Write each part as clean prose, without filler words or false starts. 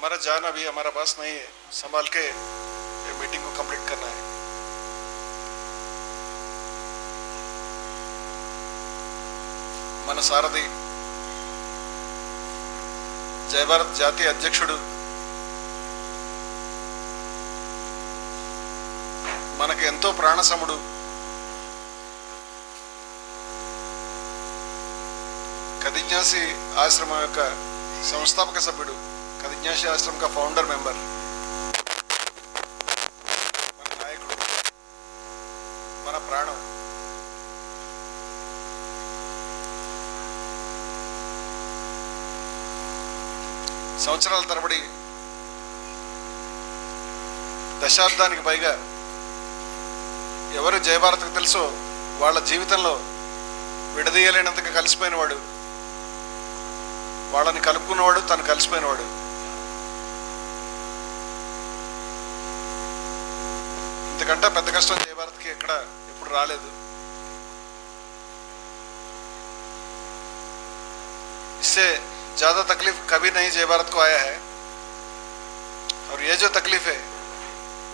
हमारा जान अभी हमारा पास नहीं है, संभाल के ये मीटिंग को कंप्लीट करना है। मन सारथी जय भारत जातीय अध्यक्षुడు మనకి ఎంతో ప్రాణసముడు కదిజ్ఞాసి ఆశ్రమం యొక్క సంస్థాపక సభ్యుడు, కదిజ్ఞాసి ఆశ్రమం का फाउंडर मेंबर, మన నాయకుడు, మన ప్రాణం। సంవత్సరాల తరబడి దశాబ్దానికి పైగా ఎవరు జయ భారత్కు తెలుసో వాళ్ళ జీవితంలో విడదీయలేనంతగా కలిసిపోయినవాడు, వాళ్ళని కలుపుకున్నవాడు, తను కలిసిపోయినవాడు। ఇంతకంటే పెద్ద కష్టం జయ భారత్కి ఎక్కడ ఎప్పుడు రాలేదు। इससे ज़्यादा तकलीफ कभी नहीं जय भारत को आया है। और ये जो तकलीफ है,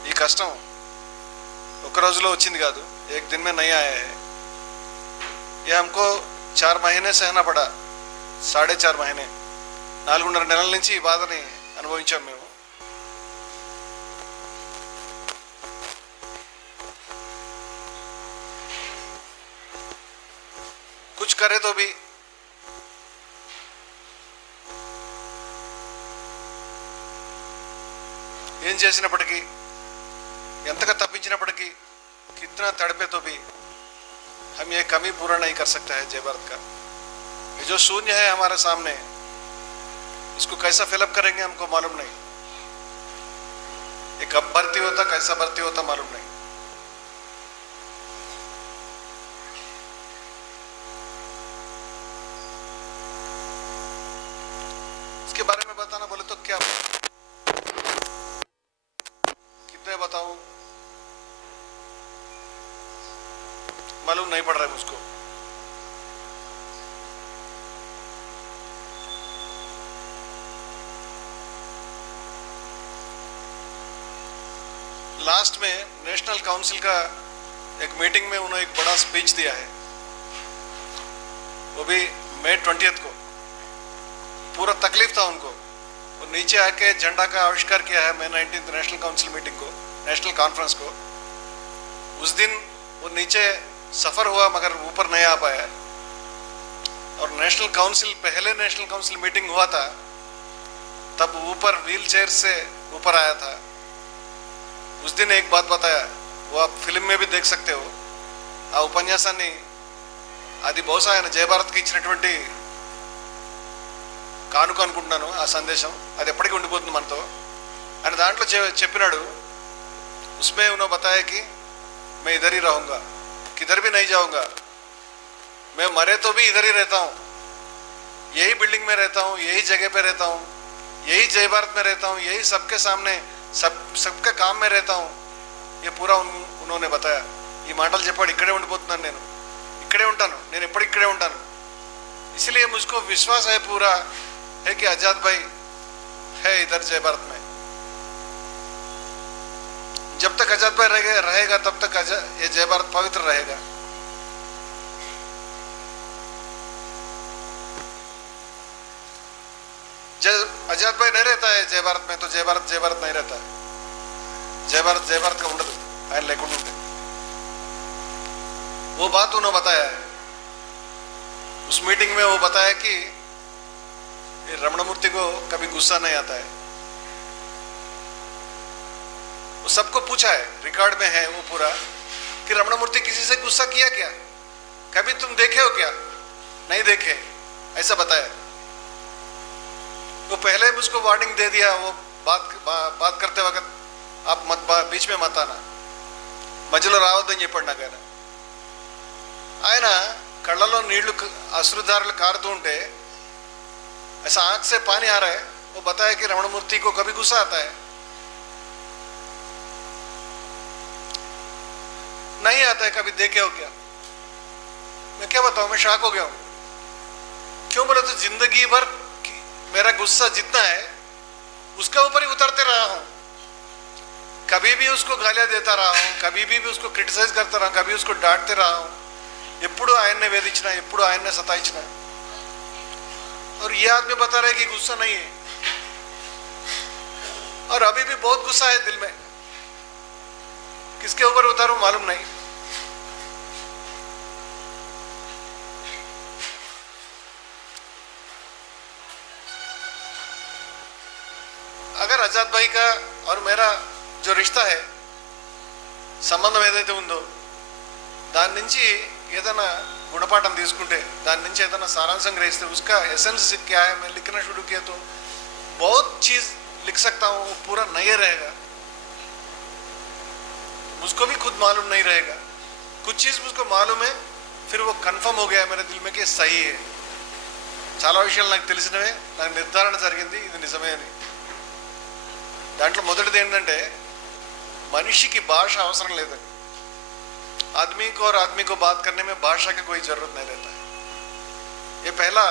ये कष्टम ఒక రోజులో వచ్చింది కాదు, एक दिन में नहीं आया है। ये हमको 4 महीने सहना पड़ा, 4.5 महीने, 4.5 నెలల నుంచి ఈ బాధని అనుభవించాం మేము। कुछ करे तो भी ఏం చేసినప్పటికీ, ఎంతగా తప్పించినప్పటికీ, कितना तड़पे तो भी हम ये कमी पूरा नहीं कर सकता है जय भारत का। ये जो शून्य है हमारे सामने, इसको कैसा फिलअप करेंगे हमको मालूम नहीं। ये कब भर्ती होता, कैसा भर्ती होता मालूम नहीं। इसके बारे में बताना बोले तो क्या कितने बताऊं, मालूम नहीं पड़ रहा है मुझको। लास्ट में नेशनल काउंसिल का एक मीटिंग में उन्होंने एक बड़ा स्पीच दिया है, वो भी मई 20 को। पूरा तकलीफ था उनको, वो नीचे आके झंडा का आविष्कार किया है मई 19 नेशनल काउंसिल मीटिंग को, नेशनल कॉन्फ्रेंस को। उस दिन वो नीचे सफर हुआ मगर ऊपर नहीं आ पाया। और नेशनल काउंसिल, पहले नेशनल काउंसिल मीटिंग हुआ था तब ऊपर व्हील चेयर से ऊपर आया था। उस दिन एक बात बताया, वो आप फिल्म में भी देख सकते हो। आ ఉపన్యాసాన్ని అది బహుశా ఆయన జయ భారత్కి ఇచ్చినటువంటి కానుక అనుకుంటున్నాను। ఆ సందేశం అది ఎప్పటికీ ఉండిపోతుంది మనతో। ఆయన దాంట్లో చెప్పినాడు, उसमें उन्होंने बताया कि मैं इधर ही रहूँगा, किधर भी नहीं जाऊँगा, मैं मरे तो भी इधर ही रहता हूँ, यही बिल्डिंग में रहता हूँ, यही जगह पे रहता हूँ, यही जय भारत में रहता हूँ, यही सबके सामने सबके काम में रहता हूँ। ये पूरा उन्होंने बताया। ఈ మాటలు చెప్పాడు, ఇక్కడే ఉండిపోతున్నాను నేను, ఇక్కడే ఉంటాను, నేను ఎప్పుడు ఇక్కడే ఉంటాను। इसलिए मुझको विश्वास है पूरा है कि आजाद भाई है इधर जय भारत में। जब तक आजाद भाई रहेगा तब तक ये जय भारत पवित्र रहेगा। जब आजाद भाई नहीं रहता है जय भारत में तो जय भारत नहीं रहता है। जय भारत का ఉండదు ఆయన లేకుండా ఉంటే। वो बात उन्होंने बताया है उस मीटिंग में। वो बताया कि रमणमूर्ति को कभी गुस्सा नहीं आता है। वो सबको पूछा है, रिकॉर्ड में है वो पूरा, कि रमणमूर्ति किसी से गुस्सा किया क्या, कभी तुम देखे हो क्या, नहीं देखे, ऐसा बताया। वो पहले मुझको वार्निंग दे दिया, वो बात करते वक्त आप बीच में मत आना, మధ్యలో రావద్దని చెప్పాడు నాకు ఆయన। ఆయన కళ్ళలో నీళ్లు అశ్రుధారలు కారుతూ ఉంటే ऐसा आंख से पानी आ रहा है। वो बताया कि रमणमूर्ति को कभी गुस्सा आता है, नहीं आता है, कभी देखे हो क्या। मैं क्या बताऊं, मैं शॉक हो गया हूं। क्यों बोले तो जिंदगी भर मेरा गुस्सा जितना है उसका कभी भी उसको गालियां देता रहा हूं, कभी भी उसको क्रिटिसाइज करता रहा हूं, कभी उसको डांटते रहा हूं, ఎప్పుడు ఆయన్నే వేధించినా, ఎప్పుడు ఆయన్నే सताइंचना। और ये आदमी बता रहे कि गुस्सा नहीं है, और अभी भी बहुत गुस्सा है दिल में, किसके ऊपर उतारूं मालूम नहीं। अगर आजाद भाई का और मेरा जो रिश्ता है, సంబంధం ఏదైతే ఉందో దాని నుంచి ఏదైనా गुणपाठम తీసుకుంటే, దాని నుంచి ఏదైనా సారాంశం గ్రహిస్తే, उसका एसेंस क्या है, मैं लिखना शुरू किया तो बहुत चीज लिख सकता हूँ, पूरा नहीं रहेगा, मुझको भी खुद मालूम नहीं रहेगा, कुछ चीज मुझको मालूम है, फिर वो कंफर्म हो गया मेरे दिल में कि सही है। చాలా విషయాలు నాకు తెలిసినవే, నాకు నిర్ధారణ జరిగింది ఇది నిజమే అని। దాంట్లో మొదటిది ఏంటంటే మనిషికి భాష అవసరం లేదని। आदमी को और आदमी को बात करने में भाषा की कोई जरूरत नहीं रहता है, ये पहला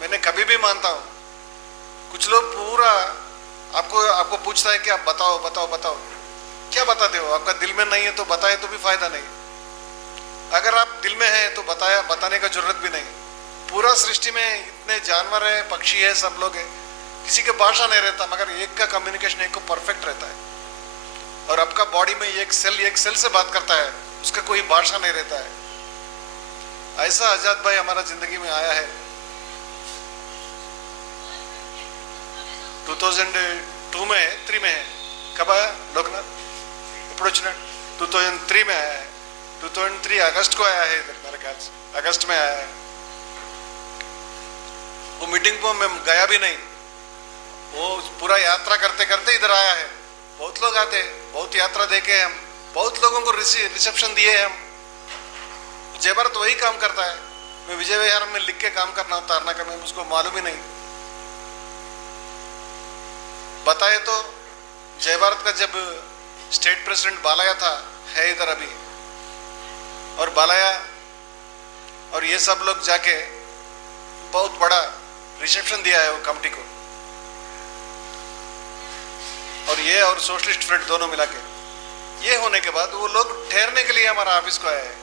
मैंने कभी भी मानता हूँ। कुछ लोग पूरा आपको पूछता है कि आप बताओ बताओ बताओ, क्या बताते हो? आपका दिल में नहीं है तो बताए तो भी फायदा नहीं, अगर आप दिल में है तो बताने का जरूरत भी नहीं। पूरा सृष्टि में इतने जानवर है, पक्षी है, सब लोग है, किसी के भाषा नहीं रहता, मगर एक का कम्युनिकेशन एक को परफेक्ट रहता है। और आपका बॉडी में एक सेल से बात करता है, उसका कोई भाषा नहीं रहता है। ऐसा आजाद भाई हमारा जिंदगी में आया है। 2002 में 3 में है, कब आया लोकनाथ? अप्रोच 2003 में आया है, 2003 अगस्त को आया है इधर, मेरे ख्याल से अगस्त में आया है। वो मीटिंग को मैं गया भी नहीं, वो पूरा यात्रा करते करते इधर आया है। बहुत लोग आते हैं, बहुत यात्रा देखे हम, बहुत लोगों को रिसेप्शन दिए हम। जय भारत वही काम करता है, मैं विजय विहार में लिख के काम करना उतारना का मैं मुझको मालूम ही नहीं। बताए तो जय भारत का जब स्टेट प्रेसिडेंट बालाया था, है इधर अभी, और बालाया और ये सब लोग जाके बहुत बड़ा रिसेप्शन दिया है वो कमेटी को, और ये और सोशलिस्ट फ्रंट दोनों मिला के। ये होने के बाद वो लोग ठहरने के लिए हमारा ऑफिस को आए हैं,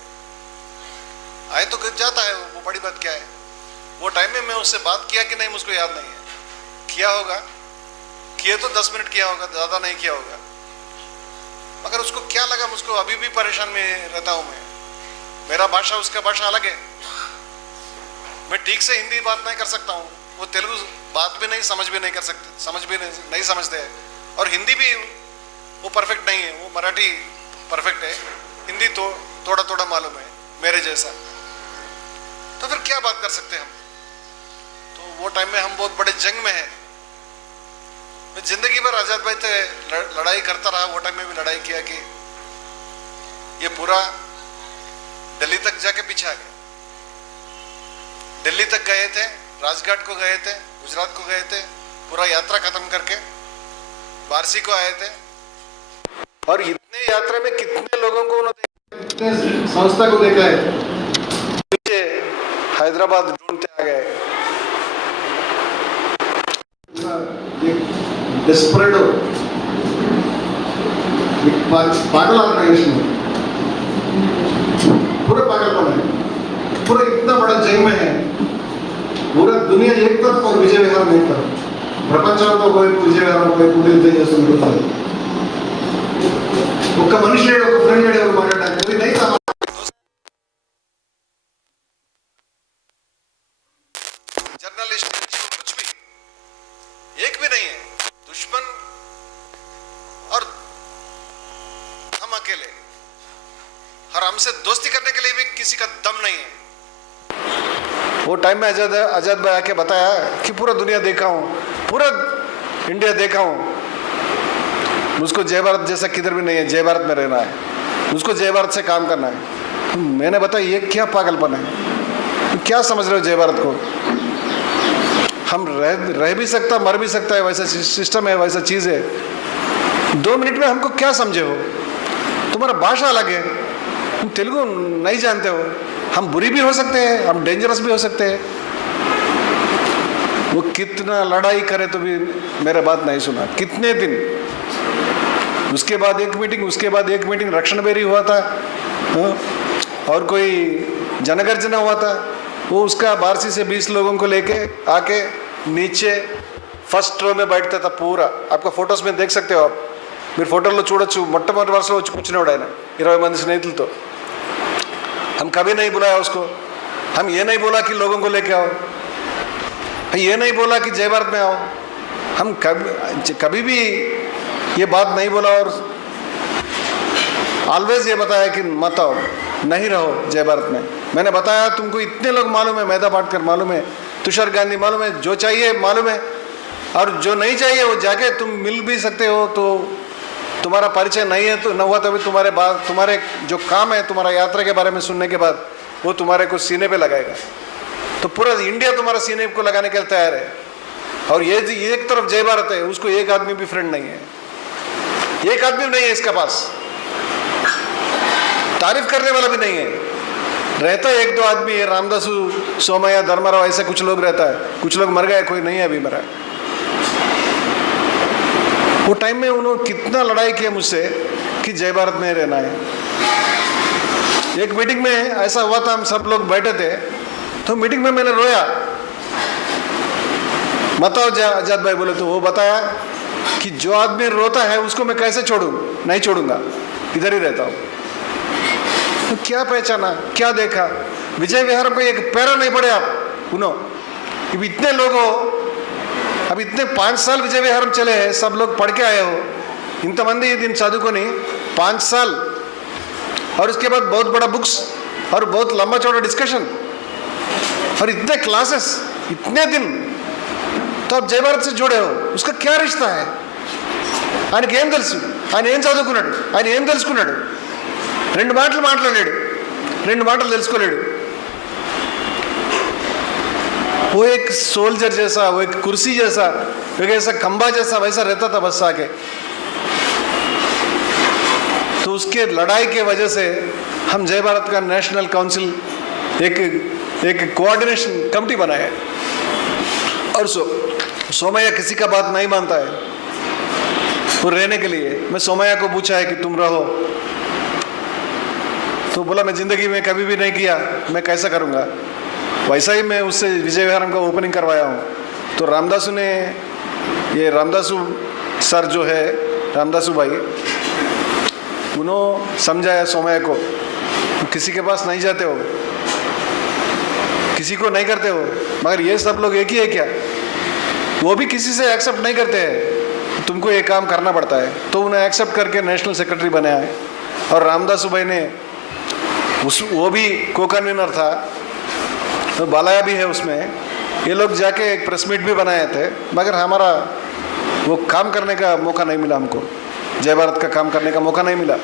आए तो जाता है, वो बड़ी बात क्या है। वो टाइम में मैं उससे बात किया कि नहीं मुझको याद नहीं है, किया होगा, किए तो 10 मिनट किया होगा, ज्यादा नहीं किया होगा, मगर उसको क्या लगा मुझको अभी भी परेशान में रहता हूं मैं। मेरा भाषा उसका भाषा अलग है, मैं ठीक से हिंदी बात नहीं कर सकता हूँ, वो तेलुगु बात भी नहीं समझ भी नहीं कर सकते, समझ भी नहीं समझते हैं, और हिंदी भी वो परफेक्ट नहीं है, वो मराठी परफेक्ट है, हिंदी तो थोड़ा थोड़ा मालूम है मेरे जैसा, तो फिर क्या बात कर सकते हम। तो वो टाइम में हम बहुत बड़े जंग में हैं। मैं जिंदगी भर आजाद भाई से लड़ाई करता रहा, वो टाइम में भी लड़ाई किया कि ये पूरा दिल्ली तक जाके पीछे आ गया। दिल्ली तक गए थे, राजघाट को गए थे, गुजरात को गए थे, पूरा यात्रा खत्म करके वारसी को आए थे, और इतने यात्रा में कितने लोगों को उन्होंने, कितने संस्था को देखा है, पीछे हैदराबाद ढूंढते आ गए। डेस्परेडो पागल ऑर्गेनाइजेशन, पूरे पागलपन है, पूरा इतना बड़ा जंग में है, पूरा दुनिया एक तरफ और विजय विहार नहीं तरफ, ప్రపంచంతో పోయి విజయ విహారం పోయి పూర్తి చేస్తున్నారు। ఒక మనిషి లేడు, ఒక ఫ్రెండ్ లేడు, ఎవరు మాట్లాడడానికి नहीं था। जर्नलिस्ट कुछ भी एक भी नहीं है, दुश्मन और हम अकेले, और हमसे दोस्ती करने के लिए भी किसी का दम नहीं है। वो टाइम में आजाद भाई आके बताया कि पूरा दुनिया देखा हूँ, पूरा इंडिया देखा हूँ, मुझको जय भारत जैसा किधर भी नहीं है, जय भारत में रहना है, मुझको जय भारत से काम करना है। मैंने बताया ये क्या पागलपन है, क्या समझ रहे हो जय भारत को? हम रह भी सकता, मर भी सकता है, वैसा सिस्टम है, वैसा चीज़ है। 2 मिनट में हमको क्या समझे हो? तुम्हारा भाषा अलग है, तुम तेलुगु नहीं जानते हो, हम बुरी भी हो सकते हैं, हम डेंजरस भी हो सकते हैं। वो कितना लड़ाई करे तो भी मेरा बात नहीं सुना, कितने दिन उसके बाद एक मीटिंग, उसके बाद एक मीटिंग रक्षण बेरी हुआ था, और कोई जनगर्जना हुआ था। वो उसका 12 से 20 लोगों को लेके आके नीचे फर्स्ट रो में बैठता था पूरा। आपका फोटोस में देख सकते हो आप, మీరు ఫోటోల్లో చూడొచ్చు। మొట్టమొదటి వరుసలో వచ్చి కూర్చునేవాడు ఆయన 20 మంది స్నేహితులతో। हम कभी नहीं बुलाया उसको, हम ये नहीं बोला कि लोगों को लेके आओ, ये नहीं बोला कि जय भारत में आओ, हम कभी भी ये बात नहीं बोला। और ऑलवेज ये बताया कि मत आओ, नहीं रहो जय भारत में। मैंने बताया तुमको इतने लोग मालूम है, मेधा पाटकर मालूम है, तुषार गांधी मालूम है, जो चाहिए मालूम है, और जो नहीं चाहिए वो जाके तुम मिल भी सकते हो। तो तुम्हारा परिचय नहीं है तो न हुआ तो भी तुम्हारे जो काम है तुम्हारा यात्रा के बारे में सुनने के बाद वो तुम्हारे को सीने पे लगाएगा। तो पूरा इंडिया तुम्हारा सीने को लगाने के लिए तैयार है। और ये एक तरफ जय भारत है, उसको एक आदमी भी फ्रेंड नहीं है, एक आदमी भी नहीं है इसका पास, तारीफ करने वाला भी नहीं है। रहता है 1-2 आदमी, रामदासु, सोमैया, धर्माराव, ऐसा कुछ लोग रहता है। कुछ लोग मर गए, कोई नहीं है अभी मरा। वो टाइम में उन्होंने कितना लड़ाई किया मुझसे कि जय भारत में रहना है। एक मीटिंग में ऐसा हुआ था, हम सब लोग बैठे थे, तो मीटिंग में मैंने रोया। बताओ आजाद भाई बोले, तो वो बताया कि जो आदमी रोता है उसको मैं कैसे छोड़ूं, नहीं छोड़ूंगा, इधर ही रहता हूं। तो क्या पहचाना, क्या देखा, विजय विहार में एक पैरा नहीं पड़े आप उन्होंने। इतने लोगों, अब इतने 5 साल विजय विहार चले हैं, सब लोग पढ़ के आए हो, इंतमंदी दिन चदुकोनी 5 साल, और उसके बाद बहुत बड़ा बुक्स और बहुत लंबा चौड़ा डिस्कशन और इतने क्लासेस, इतने दिन, तो आप जय भारत से जुड़े हो, उसका क्या रिश्ता है? ఆయనకి ఏం తెలుసు, ఆయన ఏం చదువుకున్నాడు, ఆయన ఏం తెలుసుకున్నాడు? 2 మాటలు మాట్లాడాడు, 2 మాటలు తెలుసుకోలేడు। वो एक सोल्जर जैसा, वो एक कुर्सी जैसा, एक ऐसा खंबा जैसा वैसा रहता था बस आके। तो उसके लड़ाई के वजह से हम जय भारत का नेशनल काउंसिल एक कोऑर्डिनेशन कमेटी बनाया। और सोमैया किसी का बात नहीं मानता है, वो रहने के लिए। मैं सोमैया को पूछा है कि तुम रहो, तो बोला मैं जिंदगी में कभी भी नहीं किया, मैं कैसा करूँगा। वैसा ही मैं उससे विजय विहारम का ओपनिंग करवाया हूँ। तो रामदासु ने, ये रामदासु सर जो है, रामदासु भाई, उन्होंने समझाया सोमैया को, किसी के पास नहीं जाते हो, किसी को नहीं करते हो, मगर ये सब लोग एक ही है क्या? वो भी किसी से एक्सेप्ट नहीं करते हैं, तुमको ये काम करना पड़ता है। तो उन्हें एक्सेप्ट करके नेशनल सेक्रेटरी बनाया है। और रामदासु भाई ने वो भी को कन्वीनर था, तो बालाया भी है उसमें। ये लोग जाके एक प्रेस मीट भी बनाए थे, मगर हमारा वो काम करने का मौका नहीं मिला, हमको जय भारत का काम करने का मौका नहीं मिला।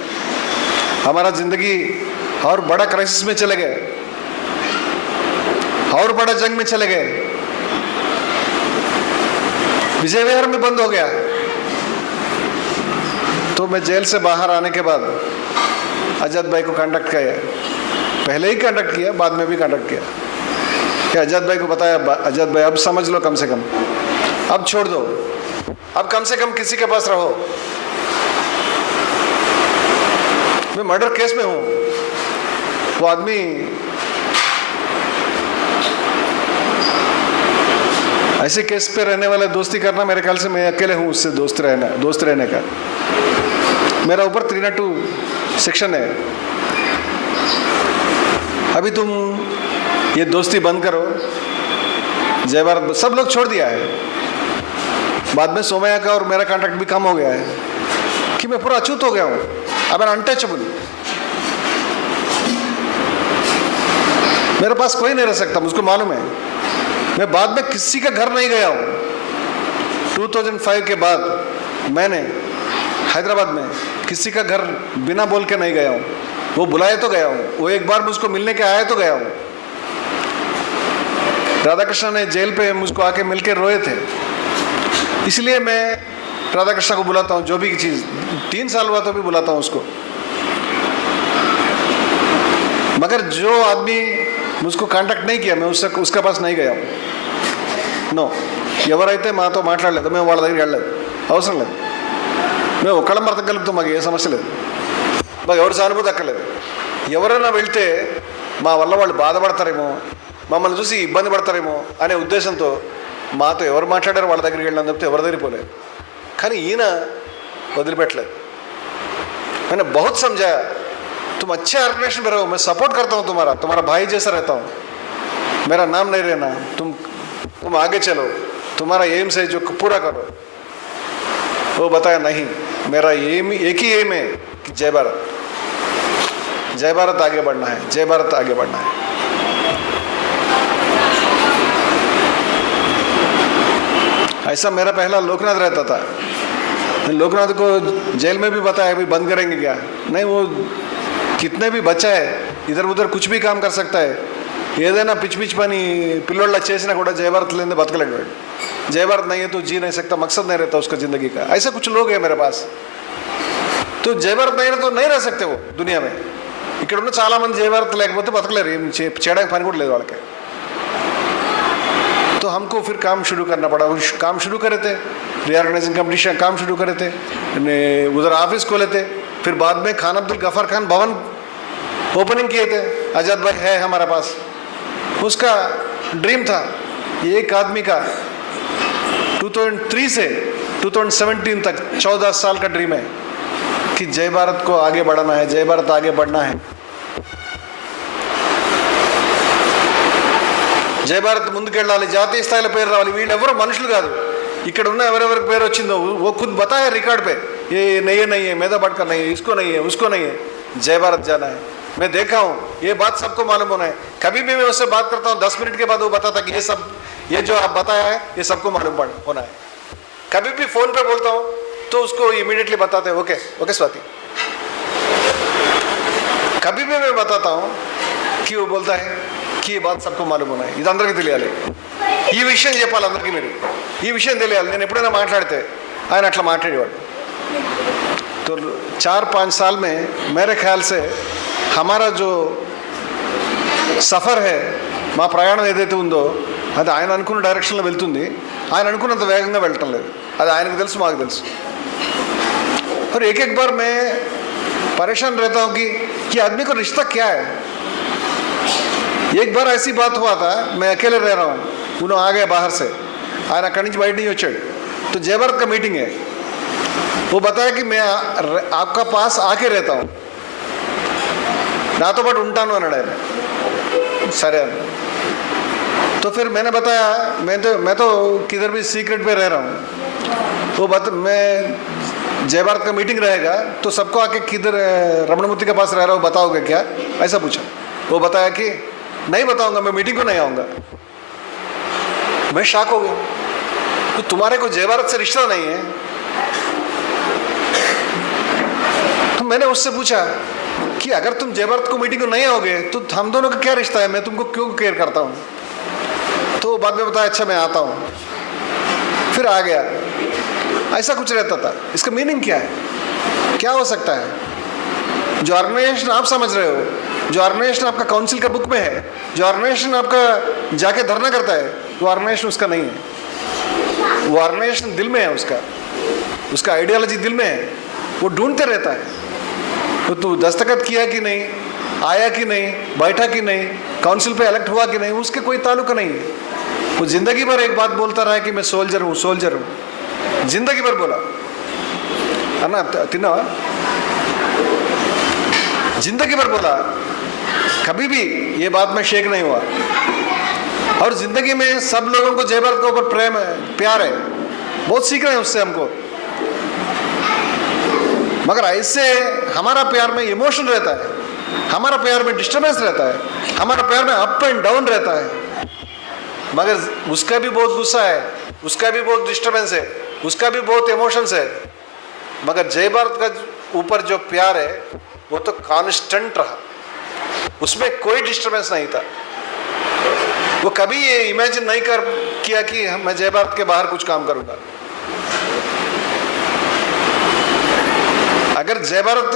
हमारा ज़िंदगी और बड़ा क्राइसिस में चले गए, और बड़ा जंग में चले गए, विजय विहार में बंद हो गया। तो मैं जेल से बाहर आने के बाद आजाद भाई को कांटेक्ट किया, पहले ही कांटेक्ट किया, बाद में भी कांटेक्ट किया कि आजाद भाई को बताया, आजाद भाई अब समझ लो, कम से कम अब छोड़ दो, अब कम से कम किसी के पास रहो। मैं मर्डर केस में हूं, वो आदमी ऐसे केस पे रहने वाले दोस्ती करना, मेरे ख्याल से मैं अकेले हूं उससे दोस्त रहने का। मेरा ऊपर 302 सेक्शन है। अभी तुम ये दोस्ती बंद करो, जय भारत सब लोग छोड़ दिया है। बाद में सोमैया का और मेरा कांटेक्ट भी कम हो गया है कि मैं पूरा अछूत हो गया हूँ, अब मैं अनटचेबल, मेरे पास कोई नहीं रह सकता, मुझको मालूम है। मैं बाद में किसी का घर नहीं गया हूँ। 2005 के बाद मैंने हैदराबाद में किसी का घर बिना बोल के नहीं गया हूँ। वो बुलाए तो गया हूँ, वो एक बार मुझको मिलने के आए तो गया हूँ। राधा कृष्ण ने जेल पे मुझको आके मिलके रोए थे, इसलिए मैं राधा कृष्ण को बुलाता हूँ। जो भी चीज़ 3 साल हुआ तो भी बुलाता हूँ उसको। मगर जो आदमी मुझको कांटेक्ट नहीं किया, मैं उसका पास नहीं गया हूँ। नो, ఎవరైతే మాతో మాట్లాడలేదు మేము వాళ్ళ దగ్గరికి వెళ్ళలేదు, అవసరం లేదు। మేము ఒక్కళ్ళం బ్రతకగలుగుతాం, మాకు ఏ సమస్య లేదు, మాకు ఎవరి సానుభూతి అక్కర్లేదు. ఎవరైనా వెళ్తే మా వల్ల వాళ్ళు బాధపడతారేమో, మమ్మల్ని చూసి ఇబ్బంది పడతారేమో అనే ఉద్దేశంతో మాతో ఎవరు మాట్లాడారో వాళ్ళ దగ్గరికి వెళ్ళాలని చెప్తే ఎవరి దగ్గరికి పోలేదు. కానీ ఈయన వదిలిపెట్టలేదు. मैंने बहुत समझाया, तुम अच्छे ऑर्गेनाइजेशन में रहो, मैं सपोर्ट करता हूँ तुम्हारा भाई जैसा रहता हूँ, मेरा नाम नहीं रहना, तुम आगे चलो, तुम्हारा एम्स है जो पूरा करो. वो बताया नहीं, मेरा एम एक ही एम है कि जय भारत आगे बढ़ना है, जय भारत आगे बढ़ना है. ऐसा मेरा पहला लोकनाथ रहता था. लोकनाथ को जेल में भी बताया भी बंद करेंगे क्या, नहीं, वो कितने भी बच्चा है इधर उधर कुछ भी काम कर सकता है, ఏదైనా పిచ్చి పిచ్చి పని పిల్లోళ్ళ చేసినా కూడా जय भारत लेने బతకలేడు. जय भारत नहीं है तो जी नहीं सकता, मकसद नहीं रहता उसका ज़िंदगी का. ऐसा कुछ लोग हैं मेरे पास, तो जय भारत नहीं रहे तो नहीं रह सकते वो दुनिया में. ఇక్కడ ఉన్న చాలామంది जय भारत లేకపోతే బతకలేరు, ఏం చేయడానికి పని కూడా లేదు వాళ్ళకి. तो हमको फिर काम शुरू करना पड़ा. काम शुरू करे थे, रीऑर्गेनाइजिंग कमेटी काम शुरू करे थे, उधर ऑफिस खोले थे. फिर बाद में खान अब्दुल गफार खान भवन ओपनिंग किए थे. आज़ाद भाई है हमारे पास, उसका ड्रीम था, एक आदमी का 2003 से 2017 तक 14 साल का ड्रीम है कि जय भारत को आगे बढ़ाना है, जय भारत आगे बढ़ना है. జయ భారత్ ముందుకెళ్ళాలి, జాతీయ స్థాయిలో పేరు రావాలి. వీళ్ళు ఎవరు మనుషులు కాదు, ఇక్కడ ఉన్న ఎవరెవరికి పేరు వచ్చిందో वो खुद बताया रिकॉर्ड पे, ये नहीं है मेधा भटकर नहीं है, इसको नहीं है उसको नहीं है, जय भारत जाना है. मैं देखा हूँ, ये बात सबको मालूम होना है. कभी भी मैं उससे बात करता हूँ 10 मिनट के बाद वो बताता कि ये जो आप बताया है ये सबको मालूम होना है. कभी भी फ़ोन पे बोलता हूँ तो उसको इमीडिएटली बताते हैं ओके स्वाति. कभी भी मैं बताता हूँ कि वो बोलता है कि ये बात सबको मालूम होना है, ఇది అందరికీ తెలియాలి, ఈ విషయం చెప్పాలి అందరికీ, మీరు ఈ విషయం తెలియాలి. నేను ఎప్పుడైనా మాట్లాడితే ఆయన అట్లా మాట్లాడేవాడు. तो 4-5 साल में मेरे ख्याल से हमारा जो సఫర్ है, మా ప్రయాణం ఏదైతే ఉందో అది ఆయన అనుకున్న డైరెక్షన్లో వెళ్తుంది. ఆయన అనుకున్నంత వేగంగా వెళ్ళటం లేదు, అది ఆయనకు తెలుసు, మాకు తెలుసు. और एक बार मैं परेशान रहता हूँ कि आदमी को रिश्ता क्या है. एक बार ऐसी बात हुआ था, मैं अकेले रह रहा हूँ, उन्होंने आ गए बाहर से, ఆయన అక్కడి నుంచి బయట नहीं వచ్చాడు. तो जय भारत का मीटिंग है, वो बताया कि मैं आपका पास आके रहता हूँ, నాతో పాటు ఉంటాను అన్నాడు ఆయన. సరే అన్న. तो फिर मैंने बताया मैं तो किधर भी सीक्रेट पे रह रहा हूँ. वो मैं जय भारत का मीटिंग रहेगा तो सबको आके किधर रमणमूर्ति के पास रह रहा हूँ बताओगे क्या, ऐसा पूछा. वो बताया कि नहीं बताऊंगा, मैं मीटिंग को नहीं आऊँगा. मैं शॉक हो गया, तो तुम्हारे को जय भारत से रिश्ता नहीं है. तो मैंने उससे पूछा कि अगर तुम जय भारत को मीटिंग को नहीं आओगे तो हम दोनों का क्या रिश्ता है, मैं तुमको क्यों केयर करता हूँ. तो बाद में बताया अच्छा मैं आता हूँ, फिर आ गया. ऐसा कुछ रहता था. इसका मीनिंग क्या है, क्या हो सकता है? जो ऑर्गेनाइजेशन आप समझ रहे हो, जो ऑर्गेनाइजेशन आपका काउंसिल का बुक में है, जो ऑर्गेनाइजेशन आपका जाके धरना करता है, वो ऑर्गेनाइजेशन उसका नहीं है. वो ऑर्गेनाइजेशन दिल में है, उसका आइडियोलॉजी दिल में है, वो ढूंढते रहता है. तो तू दस्तखत किया कि नहीं, आया कि नहीं, बैठा कि नहीं, काउंसिल पे इलेक्ट हुआ कि नहीं, उसके कोई ताल्लुक नहीं है. वो जिंदगी भर एक बात बोलता रहा है कि मैं सोल्जर हूँ, जिंदगी भर बोला. अन्ना तिन्ना जिंदगी भर बोला, कभी भी ये बात में शेक नहीं हुआ. और जिंदगी में सब लोगों को जय भारत के ऊपर प्रेम है, प्यार है, बहुत सीख रहे हैं उससे हमको. मगर ऐसे हमारा प्यार में इमोशन रहता है, हमारा प्यार में डिस्टर्बेंस रहता है, हमारा प्यार में अप एंड डाउन रहता है. मगर उसका भी बहुत गुस्सा है, उसका भी बहुत डिस्टर्बेंस है, उसका भी बहुत इमोशंस है. मगर जय भारत का ऊपर जो प्यार है वो तो कांस्टेंट रहा, उसमें कोई डिस्टर्बेंस नहीं था. वो कभी ये इमेजिन नहीं किया कि मैं जय भारत के बाहर कुछ काम करूंगा. अगर जय भारत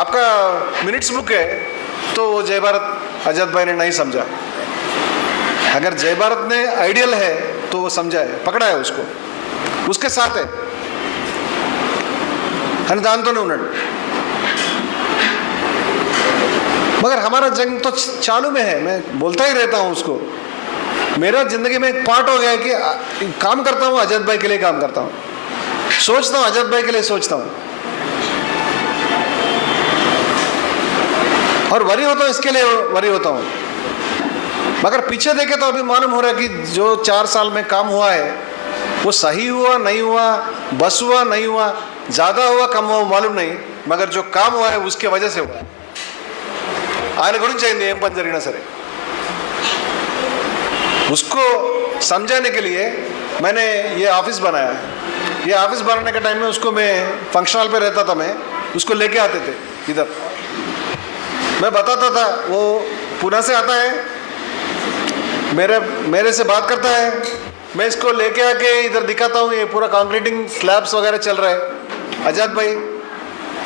आपका मिनट्स बुक है तो वो जय भारत आजाद भाई ने नहीं समझा. अगर जय भारत ने आइडियल है तो वो समझा है, पकड़ा है उसको. उसके साथ है అని దాంతోనే ఉన్నాడు. मगर हमारा जंग तो चालू में है, मैं बोलता ही रहता हूँ उसको. मेरा जिंदगी में एक पार्ट हो गया है कि काम करता हूँ अजद भाई के लिए, काम करता हूँ, सोचता हूँ अजद भाई के लिए सोचता हूँ, और वरी होता हूँ, इसके लिए वरी होता हूँ. मगर पीछे देखे तो अभी मालूम हो रहा है कि जो 4 साल में काम हुआ है वो सही हुआ नहीं हुआ, बस हुआ नहीं हुआ, ज़्यादा हुआ कम हुआ मालूम नहीं, मगर जो काम हुआ है उसके वजह से हुआ. ఆయన గురించి అయింది ఏం పని జరిగినా సరే. उसको समझाने के लिए मैंने ये ऑफिस बनाया. ये ऑफिस बनाने के टाइम में उसको मैं फंक्शन हॉल पे रहता था, मैं उसको लेके आते थे इधर, मैं बताता था, वो पुणे से आता है, मेरे से बात करता है, मैं इसको लेके आके इधर दिखाता हूँ. ये पूरा कंक्रीटिंग स्लैब्स वगैरह चल रहा है. आजाद भाई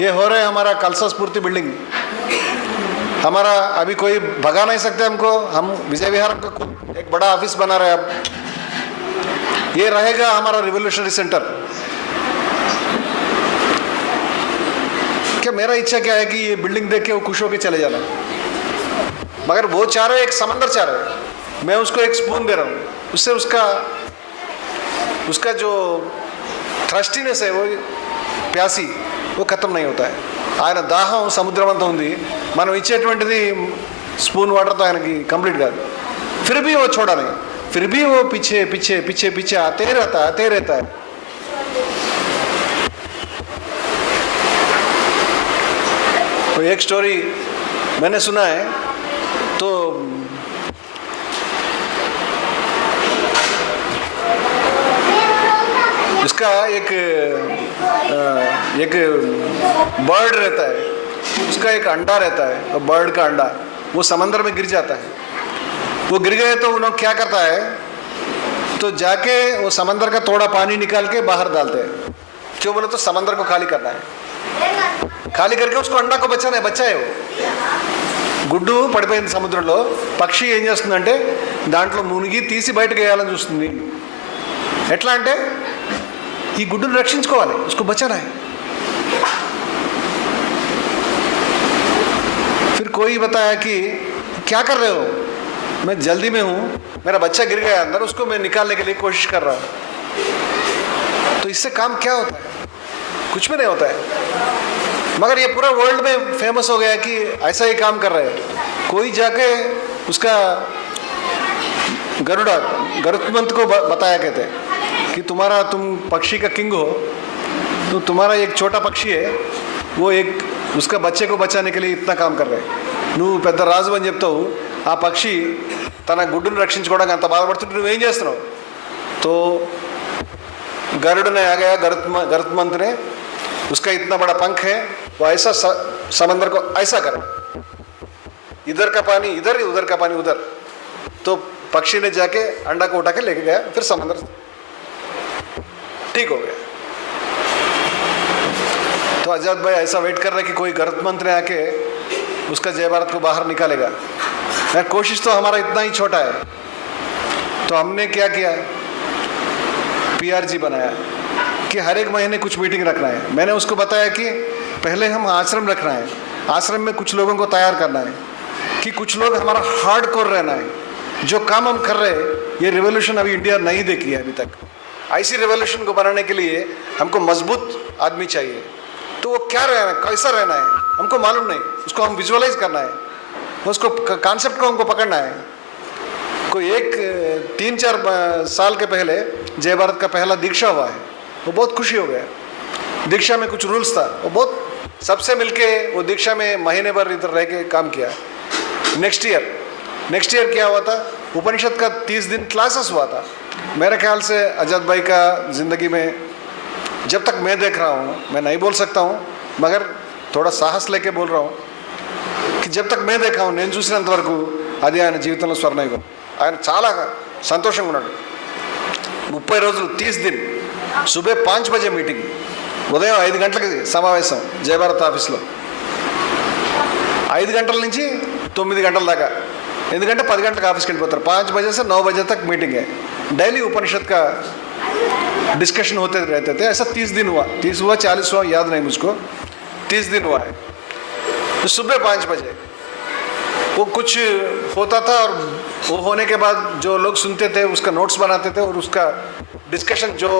ये हो रहा है हमारा खालसा स्फूर्ति बिल्डिंग, हमारा अभी कोई भगा नहीं सकते हमको, हम विजय विहार का एक बड़ा ऑफिस बना रहे हैं अब, ये रहेगा हमारा रिवोल्यूशनरी सेंटर. क्या मेरा इच्छा क्या है कि ये बिल्डिंग देख के वो खुश होकर चले जाना, मगर वो चाह रहे एक समंदर चाह रहे, मैं उसको एक स्पून दे रहा हूँ, उससे उसका जो थ्रस्टीनेस है, वो प्यासी, वो खत्म नहीं होता है. ఆయన దాహం సముద్రమంతా ఉంది, మనం ఇచ్చేటువంటిది స్పూన్ వాటర్తో ఆయనకి కంప్లీట్ కాదు. फिर भी वो छोड़ा नहीं, फिर भी वो पीछे पीछे पीछे पीछे आते रहता है. तो एक स्टोरी मैंने सुना है, तो इसका एक बर्ड रहता है, उसका एक अंडा रहता है, और बर्ड का अंडा वो समंदर में गिर जाता है. वो गिर गए तो उन्होंने क्या करता है, तो जाके वो समंदर का थोड़ा पानी निकाल के बाहर डालते हैं. क्यों बोले तो समंदर को खाली करना है, खाली करके उसको अंडा को बचाना है. बच्चा है वो గుడ్డు పడిపోయింది సముద్రంలో, పక్షి ఏం చేస్తుందంటే దాంట్లో మునిగి తీసి బయటకు వేయాలని చూస్తుంది. ఎట్లా అంటే ఈ గుడ్డును రక్షించుకోవాలి, उसको बचाना है. फिर कोई बताया कि क्या कर रहे हो, मैं जल्दी में हूँ, मेरा बच्चा गिर गया अंदर, उसको मैं निकालने के लिए कोशिश कर रहा हूँ. तो इससे काम क्या होता है, कुछ भी नहीं होता है. मगर ये पूरा वर्ल्ड में फेमस हो गया कि ऐसा ही काम कर रहे हैं. कोई जाके उसका गरुड़मंत को बताया, कहते कि तुम पक्षी का किंग हो, तो तुम्हारा एक छोटा पक्षी है, वो एक उसका बच्चे को बचाने के लिए इतना काम कर रहे हैं. నువ్వు పెద్ద రాజు అని చెప్తావు, ఆ పక్షి తన గుడ్డును రక్షించుకోవడానికి అంత బాధపడుతుంటే నువ్వేం చేస్తున్నావు. तो गरुड़ ने आ गया, गरुड़मंत ने, उसका इतना बड़ा पंख है, वो ऐसा समंदर को ऐसा करे, इधर का पानी इधर, उधर का पानी उधर. तो पक्षी ने जाके अंडा को उठा के लेके गया, फिर समंदर ठीक हो गया. तो आजाद भाई ऐसा वेट कर रहे कि कोई गरुड़मंत ने आके उसका जय भारत को बाहर निकालेगा. कोशिश तो हमारा इतना ही छोटा है. तो हमने क्या किया, PRG बनाया कि हर एक महीने कुछ मीटिंग रखना है. मैंने उसको बताया कि पहले हम आश्रम रखना है, आश्रम में कुछ लोगों को तैयार करना है, कि कुछ लोग हमारा हार्ड कोर रहना है. जो काम हम कर रहे हैं, ये रिवोल्यूशन अभी इंडिया नहीं देखी है अभी तक. ऐसी रिवोल्यूशन को बनाने के लिए हमको मजबूत आदमी चाहिए. तो वो क्या रहना है, कैसा रहना है, हमको मालूम नहीं, उसको हम विजुअलाइज करना है, उसको कॉन्सेप्ट को हमको पकड़ना है. कोई 3-4 साल के पहले जय भारत का पहला दीक्षा हुआ है, वो बहुत खुशी हो गया. दीक्षा में कुछ रूल्स था, वो बहुत सबसे मिलके वो दीक्षा में महीने भर इधर रह के काम किया. नेक्स्ट ईयर क्या हुआ था, उपनिषद का 30 दिन क्लासेस हुआ था. मेरे ख्याल से आजाद भाई का ज़िंदगी में जब तक मैं देख रहा हूँ, मैं नहीं बोल सकता हूँ, मगर थोड़ा साहस लेके बोल रहा हूँ कि जब तक मैं देखा हूँ, నేను చూసినంత వరకు అది ఆయన జీవితంలో స్వర్ణయుగం. ఆయన చాలా సంతోషంగా ఉన్నాడు. 30 రోజులు 30 दिन, सुबह 5 बजे మీటింగ్, ఉదయం 5 గంటలకి సమావేశం జయ భారత్ ఆఫీస్లో, 5 గంటల నుంచి 9 గంటల దాకా. ఎందుకంటే 10 గంటలకు ఆఫీస్కి వెళ్ళిపోతారు. 5 बजे से 9 बजे तक मीटिंग है. डेली उपनिषद का डिस्कशन होते रहते थे। ऐसा 30 दिन हुआ, 30 हुआ 40 हुआ याद नहीं मुझको, 30 दिन हुआ है। तो सुबह 5 बजे वो कुछ होता था और वो होने के बाद जो लोग सुनते थे उसका नोट्स बनाते थे और उसका डिस्कशन जो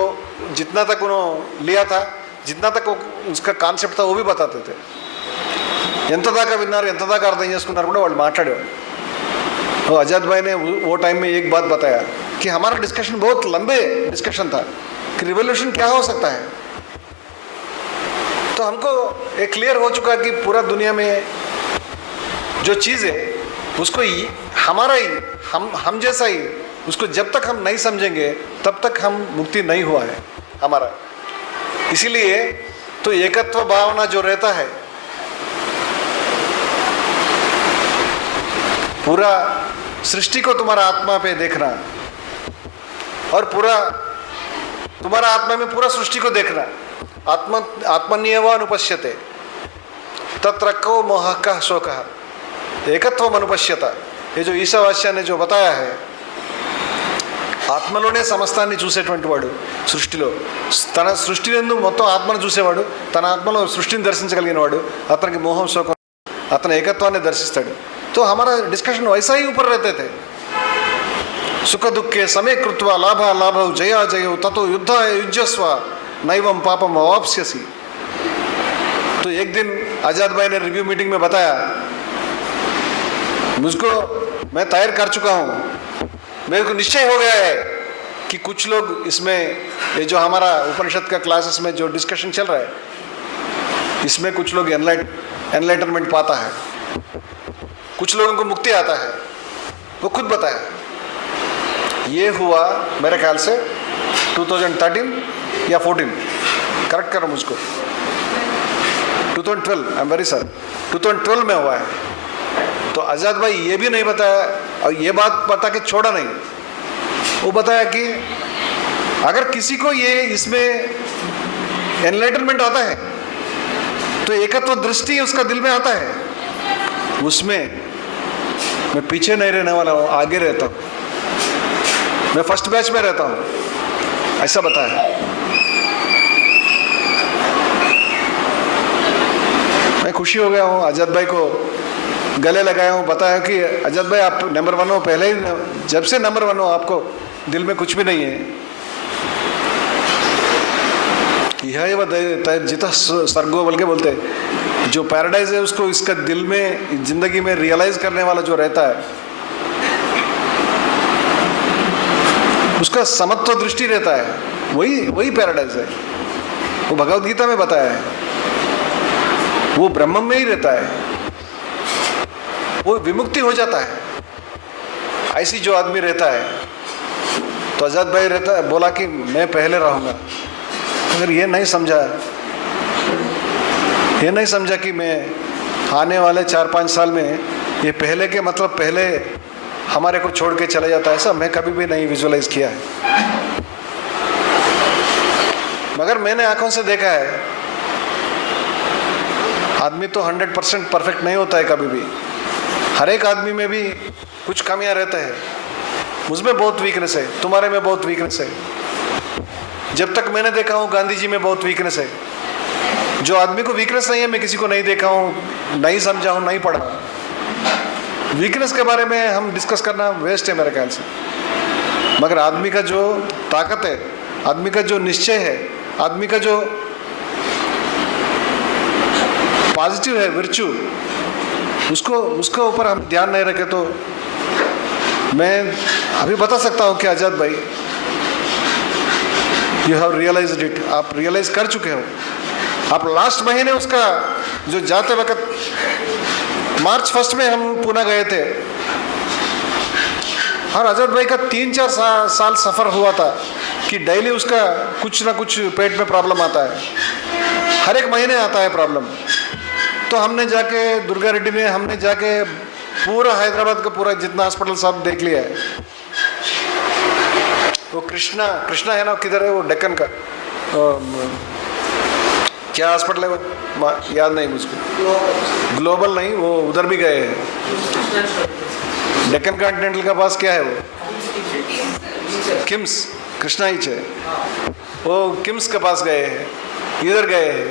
जितना तक उन्होंने लिया था, जितना तक उसका కాన్సెప్ట్ था वो भी बताते थे। ఎంత దాకా విన్నారు, ఎంత దాకా అర్థం చేసుకున్నారు కూడా వాళ్ళు మాట్లాడేవాళ్ళు। तो आज़ाद भाई ने वो टाइम में एक बात बताया कि हमारा डिस्कशन बहुत लंबे डिस्कशन था कि रिवॉल्यूशन क्या हो सकता है। तो हमको एक क्लियर हो चुका कि पूरा दुनिया में जो चीज़ है उसको हमारा ही हम जैसा ही उसको जब तक हम नहीं समझेंगे तब तक हम मुक्ति नहीं हुआ है हमारा। इसीलिए तो एकत्व भावना जो रहता है, पूरा सृष्टि को तुम्हारा आत्मा पे देखना और पूरा तुम्हारा आत्मा में पूरा सृष्टि को देखना, आत्मन्येव अनुपश्यते तत्र को मोह का शोकः एकत्वम अनुपश्यता। ये जो ఈశావాస్య ने जो बताया है, ఆత్మలోనే సమస్తాన్ని చూసేటువంటి వాడు సృష్టిలో, తన సృష్టి నందు మొత్తం ఆత్మను చూసేవాడు, తన ఆత్మలో సృష్టిని దర్శించగలిగిన వాడు, అతనికి మోహం శోకం అతని ఏకత్వాన్ని దర్శిస్తాడు। तो हमारा डिस्कशन वैसा ही ऊपर रहते थे, सुख दुखे समय कृत्वा लाभा लाभौ जया जयौ ततो युद्धाय युज्यस्व नैवं पापम अवाप्स्यसि। तो एक दिन आज़ाद भाई ने रिव्यू मीटिंग में बताया, मुझको मैं तैयार कर चुका हूँ, मेरे को निश्चय हो गया है कि कुछ लोग इसमें ये जो हमारा उपनिषद का क्लासेस में जो डिस्कशन चल रहा है इसमें कुछ लोग एनलाइटनमेंट पाता है, कुछ लोगों को मुक्ति आता है। वो खुद बताया। ये हुआ मेरे ख्याल से 2013 या 14, करेक्ट करो मुझको, 2012, आई एम वेरी सॉरी, 2012 में हुआ है। तो आज़ाद भाई ये भी नहीं बताया और ये बात बता के छोड़ा नहीं, वो बताया कि अगर किसी को ये इसमें एनलाइटनमेंट आता है तो एकत्व दृष्टि उसका दिल में आता है, उसमें मैं पीछे नहीं रहने वाला हूँ, आगे रहता हूँ, मैं फर्स्ट बैच में रहता हूँ, ऐसा बताया। मैं खुशी हो गया हूँ, आज़ाद भाई को गले लगाया हूँ, बताया कि आज़ाद भाई आप नंबर 1 हो, पहले ही जब से नंबर 1 हो आपको दिल में कुछ भी नहीं है। यह जिता स्वर्गो बोल के बोलते हैं, जो पैराडाइज है उसको इसका दिल में जिंदगी में रियलाइज करने वाला जो रहता है उसका समत्व दृष्टि रहता है, वही पैराडाइज है। वो भगवद गीता में बताया है, वो ब्रह्म में ही रहता है, वो विमुक्ति हो जाता है। ऐसी जो आदमी रहता है, तो आज़ाद भाई रहता है बोला कि मैं पहले रहूँगा। अगर ये नहीं समझा कि मैं आने वाले 4-5 साल में ये पहले के मतलब पहले हमारे को छोड़ के चला जाता है, ऐसा मैं कभी भी नहीं विजुअलाइज किया है। मगर मैंने आंखों से देखा है, आदमी तो 100% परफेक्ट नहीं होता है कभी भी, हर एक आदमी में भी कुछ कमियां रहते हैं। मुझमें बहुत वीकनेस है, तुम्हारे में बहुत वीकनेस है, जब तक मैंने देखा हूँ गांधी जी में बहुत वीकनेस है। जो आदमी को वीकनेस नहीं है मैं किसी को नहीं देखा हूँ, नहीं समझा हूँ, नहीं पढ़ा। वीकनेस के बारे में हम डिस्कस करना वेस्ट है मेरे ख्याल से। मगर आदमी का जो ताकत है, आदमी का जो निश्चय है, आदमी का जो पॉजिटिव है विर्चू, उसके ऊपर हम ध्यान नहीं रखे तो मैं अभी बता सकता हूँ कि आज़ाद भाई यू हैव रियलाइज्ड इट, आप रियलाइज कर चुके हो। आप लास्ट महीने उसका जो जाते वक्त मार्च 1 में हम पुणे गए थे और आज़ाद भाई का 3-4 साल सफ़र हुआ था कि डेली उसका कुछ ना कुछ पेट में प्रॉब्लम आता है, हर एक महीने आता है प्रॉब्लम। तो हमने जाके दुर्गा रेड्डी में हमने जाके पूरा हैदराबाद का पूरा जितना हॉस्पिटल सब देख लिया है। वो कृष्णा है ना, किधर है वो, डेक्कन का क्या हॉस्पिटल है वो, याद नहीं मुझको, ग्लोबल नहीं, वो उधर भी गए हैं। डेक्कन कॉन्टिनेंटल के पास क्या है वो, किम्स कृष्णा ही है, वो किम्स के पास गए हैं, इधर गए हैं,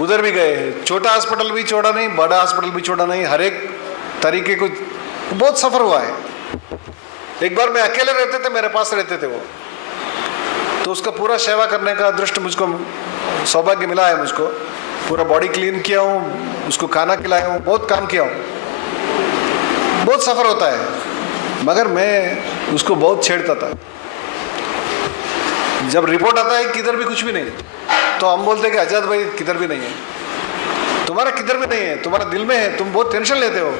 उधर भी गए हैं, छोटा हॉस्पिटल भी छोड़ा नहीं, बड़ा हॉस्पिटल भी छोड़ा नहीं, हर एक तरीके को बहुत सफ़र हुआ है। एक बार मैं अकेले रहते थे, मेरे पास रहते थे वो, तो उसका पूरा सेवा करने का अदृष्ट मुझको सौभाग्य मिला है। मुझको पूरा बॉडी क्लीन किया हूँ, उसको खाना खिलाया हूँ, बहुत काम किया हूँ। बहुत सफ़र होता है, मगर मैं उसको बहुत छेड़ता था। जब रिपोर्ट आता है किधर भी कुछ भी नहीं, तो हम बोलते कि आजाद भाई किधर भी नहीं है, तुम्हारा किधर भी नहीं है, तुम्हारा दिल में है, तुम बहुत टेंशन लेते हो,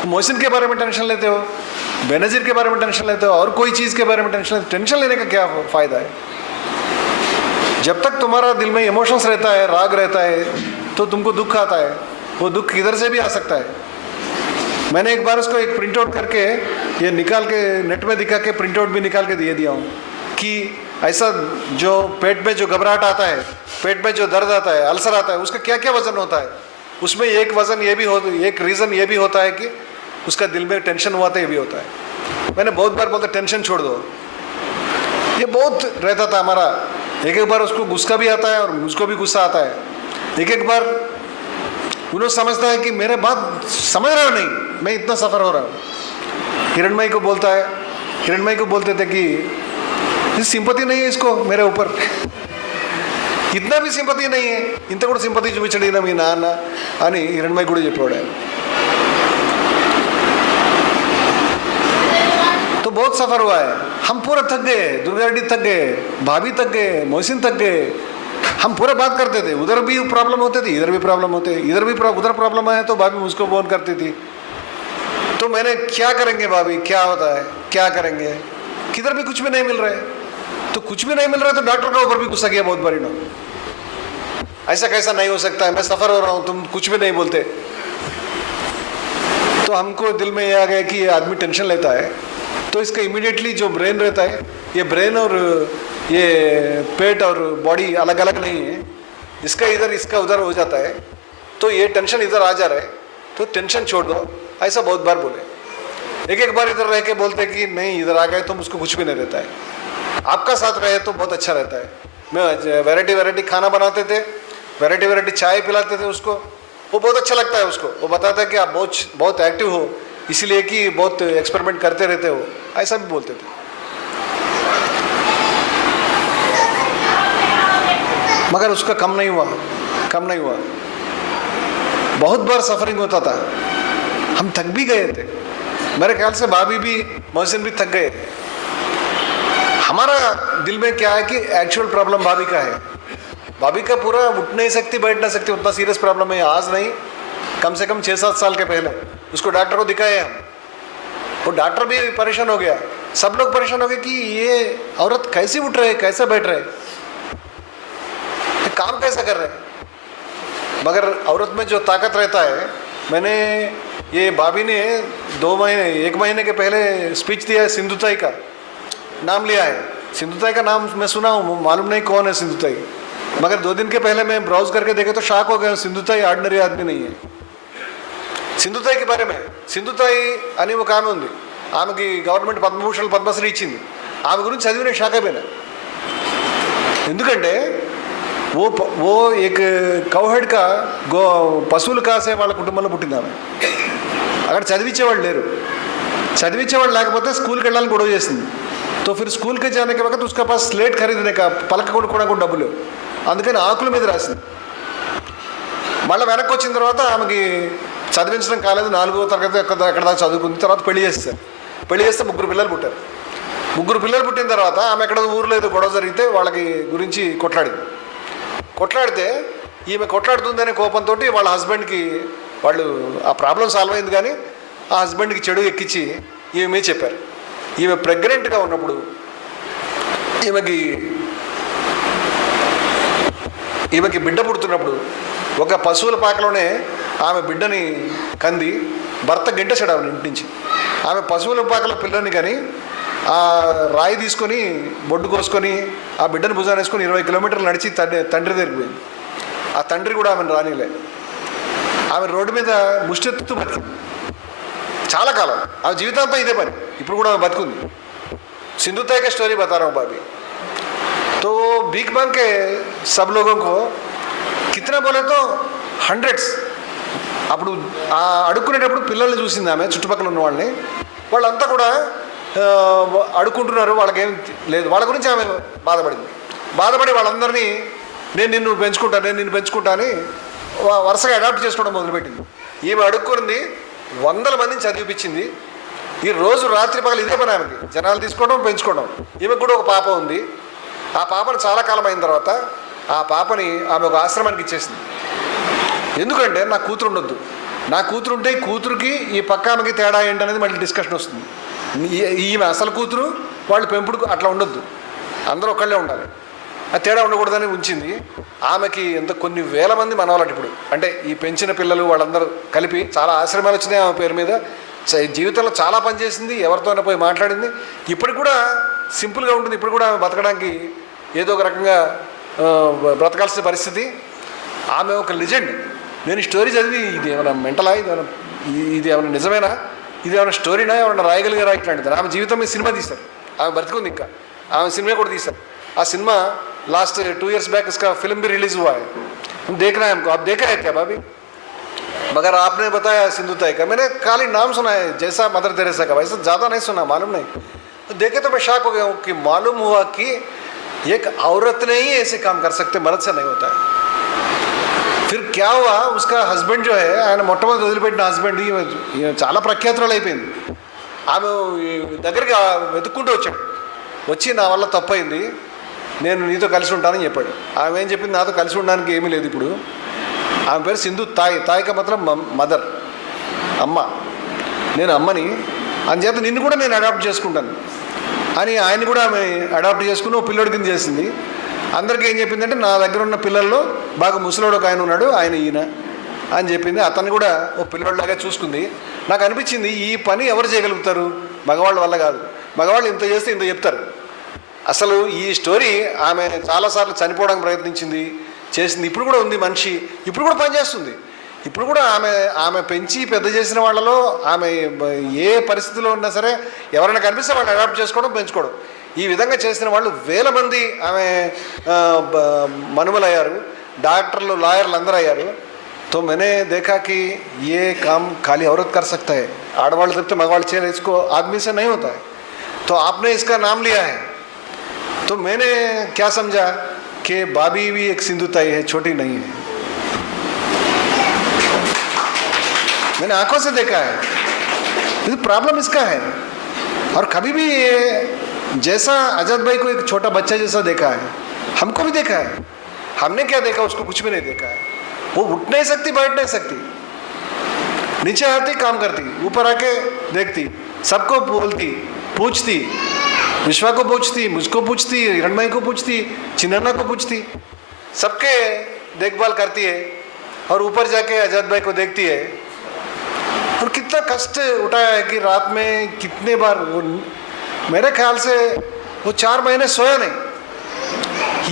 तुम मोहसिन के बारे में टेंशन लेते हो, बेनज़ीर के बारे में टेंशन लेते हो, और कोई चीज़ के बारे में टेंशन लेने का क्या फ़ायदा है। जब तक तुम्हारा दिल में इमोशंस रहता है, राग रहता है, तो तुमको दुख आता है। वो दुख किधर से भी आ सकता है। मैंने एक बार उसको एक प्रिंट आउट करके ये निकाल के नेट में दिखा के प्रिंट आउट भी निकाल के दे दिया हूँ कि ऐसा जो पेट में जो घबराहट आता है, पेट में जो दर्द आता है, अल्सर आता है, उसका क्या क्या वजन होता है। उसमें एक वजन ये भी एक रीज़न ये भी होता है कि उसका दिल में टेंशन हुआ था, ये भी होता है। मैंने बहुत बार बोलता टेंशन छोड़ दो, ये बहुत रहता था हमारा। एक एक बार उसको गुस्सा भी आता है और मुझको भी गुस्सा आता है। एक एक बार उन्होंने समझता है कि मेरे बात समझ रहे हो नहीं, मैं इतना सफ़र हो रहा हूँ। हिरणमयी को बोलता है, हिरणमयी को बोलते थे कि सिंपति नहीं है इसको मेरे ऊपर, इतना भी सिंपति नहीं है, इंत కూడా सिंपति చూపించండి మీ నాన్న అని హిరణ్మయి కూడా చెప్పాడు ఆయన। तो बहुत सफ़र हुआ है, हम पूरा थक गए, दुर्गा रेड्डी थक गए, भाभी थक गए, मोहसिन थक गए। हम पूरा बात करते थे, उधर भी प्रॉब्लम होते थे, इधर भी प्रॉब्लम होते, इधर भी उधर प्रॉब्लम आया तो भाभी मुझको फोन करती थी। तो मैंने क्या करेंगे भाभी, क्या होता है, क्या करेंगे, किधर भी कुछ भी नहीं मिल रहा है। तो कुछ भी नहीं मिल रहा है तो डॉक्टर का ऊपर भी गुस्सा किया बहुत बारी ना, ऐसा कैसा नहीं हो सकता है, मैं सफ़र हो रहा हूँ, तुम कुछ भी नहीं बोलते। तो हमको दिल में ये आ गया कि ये आदमी टेंशन लेता है, तो इसका इमीडिएटली जो ब्रेन रहता है, ये ब्रेन और ये पेट और बॉडी अलग अलग नहीं है, इसका इधर इसका उधर हो जाता है। तो ये टेंशन इधर आ जा रहा है, तो टेंशन छोड़ दो, ऐसा बहुत बार बोले। एक एक बार इधर रह के बोलते कि नहीं इधर आ गए तो मुझको कुछ भी नहीं रहता है, आपका साथ रहे तो बहुत अच्छा रहता है। मैं वैरायटी वैरायटी खाना बनाते थे, वैरायटी वैरायटी चाय पिलाते थे उसको, वो बहुत अच्छा लगता है उसको। वो बताता है कि आप बहुत एक्टिव हो, इसलिए कि बहुत एक्सपेरिमेंट करते रहते हो, ऐसा भी बोलते थे। मगर उसका कम नहीं हुआ, कम नहीं हुआ, बहुत बार सफरिंग होता था, हम थक भी गए थे। मेरे ख्याल से भाभी भी, मोहसिन भी थक गए। हमारा दिल में क्या है कि एक्चुअल प्रॉब्लम भाभी का है। भाभी का पूरा उठ नहीं सकती, बैठ नहीं सकती, उतना सीरियस प्रॉब्लम है। आज नहीं, कम से कम 6-7 साल के पहले उसको डॉक्टर को दिखाए हम, वो डॉक्टर भी परेशान हो गया, सब लोग परेशान हो गए कि ये औरत कैसे उठ रहे, कैसे बैठ रहे, काम कैसा कर रहे। मगर औरत में जो ताकत रहता है, मैंने ये भाभी ने 1 महीने के पहले स्पीच दिया है, सिंधुताई का नाम लिया है। सिंधुताई का नाम मैं सुना हूँ, मालूम नहीं कौन है सिंधुताई, मगर 2 दिन के पहले मैं ब्राउज करके देखे तो शॉक हो गया, सिंधुताई ऑर्डिनरी आदमी नहीं है। సింధుతాయి के बारे में, సింధుతాయి అని ఒక ఆమె ఉంది, ఆమెకి గవర్నమెంట్ పద్మభూషణ్ పద్మశ్రీ ఇచ్చింది। ఆమె గురించి చదివి నేను షాక్ అయిపోయినా, ఎందుకంటే वो एक కౌహెడ్ కా పశువులు కాసే వాళ్ళ కుటుంబంలో పుట్టింది ఆమె। అక్కడ చదివించేవాళ్ళు లేరు, చదివించేవాళ్ళు లేకపోతే స్కూల్కి వెళ్ళాలని గొడవ చేసింది। तो फिर स्कूल के जाने के वक्त उसके पास स्लेट खरीदने का పలక కొనుక్కోవడానికి కూడా డబ్బులు, అందుకని ఆకుల మీద రాసింది। మళ్ళీ వెనక్కి వచ్చిన తర్వాత ఆమెకి చదివించడం కాలేదు, 4వ తరగతి ఎక్కడ దాకా చదువుకుంది। తర్వాత పెళ్లి చేస్తారు, పెళ్లి చేస్తే 3 పిల్లలు పుట్టారు। 3 పిల్లలు పుట్టిన తర్వాత ఆమె ఎక్కడ ఊర్లో ఏదో గొడవ జరిగితే వాళ్ళకి గురించి కొట్లాడితే ఈమె కొట్లాడుతుందనే కోపంతో వాళ్ళ హస్బెండ్కి వాళ్ళు ఆ ప్రాబ్లం సాల్వ్ అయింది, కానీ ఆ హస్బెండ్కి చెడు ఎక్కించి ఈమె చెప్పారు। ఈమె ప్రెగ్నెంట్గా ఉన్నప్పుడు ఈమెకి బిడ్డ పుడుతున్నప్పుడు ఒక పశువుల పాకలోనే ఆమె బిడ్డని కంది భర్త గెంటేశాడు ఆమె ఇంటి నుంచి। ఆమె పశువుల పాకల పిల్లని కానీ ఆ రాయి తీసుకొని బొడ్డు కోసుకొని ఆ బిడ్డను భుజాన్ని వేసుకొని 20 కిలోమీటర్లు నడిచి తండ్రి దగ్గరికి పోయింది। ఆ తండ్రి కూడా ఆమెను రానిలే, ఆమె రోడ్డు మీద ముష్టెత్తుతూ బతికింది చాలా కాలం। ఆమె జీవితాంతం ఇదే పని, ఇప్పుడు కూడా ఆమె బతుకుంది। सिंधुताई का स्टोरी बता रहा हूँ भाभी। भीख मांग के सब लोगों को कितना बोले तो హండ్రెడ్స్. అప్పుడు ఆ అడుక్కునేటప్పుడు పిల్లల్ని చూసింది ఆమె, చుట్టుపక్కల ఉన్న వాళ్ళని. వాళ్ళంతా కూడా అడుక్కుంటున్నారు, వాళ్ళకేం లేదు. వాళ్ళ గురించి ఆమె బాధపడి వాళ్ళందరినీ నేను నిన్ను పెంచుకుంటా అని వరుసగా అడాప్ట్ చేసుకోవడం మొదలుపెట్టింది. ఈమె అడుక్కునింది, 100 మందిని చదివిపించింది. ఈ రోజు రాత్రి పగలు ఇదే పని ఆమెకి, జనాలు తీసుకోవడం పెంచుకోవడం. ఈమెకు కూడా ఒక పాప ఉంది. ఆ పాపను చాలా కాలం అయిన తర్వాత ఆ పాపని ఆమె ఒక ఆశ్రమానికి ఇచ్చేసింది. ఎందుకంటే నా కూతురు ఉండొద్దు, నా కూతురు ఉంటే ఈ కూతురుకి ఈ పక్క ఆమెకి తేడా ఏంటనేది మళ్ళీ డిస్కషన్ వస్తుంది. ఈమె అసలు కూతురు, వాళ్ళు పెంపుడు అట్లా ఉండొద్దు, అందరూ ఒకళ్ళే ఉండాలి, ఆ తేడా ఉండకూడదని ఉంచింది. ఆమెకి కొన్ని వేల మంది మనవాళ్ళట ఇప్పుడు. అంటే ఈ పెంచిన పిల్లలు వాళ్ళందరూ కలిపి చాలా ఆశ్రమాలు వచ్చినాయి ఆమె పేరు మీద. జీవితంలో చాలా పనిచేసింది, ఎవరితోనే పోయి మాట్లాడింది. ఇప్పటికి కూడా సింపుల్గా ఉంటుంది. ఇప్పుడు కూడా ఆమె బతకడానికి ఏదో ఒక రకంగా బ్రతకాల్సిన పరిస్థితి. ఆమె ఒక లెజెండ్. నేను స్టోరీ చదివి ఇది ఏమైనా మెంటలా, ఇది ఏమైనా నిజమేనా, ఇది ఏమైనా స్టోరీనా, ఏమైనా రాయగలిగారా ఇట్లాంటిది. ఆమె జీవితం మీద సినిమా తీశారు. ఆమె బ్రతికుంది ఇంకా, ఆమె సినిమా కూడా తీశారు. ఆ సినిమా लास्ट 2 years बैक इसका फिल्म भी रिलीज हुआ है, हम देख रहे हैं. हमको आप देखा है क्या भाभी? मगर आपने बताया सिंधु ताई का, मैंने खाली नाम सुना है, जैसा मदर तेरेसा का, वैसे ज़्यादा नहीं सुना, मालूम नहीं. तो देखे तो मैं शॉक हो गया हूँ कि मालूम हुआ कि एक औरत ने ही ऐसे काम कर सकते, मर्द से नहीं होता है. फिर क्या हुआ, उसका हस्बैंड जो है, ఆయన మొట్టమొదటి వదిలిపెట్టిన హస్బెండ్ చాలా ప్రఖ్యాతురాలు అయిపోయింది. ఆమె దగ్గరికి వెతుక్కుంటూ వచ్చి నా వల్ల తప్పైంది, నేను నీతో కలిసి ఉంటానని చెప్పాడు. ఆమె ఏం చెప్పింది, నాతో కలిసి ఉండడానికి ఏమీ లేదు ఇప్పుడు. ఆమె పేరు సింధు తాయి కా మతలబ్ మదర్, అమ్మ. నేను అమ్మని, అందుచేత నిన్ను కూడా నేను అడాప్ట్ చేసుకుంటాను అని ఆయన్ని కూడా ఆమె అడాప్ట్ చేసుకుని ఓ పిల్లోడి కింద చేసింది. అందరికీ ఏం చెప్పిందంటే, నా దగ్గర ఉన్న పిల్లల్లో బాగా ముసలోడు ఒక ఆయన ఉన్నాడు, ఆయన ఈయన అని చెప్పింది. అతన్ని కూడా ఓ పిల్లోడిలాగా చూసుకుంది. నాకు అనిపించింది, ఈ పని ఎవరు చేయగలుగుతారు, మగవాళ్ళ వల్ల కాదు. మగవాళ్ళు ఇంత చేస్తే ఇంత చెప్తారు. అసలు ఈ స్టోరీ ఆమె చాలాసార్లు చనిపోవడానికి ప్రయత్నించింది, చేసింది. ఇప్పుడు కూడా ఉంది మనిషి, ఇప్పుడు కూడా పనిచేస్తుంది. ఇప్పుడు కూడా ఆమె పెంచి పెద్ద చేసిన వాళ్ళలో ఆమె ఏ పరిస్థితిలో ఉన్నా సరే ఎవరైనా కనిపిస్తే వాళ్ళని అడాప్ట్ చేసుకోవడం, పెంచుకోవడం, ఈ విధంగా చేసిన వాళ్ళు వేల మంది ఆమె మనుమలయ్యారు, డాక్టర్లు, లాయర్లు అందరూ అయ్యారు. తో मैंने देखा कि ये काम खाली औरत कर सकता है, आड़वाड़ तब तो मगवाड़ चेहरे इसको आदमी से नहीं होता है. तो आपने इसका नाम लिया है, तो मैंने क्या समझा कि भाभी भी एक सिंधु ताई है, छोटी नहीं है. मैंने आंखों से देखा है, ये प्रॉब्लम इसका है. और कभी भी ये जैसा आजाद भाई को एक छोटा बच्चा जैसा देखा है, हमको भी देखा है. हमने क्या देखा, उसको कुछ भी नहीं देखा है. वो उठ नहीं सकती, बैठ नहीं सकती, नीचे आती काम करती, ऊपर आके देखती, सबको बोलती, पूछती, विश्वा को पूछती, मुझको पूछती, हिरणमयी को पूछती, चिन्नन्ना को पूछती, सबके देखभाल करती है. और ऊपर जाके आजाद भाई को देखती है. और कितना कष्ट उठाया है कि रात में कितने बार वो, मेरे ख्याल से वो 4 महीने सोया नहीं,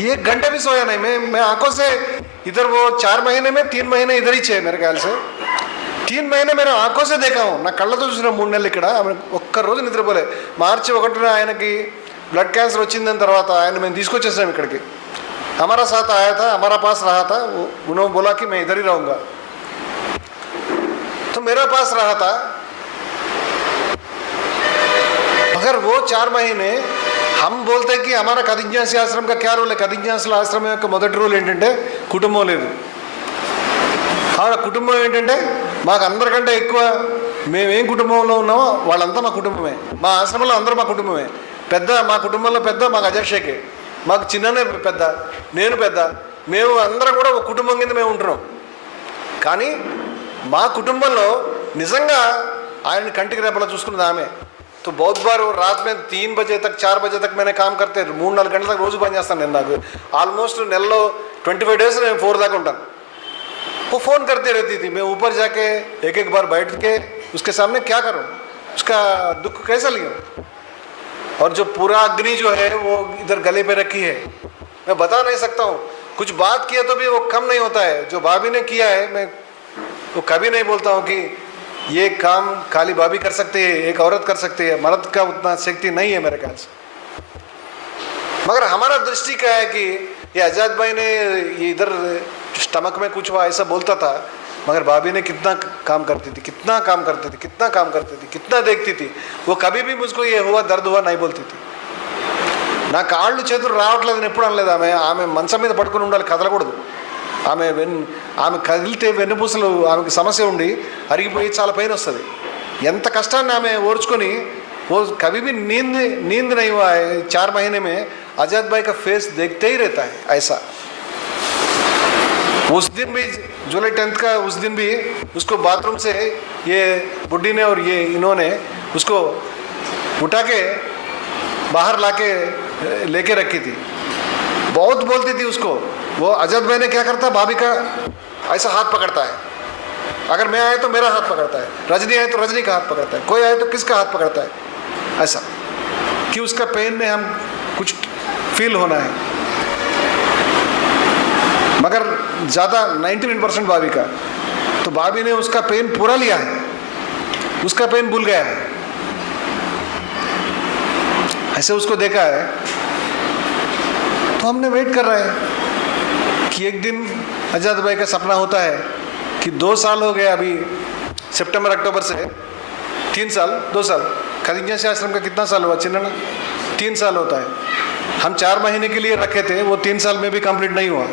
1 घंटे भी सोया नहीं. मैं आंखों से इधर, वो 4 महीने में 3 महीने इधर ही छे मेरे ख्याल से. 3 महीने मेरे आंखों से देखा हूँ. నా కళ్ళతో చూసిన 3 నెలలు ఇక్కడ ఆమె ఒక్కరోజు నిద్రపోలే. మార్చి 1న ఆయనకి బ్లడ్ క్యాన్సర్ వచ్చిందని తర్వాత ఆయన మేము తీసుకొచ్చేసాం ఇక్కడికి. हमारा साथ आया था, हमारा पास रहा था. उन्होंने बोला कि मैं इधर ही रहूँगा, तो मेरा पास रहा था. मगर वो 4 महीने हम बोलते हैं कि हमारा కదింజాసి ఆశ్రమం का क्या रोल है. కదింజాసి ఆశ్రమం యొక్క మొదటి రూల్ ఏంటంటే కుటుంబం లేదు. ఆడ కుటుంబం ఏంటంటే మాకు అందరికంటే ఎక్కువ మేమేం కుటుంబంలో ఉన్నామో వాళ్ళంతా మా కుటుంబమే. మా ఆశ్రమంలో అందరూ మా కుటుంబమే. పెద్ద మా కుటుంబంలో పెద్ద మాకు అజయ్ షేకే, మాకు చిన్ననే పెద్ద, నేను పెద్ద, మేము అందరం కూడా ఒక కుటుంబం కింద మేము ఉంటున్నాం. కానీ మా కుటుంబంలో నిజంగా ఆయన్ని కంటికి రేపలా చూసుకున్నది ఆమె. तो बहुत बार रात में 3 बजे तक 4 बजे तक मैंने काम करते, 3-4 గంటల దాకా రోజు పని చేస్తాను నేను. నాకు ఆల్మోస్ట్ నెలలో 25 डेज నేను 4 దాకా ఉంటాను. वो फ़ोन करते रहती थी. मैं ऊपर जाके एक बार बैठ के उसके सामने क्या करूं, उसका दुख कैसा लियूं. और जो पूरा अग्नि जो है वो इधर गले पे रखी है, मैं बता नहीं सकता हूँ. कुछ बात किया तो भी वो कम नहीं होता है. जो भाभी ने किया है, मैं वो कभी नहीं बोलता हूँ कि ये काम खाली भाभी कर सकती है, एक औरत कर सकती है. मर्द का उतना शक्ति नहीं है मेरे ख्याल से. मगर हमारा दृष्टि क्या है कि ये आजाद भाई ने ये इधर स्टमक में कुछ हुआ ऐसा बोलता था, मगर भाभी ने कितना काम करती थी, कितना काम करती थी, कितना काम करती थी, कितना देखती थी। वो कभी भी मुझको ये हुआ दर्द हुआ नहीं बोलती थी। నా కాళ్ళు చేతులు రావట్లేదని ఎప్పుడు అనలేదు ఆమె. ఆమె మంచం మీద పడుకుని ఉండాలి, కదలకూడదు. ఆమె కదిలితే వెన్నుపూసలు ఆమెకి సమస్య ఉండి అరిగిపోయి చాలా పెయిన్ వస్తుంది. ఎంత కష్టాన్ని ఆమె ఓర్చుకొని वो कभी भी नींद नहीं हुआ है 4 महीने में. आजाद भाई का फेस देखते ही रहता है ऐसा. उस दिन भी जुलाई 10 का उस दिन भी उसको बाथरूम से ये बुड्ढी ने और ये इन्होंने उसको उठा के बाहर लाके लेके रखी थी. बहुत बोलती थी उसको. वो आजाद भाई ने क्या करता, भाभी का ऐसा हाथ पकड़ता है. अगर मैं आए तो मेरा हाथ पकड़ता है, रजनी आए तो रजनी का हाथ पकड़ता है, कोई आए तो किसका हाथ पकड़ता है, ऐसा कि उसका पेन में हम कुछ फील होना है. मगर ज़्यादा 99% भाभी का. तो भाभी ने उसका पेन पूरा लिया है, उसका पेन भूल गया है. ऐसे उसको देखा है. तो हमने वेट कर रहे हैं कि एक दिन आजाद भाई का सपना होता है कि 2 साल हो गए अभी, सितंबर अक्टूबर से 3 साल 2 साल. खदीजा से आश्रम का कितना साल हुआ चिन्ना? 3 साल होता है. हम 4 महीने के लिए रखे थे, वो 3 साल में भी कंप्लीट नहीं हुआ.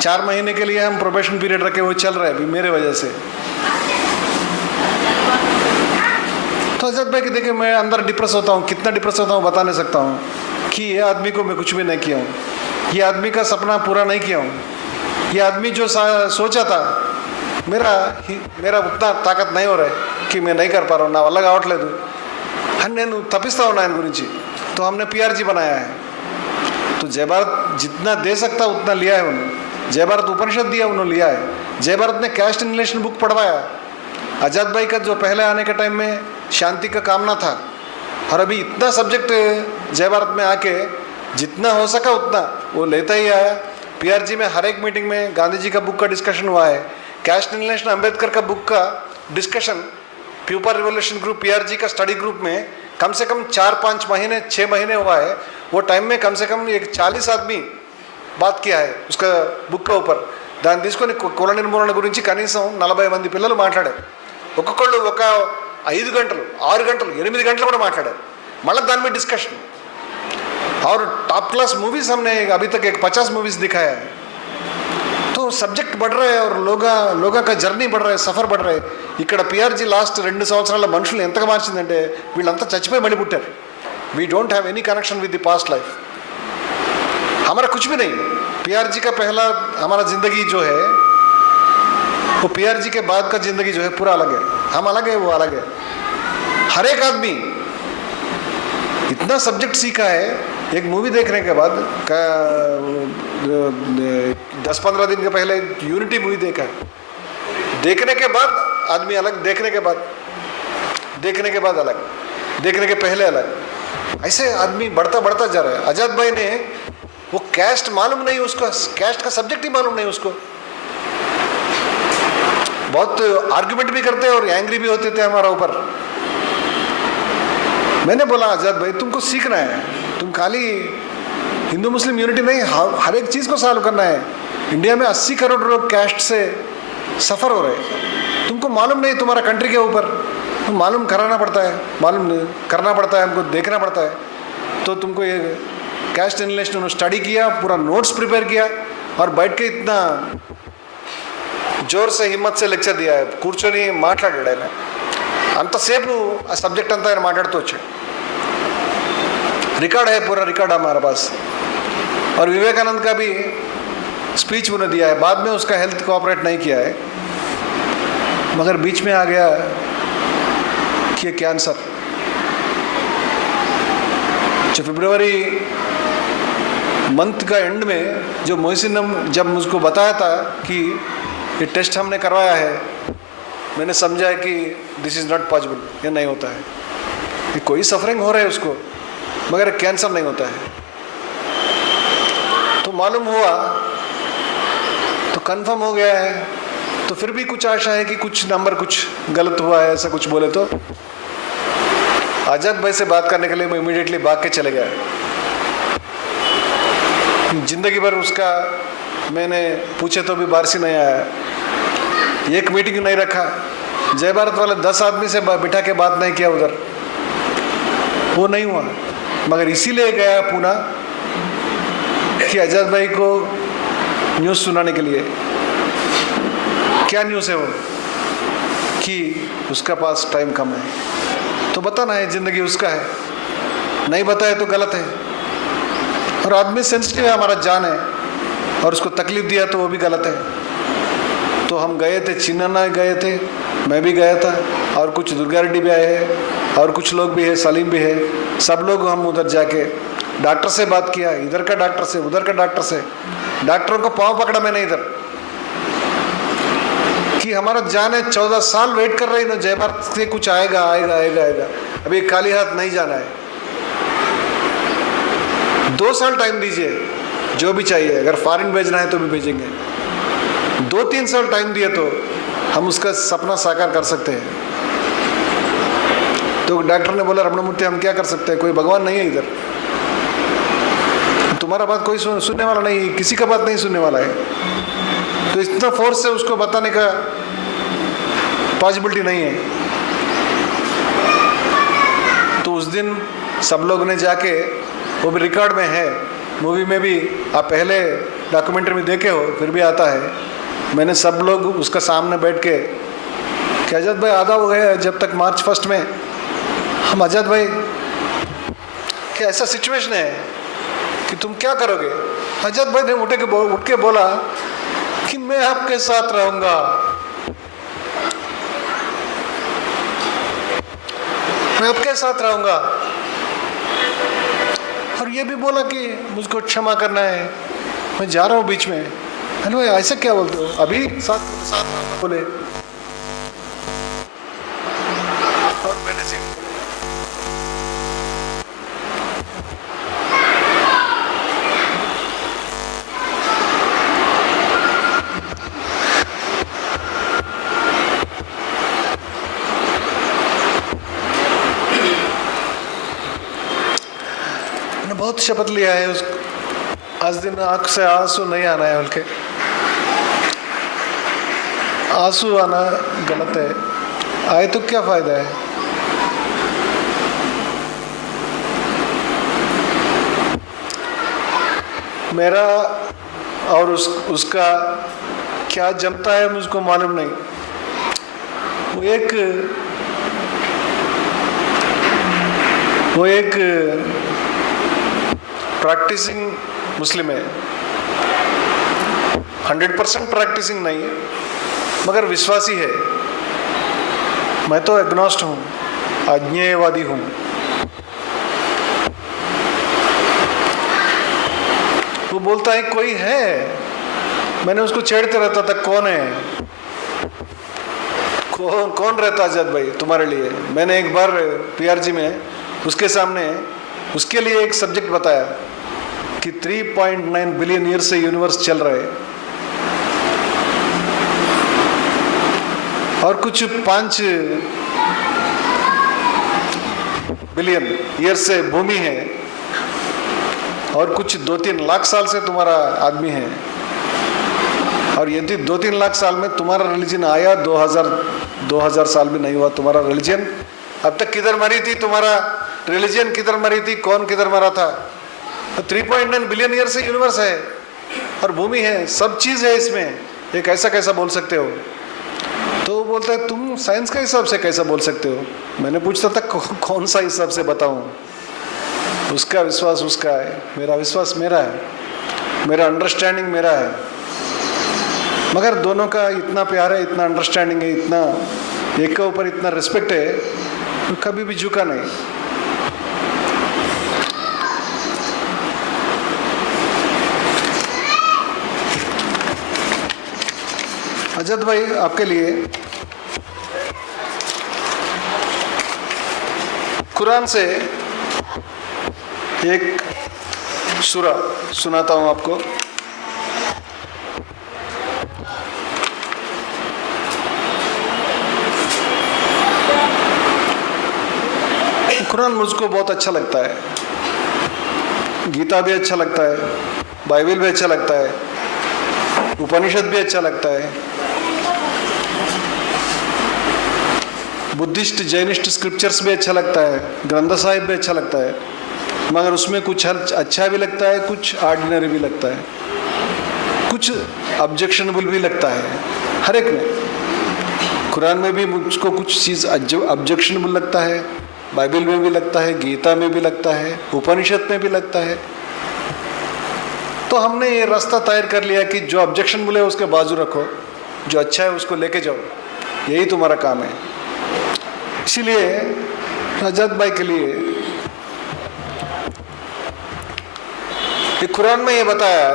4 महीने के लिए हम प्रोबेशन पीरियड रखे, वो चल रहा है अभी मेरे वजह से. तो आजाद भाई के देखे मैं अंदर डिप्रेस होता हूँ, कितना डिप्रेस होता हूँ बता नहीं सकता हूँ कि ये आदमी को मैं कुछ भी नहीं किया हूँ, ये आदमी का सपना पूरा नहीं किया हूँ. ये आदमी जो सोचा था मेरा उतना ताकत नहीं हो रहा है कि मैं नहीं कर पा रहा हूँ, ना वल्ला కావట్లేదు అని నేను తప్పిస్తా ఉన్నా ఆయన గురించి. तो हमने PRG बनाया है. तो जय भारत जितना दे सकता उतना लिया है उन्होंने. जय भारत उपनिषद दिया उन्होंने लिया है. जय भारत ने कैस्ट इनलेशन बुक पढ़वाया. आजाद भाई का जो पहले आने के टाइम में शांति का कामना था, और अभी इतना सब्जेक्ट जय भारत में आके जितना हो सका उतना वो लेता ही आया. PRG में हर एक मीटिंग में गांधी जी का बुक का डिस्कशन हुआ है. कैस्ट इनलेशन अम्बेडकर का बुक का discussion pupa revolution group PRG का स्टडी ग्रुप में कम से कम 4-5 महीने 6 महीने हुआ है. वो टाइम में कम से कम एक 40 आदमी बात किया है उसका बुक का ऊपर. దాన్ని తీసుకొని కుల నిర్మూలన గురించి కనీసం 40 మంది పిల్లలు మాట్లాడారు. ఒక్కొక్కళ్ళు ఒక 5 గంటలు 6 గంటలు 8 గంటలు కూడా మాట్లాడారు. మళ్ళీ దాని మీద డిస్కషన్. और टॉप क्लास मूवीज़ हमने अभी तक 50 मूवीज़ दिखाया है. तो सब्जेक्ट बढ़ रहा है और लोगों का जर्नी बढ़ रहा है, सफ़र बढ़ रहा है. ఇక్కడ PRG లాస్ట్ 2 సంవత్సరాల మనుషులు ఎంతగా మార్చిందంటే వీళ్ళంతా చచ్చిపోయి మళ్ళీ పుట్టారు. We don't have any connection with the past life. हमारा कुछ भी नहीं. PRG का पहला हमारा ज़िंदगी जो है वो PRG के बाद का ज़िंदगी जो है पूरा अलग है. हम अलग है, वो अलग है. हर एक आदमी इतना सब्जेक्ट सीखा है. एक मूवी देखने के बाद 10-15 दिन के पहले यूनिटी मूवी देखा है. देखने के बाद आदमी अलग, देखने के बाद अलग, देखने के पहले अलग. ऐसे आदमी बढ़ता बढ़ता जा रहा है. आजाद भाई ने वो कैस्ट मालूम नहीं उसको, कैस्ट का सब्जेक्ट ही मालूम नहीं उसको. बहुत आर्ग्यूमेंट भी करते और एंग्री भी होते थे हमारा ऊपर. मैंने बोला आजाद भाई तुमको सीखना है, तुम खाली हिंदू मुस्लिम यूनिटी नहीं, हर एक चीज़ को सॉल्व करना है. इंडिया में 80 करोड़ लोग कैस्ट से सफ़र हो रहे. तुमको मालूम नहीं तुम्हारा कंट्री के ऊपर, तुम मालूम कराना पड़ता है, मालूम करना पड़ता है, हमको देखना पड़ता है. तो तुमको ये कैस्ट इनलेशन स्टडी किया, पूरा नोट्स प्रिपेयर किया और बैठ के इतना जोर से हिम्मत से लेक्चर दिया है. కూర్చొని మాట్లాడాడు ఆయన. అంతసేపు ఆ సబ్జెక్ట్ అంతా ఆయన మాట్లాడుతూ వచ్చాడు. रिकॉर्ड है, पूरा रिकॉर्ड हमारे पास. और विवेकानंद का भी स्पीच उन्होंने दिया है. बाद में उसका हेल्थ कोऑपरेट नहीं किया है, मगर बीच में आ गया कि कैंसर. जो फरवरी मंथ का एंड में जो मोहसिन जब मुझको बताया था कि ये टेस्ट हमने करवाया है, मैंने समझा है कि दिस इज़ नॉट पॉसिबल, ये नहीं होता है. ये कोई सफरिंग हो रहा है उसको, मगर कैंसर नहीं होता है. तो मालूम हुआ तो कंफर्म हो गया है. तो फिर भी कुछ आशा है कि कुछ नंबर कुछ गलत हुआ है, ऐसा कुछ बोले. तो आजाद भाई से बात करने के लिए मैं इमीडिएटली भाग के चले गया. जिंदगी भर उसका मैंने पूछे तो भी बारिश नहीं आया, एक मीटिंग नहीं रखा, जय भारत वाले 10 आदमी से बिठा के बात नहीं किया उधर, वो नहीं हुआ। मगर इसीलिए गया पूना कि आजाद भाई को न्यूज़ सुनाने के लिए। क्या न्यूज़ है वो? कि उसका पास टाइम कम है, तो बताना है, जिंदगी उसका है, नहीं बताए तो गलत है। और आदमी सेंसिटिव है, हमारा जान है, और उसको तकलीफ दिया तो वो भी गलत है। तो हम गए थे, चिन्ना गए थे, मैं भी गया था, और कुछ दुर्गा रेड्डी भी आए हैं, और कुछ लोग भी है, सलीम भी है, सब लोग हम उधर जाके डॉक्टर से बात किया, इधर का डॉक्टर से, उधर का डॉक्टर से, डॉक्टरों को पाँव पकड़ा मैंने इधर कि हमारा जान है, 14 साल वेट कर रही ना, जय भारत से कुछ आएगा आएगा आएगा आएगा, अभी खाली हाथ नहीं जाना है। 2 साल टाइम दीजिए, जो भी चाहिए, अगर फॉरेन भेजना है तो भी भेजेंगे। 2-3 साल टाइम दिए तो हम उसका सपना साकार कर सकते हैं। तो डॉक्टर ने बोला, रमणमूर्ति हम क्या कर सकते हैं, कोई भगवान नहीं है इधर, तुम्हारा बात कोई सुनने वाला नहीं, किसी का बात नहीं सुनने वाला है। तो इतना फोर्स से उसको बताने का पॉसिबिलिटी नहीं है। तो उस दिन सब लोग ने जाके, वो भी रिकॉर्ड में है, मूवी में भी, आप पहले डॉक्यूमेंट्री में देखे हो, फिर भी आता है, मैंने सब लोग उसका सामने बैठ के कि आजाद भाई आधा हो गया जब तक मार्च 1 में हम, आजाद भाई क्या ऐसा सिचुएशन है कि तुम क्या करोगे? आजाद भाई ने उठ के बोला कि मैं आपके साथ रहूंगा, मैं आपके साथ रहूंगा। और ये भी बोला कि मुझको क्षमा करना है, मैं जा रहा हूँ बीच में। हेलो, ऐसा क्या बोलते हो? अभी साथ बोले, और मैंने से बहुत शपथ लिया है उस, आज दिन आंख से आंसू नहीं आना है, बल्कि आंसू आना गलत है, आए तो क्या फायदा है। मेरा और उसका क्या जमता है मुझको मालूम नहीं। वो एक प्रैक्टिसिंग मुस्लिम है, 100% प्रैक्टिसिंग नहीं है, मगर विश्वासी है। मैं तो एग्नोस्ट हूँ, अज्ञेयवादी हूँ। वो बोलता है कोई है, मैंने उसको छेड़ते रहता था, कौन है, कौन रहता आजाद भाई तुम्हारे लिए। मैंने एक बार पीआरजी में उसके सामने उसके लिए एक सब्जेक्ट बताया कि 3.9 बिलियन ईयर से यूनिवर्स चल रहा है, और कुछ 5 बिलियन ईयर से भूमि है, और कुछ 2-3 लाख साल से तुम्हारा आदमी है। और यदि 2-3 लाख साल में तुम्हारा रिलीजन आया, 2000 साल भी नहीं हुआ तुम्हारा रिलीजन, अब तक किधर मरी थी तुम्हारा रिलीजन, किधर मरी थी, कौन किधर मरा था। तो 3.9 बिलियन ईयर से यूनिवर्स है, और भूमि है, सब चीज़ है इसमें, ये कैसा कैसा बोल सकते हो? तो वो बोलता है तुम साइंस के हिसाब से कैसा बोल सकते हो? मैंने पूछता था कौन सा हिसाब से बताऊं? उसका विश्वास उसका है, मेरा विश्वास मेरा है, मेरा अंडरस्टैंडिंग मेरा है। मगर दोनों का इतना प्यार है, इतना अंडरस्टैंडिंग है, इतना एक के ऊपर इतना रिस्पेक्ट है, तो कभी भी झुका नहीं। अजद भाई, आपके लिए कुरान से एक सूरा सुनाता हूं आपको। कुरान मुझको बहुत अच्छा लगता है, गीता भी अच्छा लगता है, बाइबल भी अच्छा लगता है, उपनिषद भी अच्छा लगता है, बुद्धिस्ट जैनिस्ट स्क्रिप्चर्स भी अच्छा लगता है, ग्रंथ साहिब भी अच्छा लगता है, मगर उसमें कुछ अच्छा भी लगता है, कुछ ऑर्डिनरी भी लगता है, कुछ ऑब्जेक्शनेबल भी लगता है, हर एक में। कुरान में भी मुझको कुछ चीज़ ऑब्जेक्शनेबल लगता है, बाइबल में भी लगता है, गीता में भी लगता है, उपनिषद में भी लगता है। तो हमने ये रास्ता तैयार कर लिया कि जो ऑब्जेक्शनेबल है उसके बाजू रखो, जो अच्छा है उसको लेके जाओ, यही तुम्हारा काम है। इसीलिए रजत भाई के लिए कुरान में ये बताया है,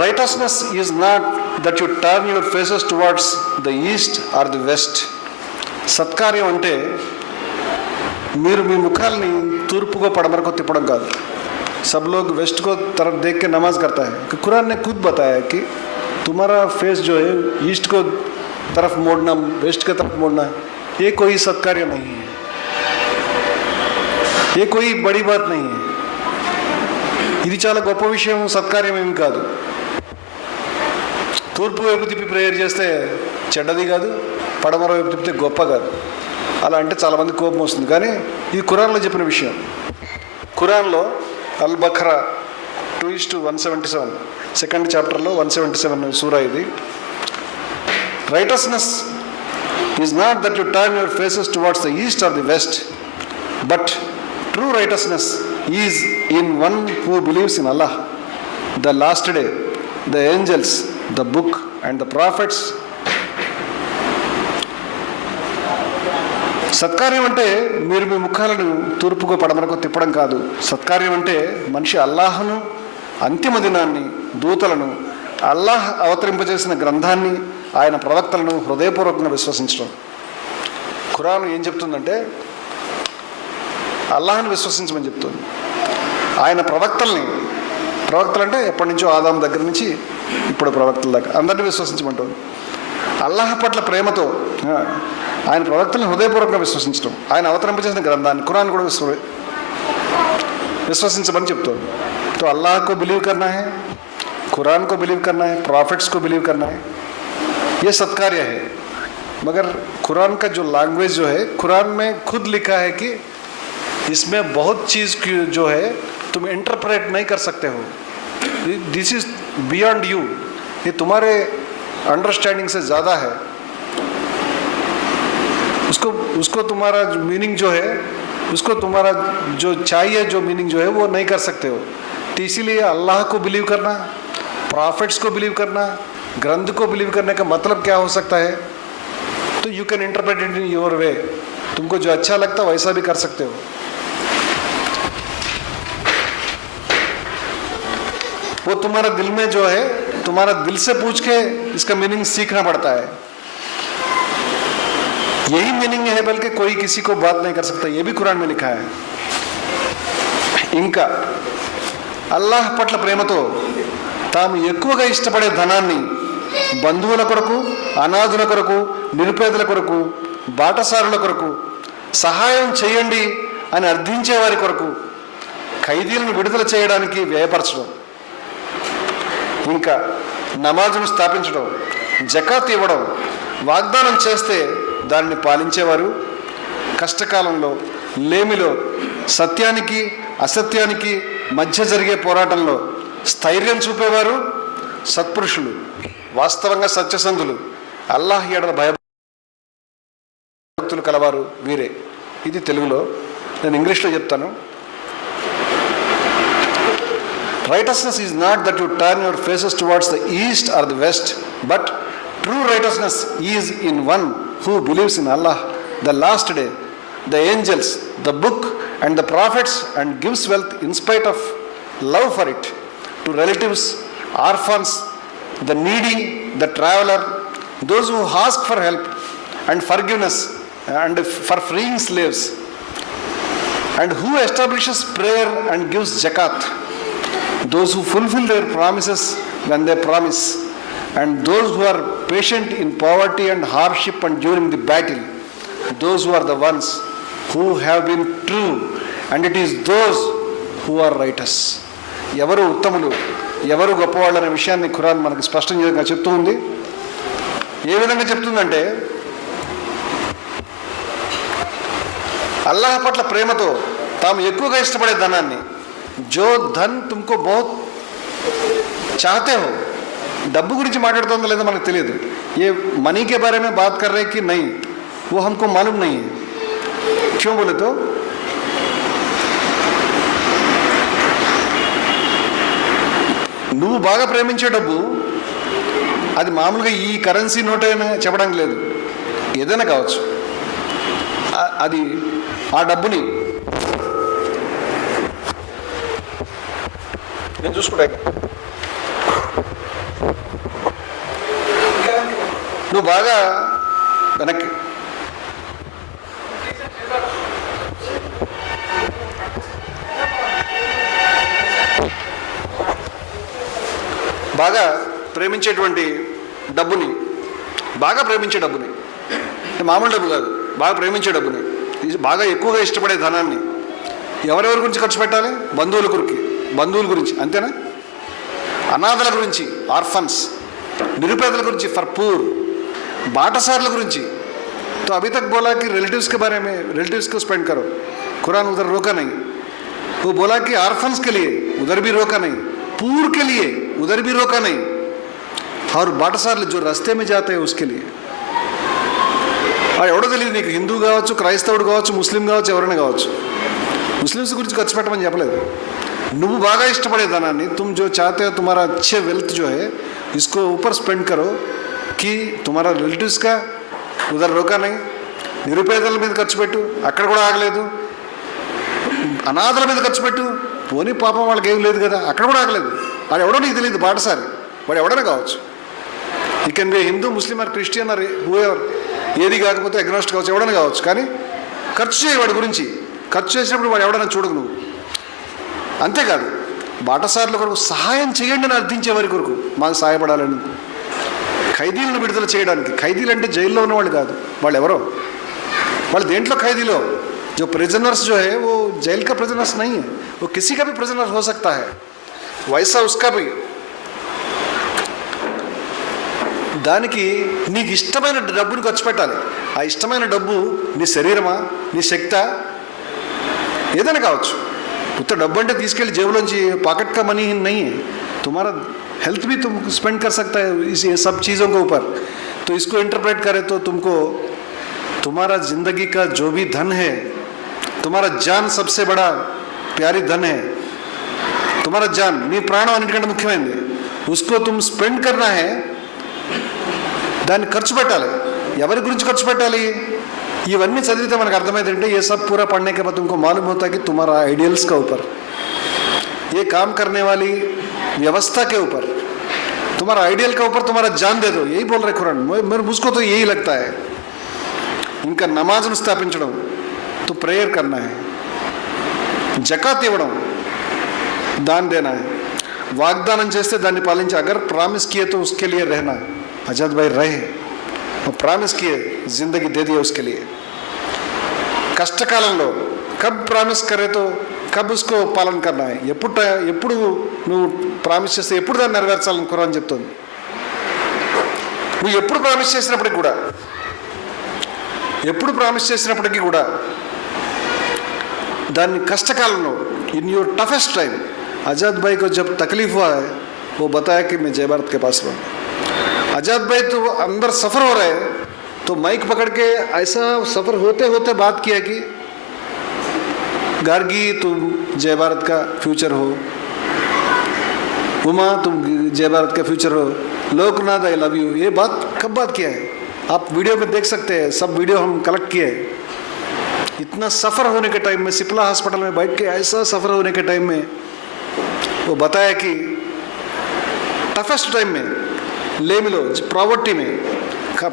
righteousness is not that you turn your faces towards the east or the west. సత్కార్యం అంటే మీరు మీ ముఖాలని తూర్పుకో పడమరకో తిప్పడం కాదు. सब लोग वेस्ट को तरफ देख के नमाज करता है कि कुरान ने खुद बताया कि तुम्हारा फेस जो है ईस्ट को तरफ मोड़ना, वेस्ट की तरफ मोड़ना, ये कोई सत्कार्य नहीं है, ये कोई बड़ी बात नहीं है, ఇది చాలా గొప్ప విషయం, సత్కార్యం ఏమి కాదు. తూర్పు వైపు తిప్పి ప్రేయర్ చేస్తే చెడ్డది కాదు, పడమర వైపు తిప్పితే గొప్ప కాదు. అలా అంటే చాలామంది కోపం వస్తుంది, కానీ ఇది ఖురాన్లో చెప్పిన విషయం. ఖురాన్లో అల్ బఖ్రా 2:177 సెకండ్ చాప్టర్లో 177 సూరా ఇది. Righteousness is not that you turn your faces towards the east or the west, but true righteousness is in one who believes in Allah, the last day, the angels, the book and the prophets. సత్కార్యం అంటే మీరు మీ ముఖాలను తూర్పుకో పడమరకో తిప్పడం కాదు. సత్కార్యం అంటే మనిషి అల్లాహ్ను, అంతిమ దినాన్ని, దూతలను, అల్లాహ్ అవతరింపజేసిన గ్రంథాన్ని, ఆయన ప్రవక్తలను హృదయపూర్వకంగా విశ్వసించడం. ఖురాన్ ఏం చెప్తుందంటే అల్లాహ్ని విశ్వసించమని చెప్తుంది. ఆయన ప్రవక్తల్ని, ప్రవక్తలు అంటే ఎప్పటి నుంచో ఆదాం దగ్గర నుంచి ఇప్పుడు ప్రవక్తల దాకా అందరినీ విశ్వసించమంటుంది. అల్లాహ్ పట్ల ప్రేమతో ఆయన ప్రవక్తలను హృదయపూర్వకంగా విశ్వసించడం, ఆయన అవతరింపజేసిన గ్రంథాన్ని ఖురాన్ కూడా విశ్వసించమని చెప్తుంది. तो अल्लाह को बिलीव करना है, कुरान को बिलीव करना है, प्रॉफिट्स को बिलीव करना है, ये सत्कार्य है. मगर कुरान का जो लैंग्वेज जो है, कुरान में खुद लिखा है कि इसमें बहुत चीज़ जो है तुम इंटरप्रेट नहीं कर सकते हो, दिस इज बियॉन्ड यू, ये तुम्हारे अंडरस्टैंडिंग से ज़्यादा है. उसको तुम्हारा मीनिंग जो है, उसको तुम्हारा जो चाहिए जो मीनिंग जो है वो नहीं कर सकते हो. तो इसीलिए अल्लाह को बिलीव करना, प्रॉफिट्स को बिलीव करना, ग्रंथ को बिलीव करने का मतलब क्या हो सकता है? तो you can interpret it in your way, तुमको जो अच्छा लगता है वैसा भी कर सकते हो. वो तुम्हारा दिल में जो है, तुम्हारा दिल से पूछ के इसका मीनिंग सीखना पड़ता है. यही मीनिंग है, बल्कि कोई किसी को बात नहीं कर सकता, ये भी कुरान में लिखा है. ఇంకా అల్లాహ్ పట్ల ప్రేమతో తాము ఎక్కువగా ఇష్టపడే ధనాన్ని బంధువుల కొరకు, అనాథుల కొరకు, నిరుపేదల కొరకు, బాటసారుల కొరకు, సహాయం చేయండి అని అర్థించే వారి కొరకు, ఖైదీలను విడుదల చేయడానికి వ్యయపరచడం, ఇంకా నమాజును స్థాపించడం, జకాత్ ఇవ్వడం, వాగ్దానం చేస్తే దాన్ని పాలించేవారు, కష్టకాలంలో, లేమిలో, సత్యానికి అసత్యానికి మధ్య జరిగే పోరాటంలో స్థైర్యం చూపేవారు సత్పురుషులు, వాస్తవంగా సత్యసంధులు, అల్లాహ్ ఎడల భయభక్తులు కలవారు వీరే. ఇది తెలుగులో, నేను ఇంగ్లీష్లో చెప్తాను. Righteousness is not that you turn your faces towards the east or the west, but true righteousness is in one who believes in Allah, the last day, the angels, the book and the prophets, and gives wealth in spite of love for it to relatives, orphans, the needy, the traveler, those who ask for help and forgiveness and for freeing slaves, and who establishes prayer and gives zakat, those who fulfill their promises when they promise, and those who are patient in poverty and hardship and during the battle, those who are the ones who have been true and it is those who are writers. ఎవరు ఉత్తములు, ఎవరు గొప్పవాళ్ళు అనే విషయాన్ని ఖురాన్ మనకు స్పష్టంగా చెప్తూ ఉంది. ఏ విధంగా చెప్తుందంటే, అల్లాహ్ పట్ల ప్రేమతో తాము ఎక్కువగా ఇష్టపడే ధనాన్ని, జో ధన్ తుమ్కో బహుత్ చాహతే హో, డబ్బు గురించి మాట్లాడుతుందో లేదో మనకు తెలియదు. ఏ మనీ కే బారే మే బాత్ కర్ రహే కి నహీ, वो हमको मालूम नहीं है. क्यों बोले तो నువ్వు బాగా ప్రేమించే డబ్బు అది మామూలుగా ఈ కరెన్సీ నోట్ అయినా చెప్పడానికి లేదు, ఏదైనా కావచ్చు. అది ఆ డబ్బుని నేను చూసుకుంటా. నువ్వు బాగా వెనక్కి బాగా ప్రేమించేటువంటి డబ్బుని, బాగా ప్రేమించే డబ్బుని, మామూలు డబ్బు కాదు, బాగా ప్రేమించే డబ్బుని, బాగా ఎక్కువగా ఇష్టపడే ధనాన్ని ఎవరెవరి గురించి ఖర్చు పెట్టాలి? బంధువుల గురించి, అంతేనా? అనాథల గురించి, ఆర్ఫన్స్, నిరుపేదల గురించి, ఫర్ పూర్, బాటసార్ల గురించి. तो अभी तक बोला कि रिलेटिव्स के बारे में, रिलेटिव्स को स्पेंड करो. कुरान उधर रोका नहीं. वो बोला कि आर्फन्स के लिए, उधर भी रोका नहीं. पूर के लिए, उधर भी रोका नहीं. और బాటసార్లు जो रास्ते में जाते हैं उसके लिए. ఎవడో తెలియదు నీకు, హిందూ కావచ్చు, క్రైస్తవుడు కావచ్చు, ముస్లిం కావచ్చు, ఎవరైనా కావచ్చు. ముస్లిమ్స్ గురించి ఖర్చు పెట్టమని చెప్పలేదు. నువ్వు బాగా ఇష్టపడే ధనాన్ని, तुम जो चाहते हो तुम्हारा अच्छे वेल्थ जो है इसको ऊपर स्पेंड करो कि तुम्हारा रिलेटिव्स का उधर रोका नहीं. నిరుపేదల మీద ఖర్చు పెట్టు, అక్కడ కూడా ఆగలేదు. అనాథల మీద ఖర్చు పెట్టు, పోనీ పాపం వాళ్ళకి ఏం లేదు కదా, అక్కడ కూడా ఆగలేదు. వాడు ఎవడో నీకు తెలియదు, బాటసారి వాడు ఎవడైనా కావచ్చు. ఈ can be Hindu, Muslim are Christian or whoever, ఏది కాకపోతే అగ్నోస్ట్ కావచ్చు, ఎవడైనా కావచ్చు. కానీ ఖర్చు చేయి వాడి గురించి. ఖర్చు చేసినప్పుడు వాడు ఎవడైనా చూడకు నువ్వు. అంతేకాదు, బాటసార్ల కొరకు సహాయం చేయండి అని అర్థించే వారి కొరకు మాకు సహాయపడాలని, ఖైదీలను విడుదల చేయడానికి. ఖైదీలు అంటే జైల్లో ఉన్నవాళ్ళు కాదు, వాళ్ళు ఎవరో, వాళ్ళు దేంట్లో ఖైదీలో. जो प्रिजनर्स जो है वो जेल का प्रिजनर्स नहीं है, वो किसी का भी प्रिजनर हो सकता है, वैसा उसका भी. దానికి నీకు ఇష్టమైన డబ్బుని ఖర్చు పెట్టాలి. ఆ ఇష్టమైన డబ్బు నీ శరీరమా, నీ శక్తా, ఏదైనా కావచ్చు. ఉత్త డబ్బు అంటే తీసుకెళ్ళి జేబులోంచి పాకెట్ కా మనీ नहीं है, तुम्हारा हेल्थ भी तुम स्पेंड कर सकता है ये सब चीज़ों के ऊपर. तो इसको इंटरप्रेट करें तो तुमको तुम्हारा जिंदगी का जो भी धन है, तुम्हारा जान सबसे बड़ा प्यारी धन है. तुम्हारा जान, నీ ప్రాణం అన్నిటికంటే ముఖ్యమైనది. उसको तुम स्पेंड करना है, దాన్ని ఖర్చు పెట్టాలి. ఎవరి గురించి ఖర్చు పెట్టాలి? ఇవన్నీ చదివితే మనకు అర్థమైందంటే ये सब पूरा पढ़ने के बाद तुमको मालूम होता है कि तुम्हारा आइडियल्स का ऊपर, ये काम करने वाली व्यवस्था के ऊपर, तुम्हारा आइडियल के ऊपर तुम्हारा जान दे दो. यही बोल रहे कुरान. मेरे मुझको तो यही लगता है. ఇంకా నమాజ్ను స్థాపించడం, तो प्रेयर करना है, జకాత్ ఇవ్వడం, దాన్ దేనా है, వాగ్దానం చేస్తే దాన్ని పాలించి, అగర్ ప్రామిస్ కియే तो उसके लिए रहना. आजाद भाई रहे, वो ప్రామిస్ किए, जिंदगी दे दिया उसके लिए. కష్టకాలంలో కబ్ ప్రామిస్ करे तो కబ్ उसको పాలన करना है. ఎప్పుడు నువ్వు ప్రామిస్ చేస్తే ఎప్పుడు దాన్ని నెరవేర్చాలని ఖురాన్ చెప్తుంది. నువ్వు ఎప్పుడు ప్రామిస్ చేసినప్పటికీ కూడా దాన్ని కష్టకాలంలో, इन योर टफेस्ट टाइम. आज़ाद भाई को जब तकलीफ हुआ है वो बताया कि मैं जय भारत के पास हूँ. आज़ाद भाई तो अंदर सफ़र हो रहे हैं, तो माइक पकड़ के ऐसा सफ़र होते होते बात किया कि गार्गी तुम जय भारत का फ्यूचर हो, उमा तुम जय भारत का फ्यूचर हो, लोकनाथ आई लव यू. ये बात कब बात किया है? आप वीडियो में देख सकते हैं, सब वीडियो हम कलेक्ट किए. इतना सफ़र होने के टाइम में, सिप्ला हॉस्पिटल में बैठ के ऐसा सफ़र होने के टाइम में वो बताया कि टफेस्ट टाइम में, लेमिलो प्रॉवर्टी में,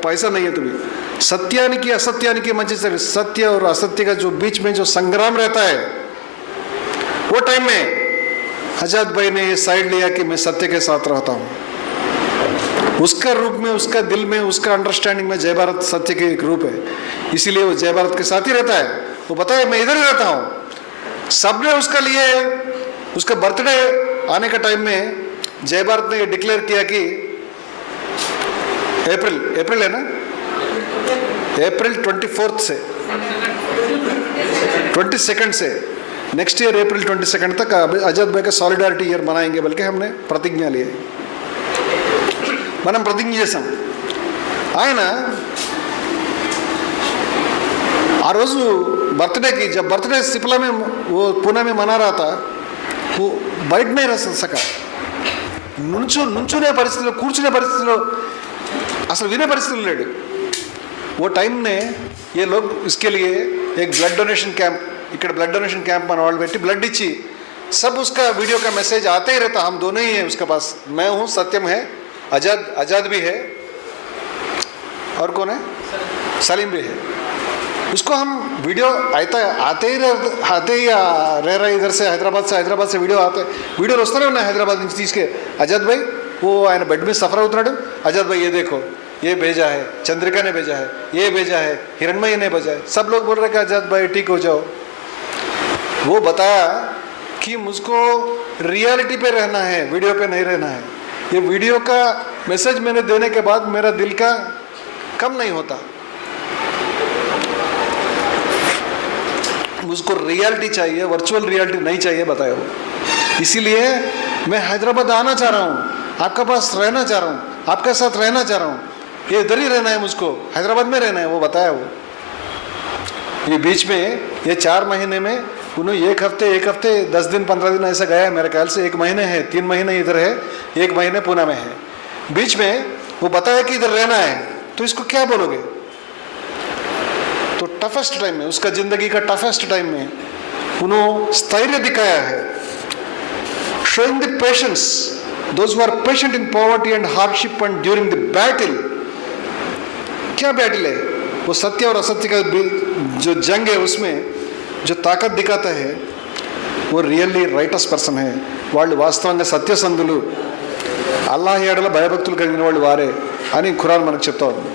पैसा नहीं है तुम्हें, सत्यानिकी असत्यानिकी मध्य से, सत्य और असत्य का जो बीच में जो संग्राम रहता है, वो टाइम में आजाद भाई ने ये साइड लिया कि मैं सत्य के साथ रहता हूँ. उसका रूप में, उसका दिल में, उसका अंडरस्टैंडिंग में जय भारत सत्य के एक रूप है, इसीलिए वो जय भारत के साथ ही रहता है. वो बताया मैं इधर ही रहता हूँ, सबने उसका लिए उसका बर्थडे आने का टाइम में जय भारत ने डिक्लेयर किया कि अप्रैल है ना, अप्रैल 24 से 22 से नेक्स्ट ईयर अप्रैल 22 तक आजाद भाई का सॉलिडारिटी ईयर मनाएंगे बल्कि हमने प्रतिज्ञा लिए మనం ప్రతిజ్ఞ చేసాం. ఆయన आ रोज़ बर्थडे की जब बर्थडे सिपला में वो पुणे में मना रहा था, वो बैठ नहीं रह सका. నుంచునే పరిస్థితిలో కూర్చునే పరిస్థితిలో అసలు వినే పరిస్థితులు లేడు. वो टाइम ने ये लोग इसके लिए एक ब्लड डोनेशन कैंप, इकड़ ब्लड डोनेशन कैंप మన వాళ్ళు పెట్టి ब्लड इच्छी सब उसका वीडियो का मैसेज आते ही रहता. हम दोनों ही हैं उसके पास, मैं हूँ, सत्यम है, आजाद भी है, और कौन है, सलीम भी है. उसको हम वीडियो आते ही रह रहा इधर से हैदराबाद से वीडियो वस्तूने ఉన్నాయి हैदराबाद నుంచి తీసుకే. आजाद भाई वो ఆయన బెడ్ మీద సఫర్ అవుతున్నాడు, आजाद भाई ये देखो ये भेजा है, चंद्रिका ने भेजा है, ये भेजा है, हिरणमयी ने भेजा है. सब लोग बोल रहे कि आजाद भाई ठीक हो जाओ. वो बताया कि मुझको रियलिटी पे रहना है, वीडियो पे नहीं रहना है. ये वीडियो का मैसेज मैंने देने के बाद मेरा दिल का कम नहीं होता. मुझको रियलिटी चाहिए, वर्चुअल रियलिटी नहीं चाहिए, बताया वो. इसीलिए मैं हैदराबाद आना चाह रहा हूँ, आपका पास रहना चाह रहा हूँ, आपके साथ रहना चाह रहा हूँ. ये इधर ही रहना है, मुझको हैदराबाद में रहना है, वो बताया वो. ये बीच में ये 4 महीने में उन्होंने एक हफ्ते 10 दिन 15 दिन ऐसा गया है मेरे ख्याल से. 1 महीने है, 3 महीने इधर है, 1 महीने पुणे में है. बीच में वो बताया कि इधर रहना है, तो इसको क्या बोलोगे. तो टफेस्ट टाइम में, उसका जिंदगी का टफेस्ट टाइम में उन्होंने स्थैर्य दिखाया है. Showing the patience, those who are patient in poverty and hardship and during the battle. क्या बैटल है वो, सत्य और असत्य का जो जंग है, उसमें जो ताकत दिखाता है वो रियली राइटस पर्सन है. వాళ్ళు వాస్తవంగా సత్యసంధులు, అల్లాహ్ ఏడల భయభక్తులు కలిగిన వాళ్ళు వారే అని ఖురాన్ మనకు చెప్తా ఉంది.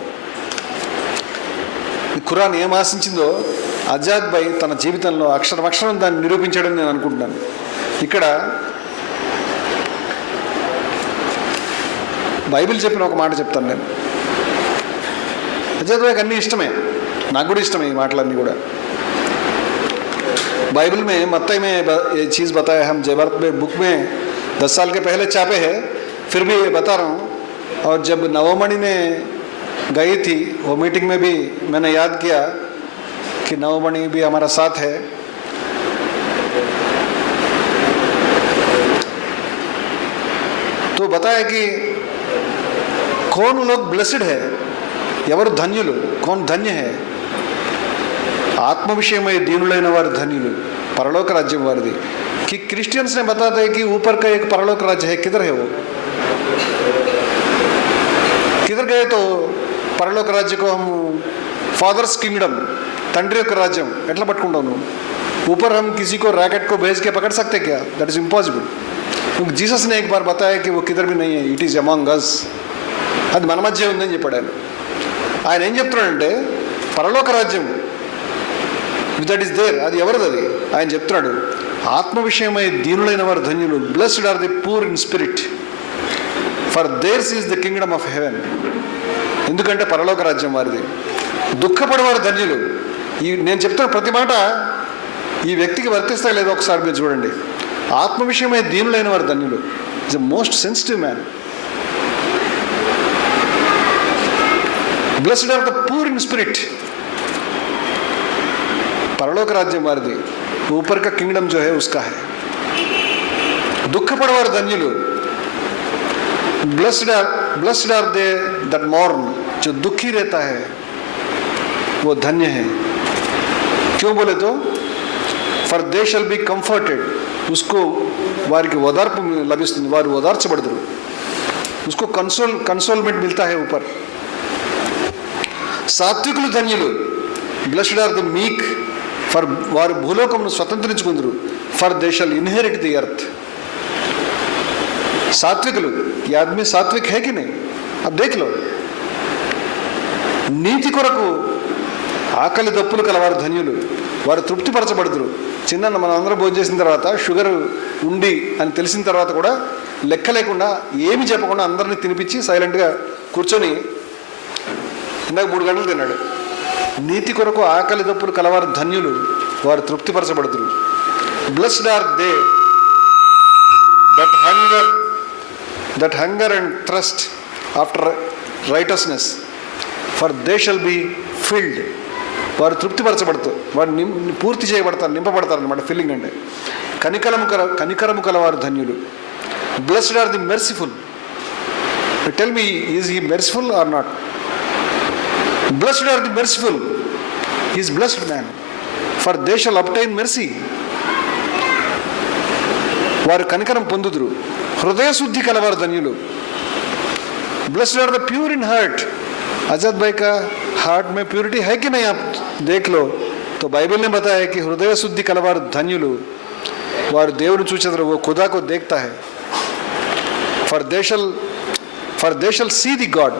ఖురాన్ ఏం ఆశించిందో ఆజాద్ భాయ్ తన జీవితంలో అక్షరం దాన్ని నిరూపించాడని నేను అనుకుంటున్నాను. ఇక్కడ బైబిల్ చెప్పిన ఒక మాట చెప్తాను నేను. आजाद भाई అన్నీ ఇష్టమే, నాకు కూడా ఇష్టమే ఈ మాటలన్నీ కూడా. बाइबल में मत्ती में ये चीज़ बताया, हम जय भारत में बुक में 10 साल के पहले छापे हैं, फिर भी बता रहा हूँ. और जब नवमणि ने गई थी वो मीटिंग में भी मैंने याद किया कि नवमणि भी हमारा साथ है. तो बताया कि कौन लोग ब्लेस्ड है, ఎవరు ధన్యులు, कौन धन्य है. आत्म विषयमय दीनुलैन वार धन्युలు, परलोक राज्य वारिदी. कि क्रिश्चियंस ने बताते हैं कि ऊपर का एक परलोक राज्य है, किधर है वो, किधर गए. तो परलोक राज्य को हम फादर्स किंगडम, తండ్రి యొక్క రాజ్యం ఎట్లా పట్టుకుంటావు నువ్వు. ऊपर हम किसी को रैकेट को भेज के पकड़ सकते क्या, दैट इज इम्पॉसिबल. क्योंकि जीसस ने एक बार बताया कि वो किधर भी नहीं है, इट ఈజ్ అమాంగ్ అస్, అది మన మధ్య ఉందని చెప్పాడు ఆయన. ఆయన ఏం చెప్తున్నాడంటే పరలోక రాజ్యం దట్ ఈస్ దేర్, అది ఎవరిది, అది ఆయన చెప్తున్నాడు. ఆత్మ విషయమై దీనులైన వారు ధన్యులు, blessed are the poor in spirit, for theirs is the kingdom of heaven. ఎందుకంటే పరలోక రాజ్యం వారిది. దుఃఖపడేవారు ధన్యులు. ఈ నేను చెప్తున్న ప్రతి మాట ఈ వ్యక్తికి వర్తిస్తాయి లేదో ఒకసారి మీరు చూడండి. ఆత్మ విషయమై దీనులైన వారు ధన్యులు, is a most sensitive man. Blessed are the poor in spirit, परलोक राज्य वारिदी, ऊपर का किंगडम जो है उसका है. दुख पड़वार धन्युलु, blessed are they that mourn, जो दुखी रहता है वो धन्य है. क्यों बोले तो for they shall be comforted, उसको वाరికి ఓదార్పు లభిస్తుంది, వారు ఓదార్చబడతారు, उसको कंसोलमेंट मिलता है ऊपर. సాత్వికులు ధన్యులు, blessed are the meek, for వారు భూలోకమును స్వతంత్రించుకుందరు, for they shall inherit the earth. సాత్వికులు, ఈ ఆద్మీ సాత్విక్ హే కి नहीं, अब देख लो. నీతి కొరకు ఆకలి దప్పులు కలవారు ధన్యులు, వారు తృప్తిపరచబడుదురు, చిన్న మనం అందరం భోజనం చేసిన తర్వాత షుగర్ ఉంది అని తెలిసిన తర్వాత కూడా లెక్క లేకుండా ఏమి చెప్పకుండా అందరినీ తినిపించి సైలెంట్గా కూర్చొని ఇందాక 3 గంటలు తిన్నాడు. నీతి కొరకు ఆకలి దప్పులు కలవారు ధన్యులు, వారు తృప్తిపరచబడుతురు. Blessed are they that hunger and thirst after righteousness, for they shall be filled. వారు తృప్తిపరచబడుతారు, వారు పూర్తి చేయబడతారు, నింపబడతారు అనమాట. ఫిల్లింగ్ అంటే కనికరము కలవారు ధన్యులు. Blessed are the merciful. Tell me, is he merciful or not? Blessed are the merciful, he is blessed man, for they shall obtain mercy. వారు కనికరం పొందుదురు. హృదయ శుద్ధి కలవారు ధన్యులు. Blessed are the pure in heart. Azad भाई का हार्ट में प्योरिटी है कि नहीं, आप देख लो. तो बाइबल ने बताया कि हृदय शुद्धि कलवार धन्युलु, वार దేవుని చూచెదరు, वो खुदा को देखता है. for they shall see the God.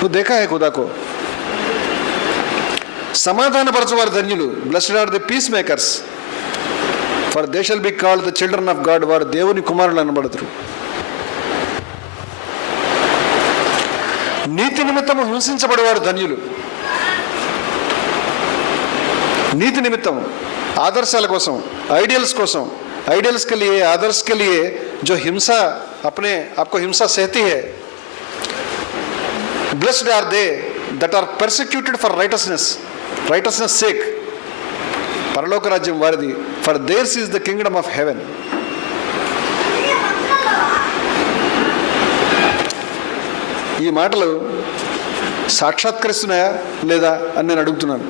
वो देखा है खुदा को. समाधान परचवार धन्युलु. Blessed are the peacemakers, for they shall be called the children of God. వారు దేవుని కుమారులు అనబడతారు. నీతి నిమిత్తము హింసించబడేవారు ధన్యులు. నీతి నిమిత్తం, ఆదర్శాల కోసం, आइडियल्स కోసం, आइडियल्स के लिए, आदर्श के लिए जो हिंसा अपने आपको हिंसा सहती है. Blessed are they that are persecuted for righteousness sake. పరలోక రాజ్యం వారిది. for theirs is the kingdom of heaven. ఈ మాటలు సాక్షాత్కరిస్తున్నాయా లేదా అని నేను అడుగుతున్నాను.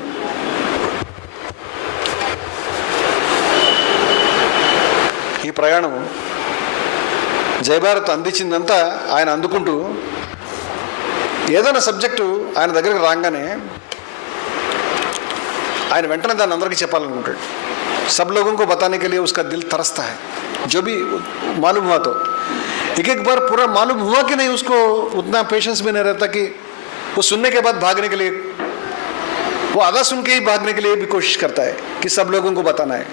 ఈ ప్రయాణం జయభారత్ అందించిందంతా ఆయన అందుకుంటూ ఏదైనా సబ్జెక్టు ఆయన దగ్గరికి రాగానే ఆయన వెంటనే దాన్ని అందరికీ చెప్పాలనుకుంటాడు. सब लोगों को बताने के लिए उसका दिल तरसता है. जो भी मालूम हुआ तो एक बार पूरा मालूम हुआ कि नहीं, उसको उतना पेशेंस भी नहीं रहता कि वो सुनने के बाद भागने के लिए, वो आधा सुन के ही भागने के लिए भी कोशिश करता है कि सब लोगों को बताना है.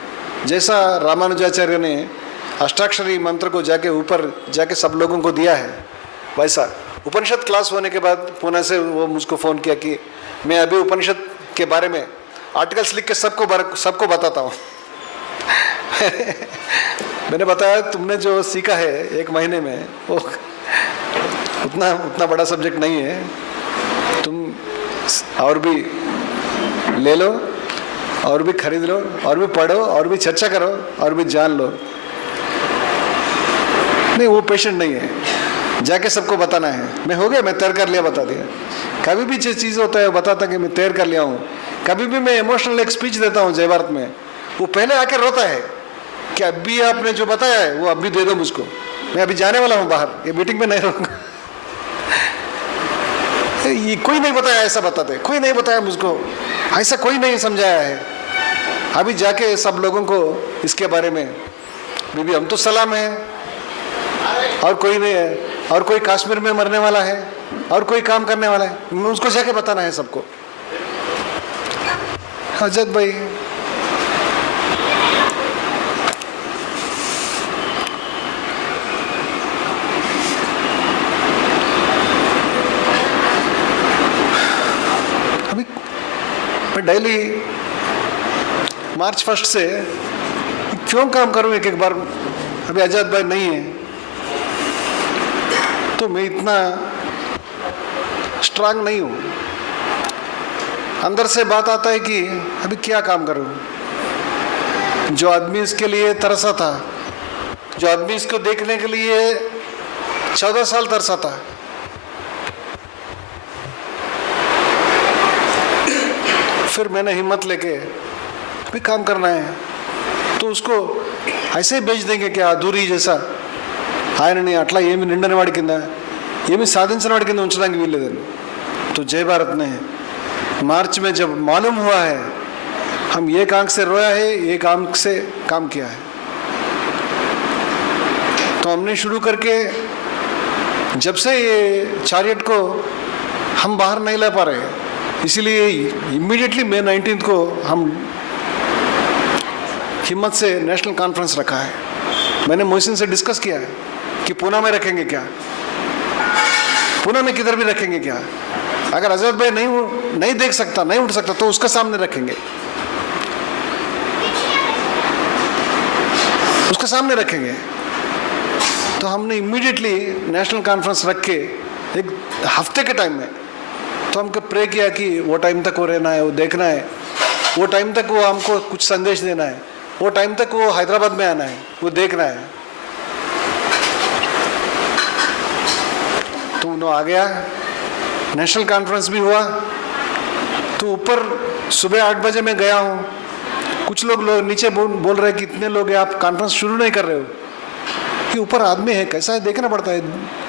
जैसा रामानुजाचार्य ने अष्टाक्षरी मंत्र को जाके ऊपर जाके सब लोगों को दिया है, वैसा उपनिषद क्लास होने के बाद पुणे से वो मुझको फ़ोन किया कि मैं अभी उपनिषद के बारे में आर्टिकल्स लिख के सबको बताता हूँ. मैंने बताया तुमने जो सीखा है 1 महीने में वो उतना बड़ा सब्जेक्ट नहीं है. तुम और भी ले लो, और भी खरीद लो, और भी पढ़ो, और भी चर्चा करो, और भी जान लो. नहीं, वो पेशेंट नहीं है जाके सबको बताना है. मैं हो गया, मैं तैयार कर लिया, बता दिया. कभी भी जो चीज़ होता है वो बताता कि मैं तैयार कर लिया हूँ. कभी भी मैं इमोशनल एक स्पीच देता हूँ जय भारत में, वो पहले आके रोता है कि अभी आपने जो बताया है वो अभी दे दो मुझको, मैं अभी जाने वाला हूँ बाहर, ये मीटिंग में नहीं रहूँगा. ये कोई नहीं बताया, ऐसा बताते, कोई नहीं बताया मुझको, ऐसा कोई नहीं समझाया है. अभी जाके सब लोगों को इसके बारे में, बीबी हम तो सलाम है, और कोई नहीं है, और कोई कश्मीर में मरने वाला है, और कोई काम करने वाला है, उसको जाके बताना है सबको. अजद भाई अभी मैं डेली मार्च 1 से क्यों काम करूं एक बार. अभी आजाद भाई नहीं है तो मैं इतना स्ट्रांग नहीं हूं. अंदर से बात आता है कि अभी क्या काम करूं. जो आदमी इसके लिए तरसा था, जो आदमी इसको देखने के लिए 14 साल तरसा था, फिर मैंने हिम्मत लेके अभी काम करना है. तो उसको ऐसे ही बेच देंगे क्या, अधूरी जैसा. ఆయనని అట్లా ఏమి నిండని వాడి కింద, ఏమి సాధించిన వాడి కింద ఉంచడానికి వీల్లేదని. तो जय भारत ने मार्च में जब मालूम हुआ है, हम एक आंख से रोया है, एक आंख से काम किया है. तो हमने शुरू करके जब से ये चैरियट को हम बाहर नहीं ला पा रहे, इसीलिए इमीडिएटली मई 19 को हम हिम्मत से नेशनल कॉन्फ्रेंस रखा है। मैंने मोहसिन से डिस्कस किया है कि पूना में रखेंगे क्या, पूना में किधर भी रखेंगे क्या। अगर अजहर भाई नहीं देख सकता, नहीं उठ सकता, तो उसके सामने रखेंगे, उसके सामने रखेंगे। तो हमने इमीडिएटली नेशनल कॉन्फ्रेंस रख के एक हफ्ते के टाइम में तो हमको प्रे किया कि वो टाइम तक वो रहना है, वो देखना है, वो टाइम तक वो हमको कुछ संदेश देना है, वो टाइम तक वो हैदराबाद में आना है, वो देखना है। तो उन्होंने आ गया, नेशनल कॉन्फ्रेंस भी हुआ। तो ऊपर सुबह 8 बजे मैं गया हूँ, कुछ लोग नीचे बोल रहे हैं कि इतने लोग हैं, आप कॉन्फ्रेंस शुरू नहीं कर रहे हो, कि ऊपर आदमी है, कैसा है देखना पड़ता है।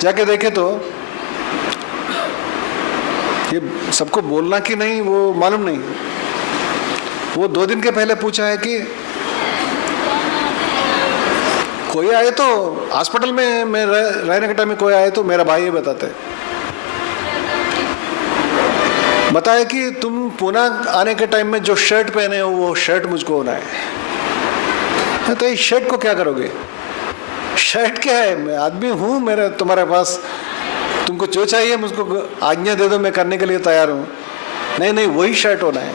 जाके देखे तो ये सबको बोलना कि नहीं वो मालूम नहीं। वो 2 दिन के पहले पूछा है कि कोई आए तो हॉस्पिटल में मैं रहने के टाइम में कोई आए तो मेरा भाई ये बताते बताया कि तुम पुणे आने के टाइम में जो शर्ट पहने हो वो शर्ट मुझको होना है। तो इस शर्ट को क्या करोगे? शर्ट क्या है, मैं आदमी हूँ, मेरा तुम्हारे पास, तुमको जो चाहिए मुझको आज्ञा दे दो, मैं करने के लिए तैयार हूँ। नहीं नहीं, वही शर्ट होना है।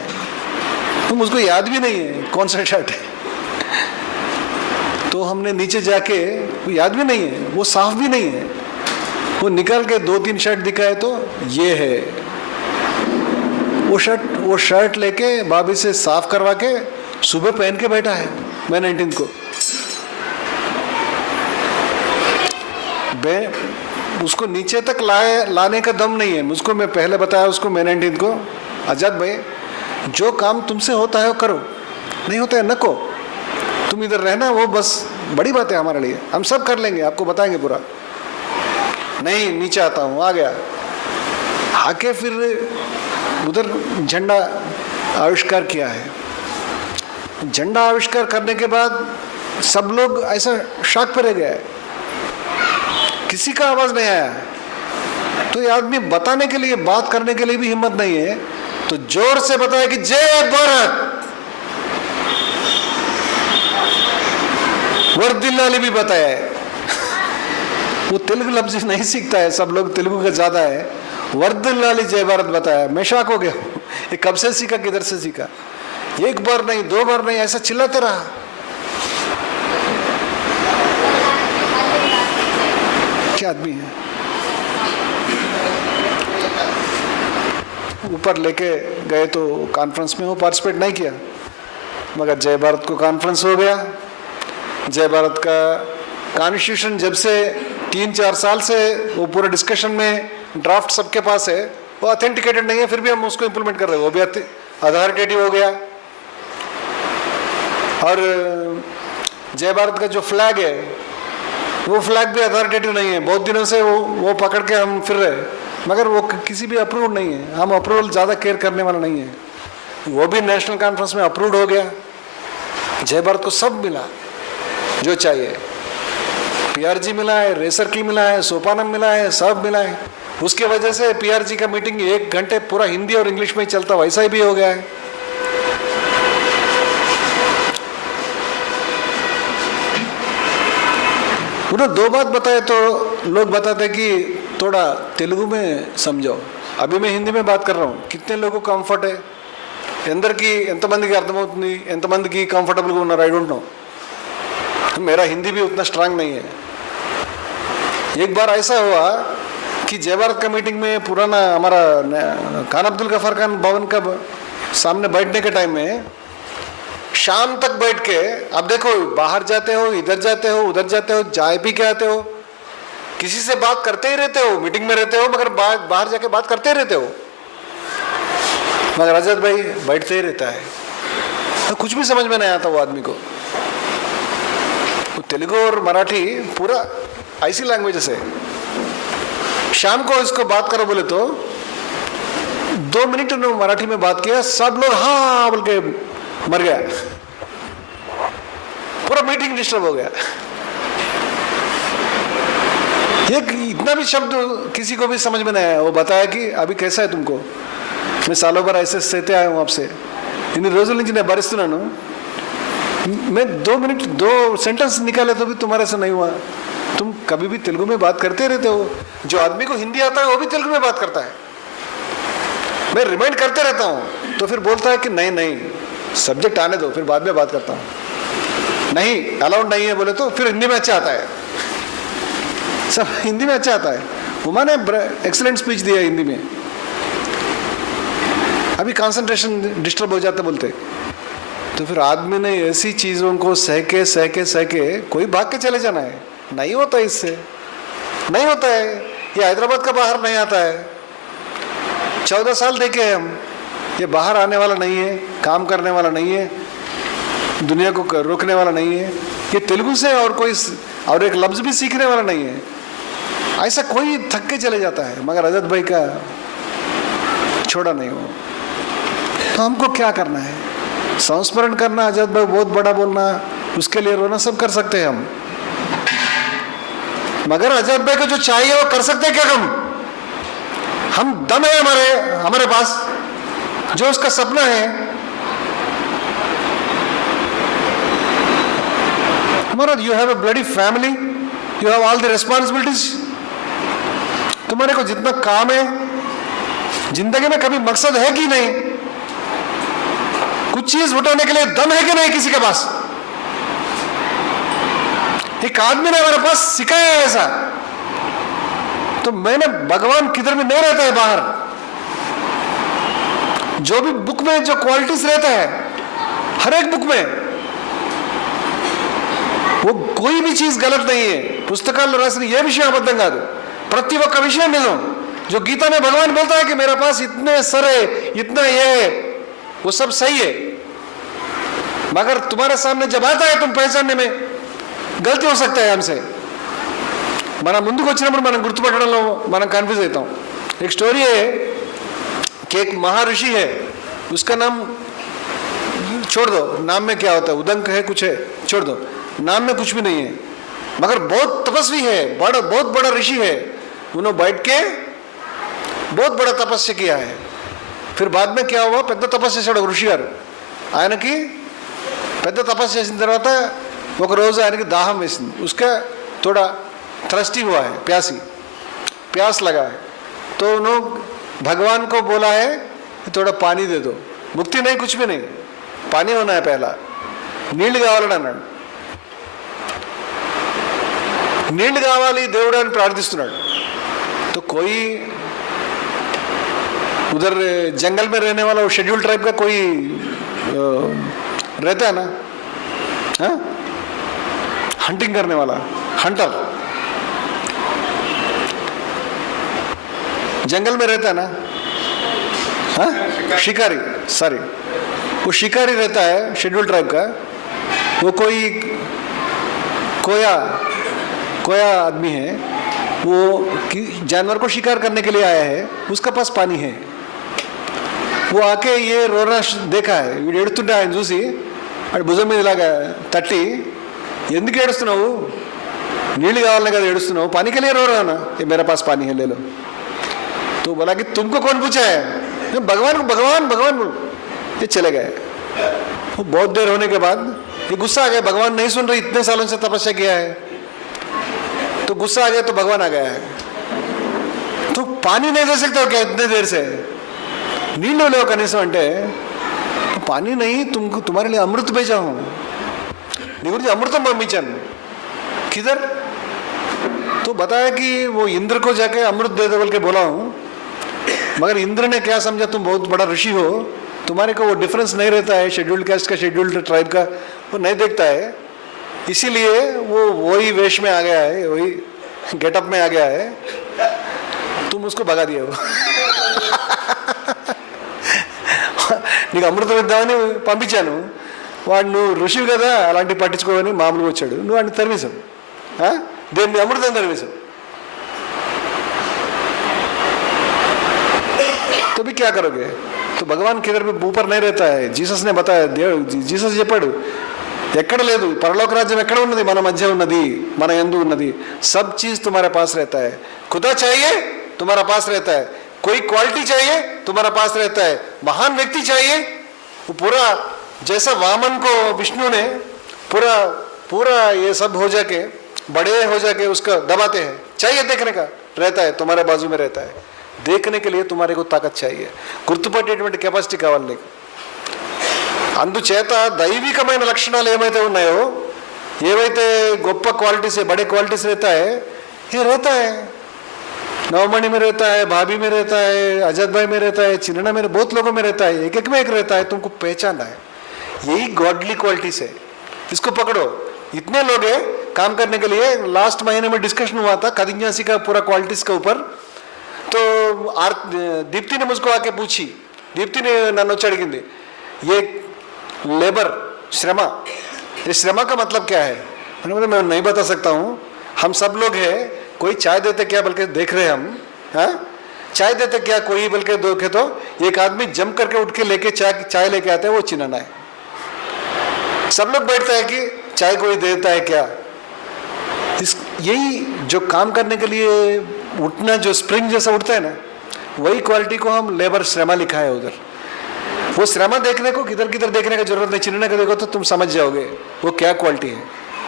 तो मुझको याद भी नहीं है कौन सा शर्ट है। तो हमने नीचे जाके, वो याद भी नहीं है, वो साफ भी नहीं है, वो निकाल के 2-3 शर्ट दिखाए तो ये है वो शर्ट लेके भाभी से साफ करवा के सुबह पहन के बैठा है मई 19 को। उसको नीचे तक लाने का दम नहीं है मुझको। मैं पहले बताया उसको मई 19 को, आजाद भाई जो काम तुमसे होता है वो करो, नहीं होता है नको, तुम इधर रहना, वो बस बड़ी बात है हमारे लिए, हम सब कर लेंगे, आपको बताएंगे पूरा। नहीं, नीचे आता हूँ, आ गया। आके फिर उधर झंडा आविष्कार किया है। झंडा आविष्कार करने के बाद सब लोग ऐसा शॉक पे रह गए, किसी का आवाज नहीं आया। तो ये आदमी बताने के लिए, बात करने के लिए भी हिम्मत नहीं है, तो जोर से बताया कि जय भारत। वर्दिल्लाली भी बताया है। वो तेलुगु लफ्ज नहीं सीखता है, सब लोग तेलुगु का ज्यादा है। वर्दिल्लाली जय भारत बताया। मैं शॉक हो गया, ये कब से सीखा, किधर से सीखा? 1 बार नहीं, 2 बार नहीं, ऐसा चिल्लाते रहा। क्या आदमी है। ऊपर लेके गए तो कॉन्फ्रेंस में वो पार्टिसिपेट नहीं किया, मगर जय भारत को कॉन्फ्रेंस हो गया। जय भारत का कॉन्स्टिट्यूशन जब से 3-4 साल से वो पूरे डिस्कशन में ड्राफ्ट सबके पास है, वो ऑथेंटिकेटेड नहीं है, फिर भी हम उसको इम्प्लीमेंट कर रहे हैं। वो भी अथॉरिटेटिव हो गया। और जय भारत का जो फ्लैग है वो फ्लैग भी अथॉरिटेटिव नहीं है। बहुत दिनों से वो पकड़ के हम फिर रहे, मगर वो किसी भी अप्रूव नहीं है। हम अप्रूवल ज़्यादा केयर करने वाला नहीं है। वो भी नेशनल कॉन्फ्रेंस में अप्रूव हो गया। जय भारत को सब मिला जो चाहिए, पीआरजी मिला है, रेसर की मिला है, सोपानम मिला है, सब मिला है। उसके वजह से पीआरजी का मीटिंग 1 घंटे पूरा हिंदी और इंग्लिश में ही चलता, वैसा ही भी हो गया है। उन्होंने 2 बात बताए तो लोग बताते कि थोड़ा तेलुगु में समझो। अभी मैं हिंदी में बात कर रहा हूँ, कितने लोगों को कंफर्ट है, ఎందరికి ఎంతమందికి అర్థమవుతుంది, ఎంతమందికి కంఫर्टेबल ఉన్నారు, आई डोंट नो। मेरा हिंदी भी उतना स्ट्रांग नहीं है। एक बार ऐसा हुआ कि जय भारत का मीटिंग में पुराना हमारा खान अब्दुल गफार खान भवन का सामने बैठने के टाइम में शाम तक बैठ के, अब देखो बाहर जाते हो, इधर जाते हो, उधर जाते हो, चाय पी के आते हो, किसी से बात करते ही रहते हो, मीटिंग में रहते हो, मगर बाहर जाके बात करते ही रहते हो। मगर आजाद भाई बैठते ही रहता है, तो कुछ भी समझ में नहीं आता वो आदमी को। तेलुगु और मराठी पूरा ऐसी लैंग्वेजेस है। शाम को इसको बात करो बोले तो 2 मिनट उन्होंने मराठी में बात किया, सब लोग हाँ बोल के मर गया, पूरा मीटिंग डिस्टर्ब हो गया। एक इतना भी शब्द किसी को भी समझ में नहीं आया। वो बताया कि अभी कैसा है तुमको, मैं सालों भर ऐसे सहते आया हूँ आपसे, इन्हीं రోజుల నుంచి నేను భరిస్తున్నాను. मैं 2 मिनट 2 सेंटेंस निकाले तो भी तुम्हारे से नहीं हुआ. तुम कभी भी तेलुगु में बात करते रहते हो. जो आदमी को हिंदी आता है वो भी तेलुगु में बात करता है. मैं रिमाइंड करते रहता हूँ तो फिर बोलता है कि नहीं नहीं सब्जेक्ट आने दो, फिर बाद में बात करता हूँ. नहीं अलाउड नहीं है बोले तो फिर हिंदी में अच्छा आता है. सब हिंदी में अच्छा आता है. उमा ने एक्सीलेंट स्पीच दिया हिंदी में. अभी कंसंट्रेशन डिस्टर्ब हो जाता बोलते. तो फिर आदमी ने ऐसी चीज़ों को सह के कोई भाग के चले जाना है. नहीं होता है, इससे नहीं होता है. ये हैदराबाद का बाहर नहीं आता है. 14 साल देखे हम. ये बाहर आने वाला नहीं है, काम करने वाला नहीं है, दुनिया को रोकने वाला नहीं है. ये तेलुगु से और एक लफ्ज़ भी सीखने वाला नहीं है. ऐसा कोई थक के चले जाता है, मगर रजत भाई का छोड़ा नहीं हो. तो हमको क्या करना है? संस्मरण करना, अजत भाई बहुत बड़ा बोलना, उसके लिए रोना, सब कर सकते हैं हम. मगर अजत भाई को जो चाहिए वो कर सकते हैं क्या हम दम है हमारे पास, जो उसका सपना है. हमारा you have a bloody family, you have all the responsibilities. तुम्हारे को जितना काम है, जिंदगी में कभी मकसद है कि नहीं? कुछ चीज उठाने के लिए दम है कि नहीं किसी के पास? एक आदमी ने हमारे पास सिखाया है ऐसा. तो मैंने भगवान किधर में नहीं रहता है बाहर. जो भी बुक में जो क्वालिटीज रहता है, हर एक बुक में वो कोई भी चीज गलत नहीं है. पुस्तकाల్లో రాసిన ఏ విషయం అబద్ధం కాదు. ప్రతి ఒక్క విషయం నిజం. जो गीता में भगवान बोलता है कि मेरे पास इतने सर है, इतना ये है, वो सब सही है. मगर तुम्हारे सामने जब आता है तुम पहचानने में गलती हो सकता है हमसे. మన ముందుకు వచ్చినప్పుడు మనం గుర్తుపట్టడంలో మనం కన్ఫ్యూజ్ అవుతాం. एक स्टोरी है कि एक महर्षि है, उसका नाम छोड़ दो, नाम में क्या होता है, उदंक है कुछ है, छोड़ दो, नाम में कुछ भी नहीं है, मगर बहुत तपस्वी है, बहुत बड़ा ऋषि है. उन्होंने बैठ के बहुत बड़ा तपस्या किया है. फिर बाद में क्या हुआ, పెద్ద తపస్సు చేశాడు ఋషి గారు. ఆయనకి పెద్ద తపస్సు చేసిన తర్వాత ఒక రోజు ఆయనకి దాహం వేసింది. उसका थोड़ा थ्रस्टी हुआ है, प्यास लगा है. तो उन्होंने भगवान को बोला है कि थोड़ा पानी दे दो. मुक्ति नहीं, कुछ भी नहीं, पानी होना है पहला. నీళ్లు కావాలని అన్నాడు. నీళ్లు కావాలి దేవుడు అని ప్రార్థిస్తున్నాడు. तो कोई उधर जंगल में रहने वाला वो शेड्यूल ट्राइब का कोई रहता है ना, हाँ, हंटिंग करने वाला हंटर जंगल में रहता है ना, हाँ, शिकारी, सॉरी, वो शिकारी रहता है शेड्यूल ट्राइब का. वो कोई कोया आदमी है, वो जानवर को शिकार करने के लिए आया है. उसका पास पानी है. वो आके ये रोना देखा है. వీడు ఏడుస్తుంటే ఆయన చూసి వాడి భుజం మీద ఇలాగా తట్టి, ఎందుకు ఏడుస్తున్నావు, నీళ్ళు కావాలనే కదా ఏడుస్తున్నావు, पानी के लिए रो रहा ना, ये मेरे पास पानी है ले लो. तो बोला कि तुमको कौन पूछा है? भगवान ये चले गए. वो बहुत देर होने के बाद ये गुस्सा आ गया, भगवान नहीं सुन रही, इतने सालों से तपस्या किया है. तो गुस्सा आ गया तो भगवान आ गया है. तो पानी नहीं दे सकते हो क्या इतने देर से? నీళ్ళు లేవు కనీసం అంటే, पानी नहीं, तुमको तुम्हारे लिए अमृत भेजा हूँ, నీ గురించి అమృతం పంపించాను. किधर? तो बताया कि वो इंद्र को जाके अमृत दे दो बोल के बोला हूँ. मगर इंद्र ने क्या समझा, तुम बहुत बड़ा ऋषि हो, तुम्हारे को वो डिफरेंस नहीं रहता है शेड्यूल्ड कास्ट का शेड्यूल्ड ट्राइब का, वो नहीं देखता है. इसीलिए वो वही वेश में आ गया है, वही गेटअप में आ गया है. तुम उसको भगा दिए हो. నీకు అమృతం ఇద్దామని పంపించాను, వాడు నువ్వు ఋషివి కదా అలాంటివి పట్టించుకోవని మామూలుగా వచ్చాడు, నువ్వు వాడిని తరివేశావు. దేన్ని అమృతం తరివేశావు. तो भी क्या करोगे? तो भगवान किधर भी ऊपर नहीं रहता है. जीसस ने बताया, జీసస్ చెప్పాడు, ఎక్కడ లేదు పరలోక రాజ్యం, ఎక్కడ ఉన్నది, మన మధ్య ఉన్నది, మన యందు ఉన్నది. सब चीज तुम्हारे पास रहता है. खुदा चाहिए तुम्हारा पास रहता है. कोई क्वालिटी चाहिए तुम्हारा पास रहता है, महान व्यक्ति चाहिए, वो पूरा जैसा वामन को विष्णु ने पूरा पूरा ये सब हो जाके बड़े हो जाके उसका दबाते हैं, चाहिए देखने का रहता है, तुम्हारे बाजू में रहता है, देखने के लिए तुम्हारे को ताकत चाहिए, గుర్తుపట్టేటువంటి కెపాసిటీ కావాలి నీకు. అందుచేత దైవికమైన లక్షణాలు ఏమైతే ఉన్నాయో, ఏవైతే గొప్ప క్వాలిటీస్ బడే క్వాలిటీస్ रहता है, ये रहता है नवमणि में रहता है, भाभी में रहता है, अजय भाई में रहता है, चिन्ना में, बहुत लोगों में रहता है, एक एक में एक रहता है, तुमको पहचानना है. यही गॉडली क्वालिटीज है, इसको पकड़ो. इतने लोग हैं काम करने के लिए. लास्ट महीने में डिस्कशन हुआ था खदिज्ञासी का पूरा क्वालिटीज के ऊपर. तो दीप्ति ने मुझको आके पूछी, दीप्ति ने नन्नो चढ़ी, ये लेबर श्रमा, ये श्रमा का मतलब क्या है? मैंने बोला मैं नहीं बता सकता हूँ, हम सब लोग हैं, कोई चाय देते क्या बल्कि देख रहे हैं हम, हाँ चाय देते क्या कोई बल्कि देखे तो एक आदमी जम करके उठ के लेके चाय लेके आता है, वो चिन्ना है. सब लोग बैठते हैं कि चाय कोई देता है क्या. यही जो काम करने के लिए उठना, जो स्प्रिंग जैसा उठता है ना, वही क्वालिटी को हम लेबर श्रमा लिखा है उधर. वो श्रमा देखने को किधर किधर देखने का जरूरत नहीं, चिन्हने का देखो तो तुम समझ जाओगे वो क्या क्वालिटी है.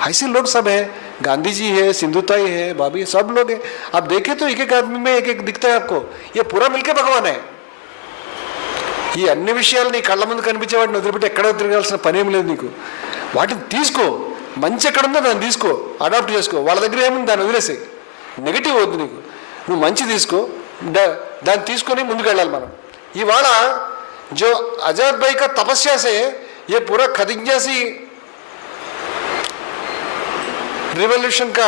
ऐसे लोग सब है, गांधी जी है, सिंधुताई है, भाभी, सब लोग है. आप देखें तो एक एक आदमी में एक एक दिखता है आपको. ये पूरा मिलके भगवान है. ఈ అన్ని విషయాలు నీ కళ్ళ ముందు కనిపించే వాటిని వదిలిపెట్టి ఎక్కడో తిరగాల్సిన పని ఏం లేదు నీకు. వాటిని తీసుకో, మంచి ఎక్కడ ఉందో దాన్ని తీసుకో, అడాప్ట్ చేసుకో. వాళ్ళ దగ్గర ఏముంది దాన్ని వదిలేసి, నెగిటివ్ వద్దు నీకు, నువ్వు మంచి తీసుకో, దాన్ని తీసుకొని ముందుకు వెళ్ళాలి మనం. ఇవాళ जो आजाद भाई का तपस्या से ये पूरा खदिज्ञासी रिवॉल्यूशन का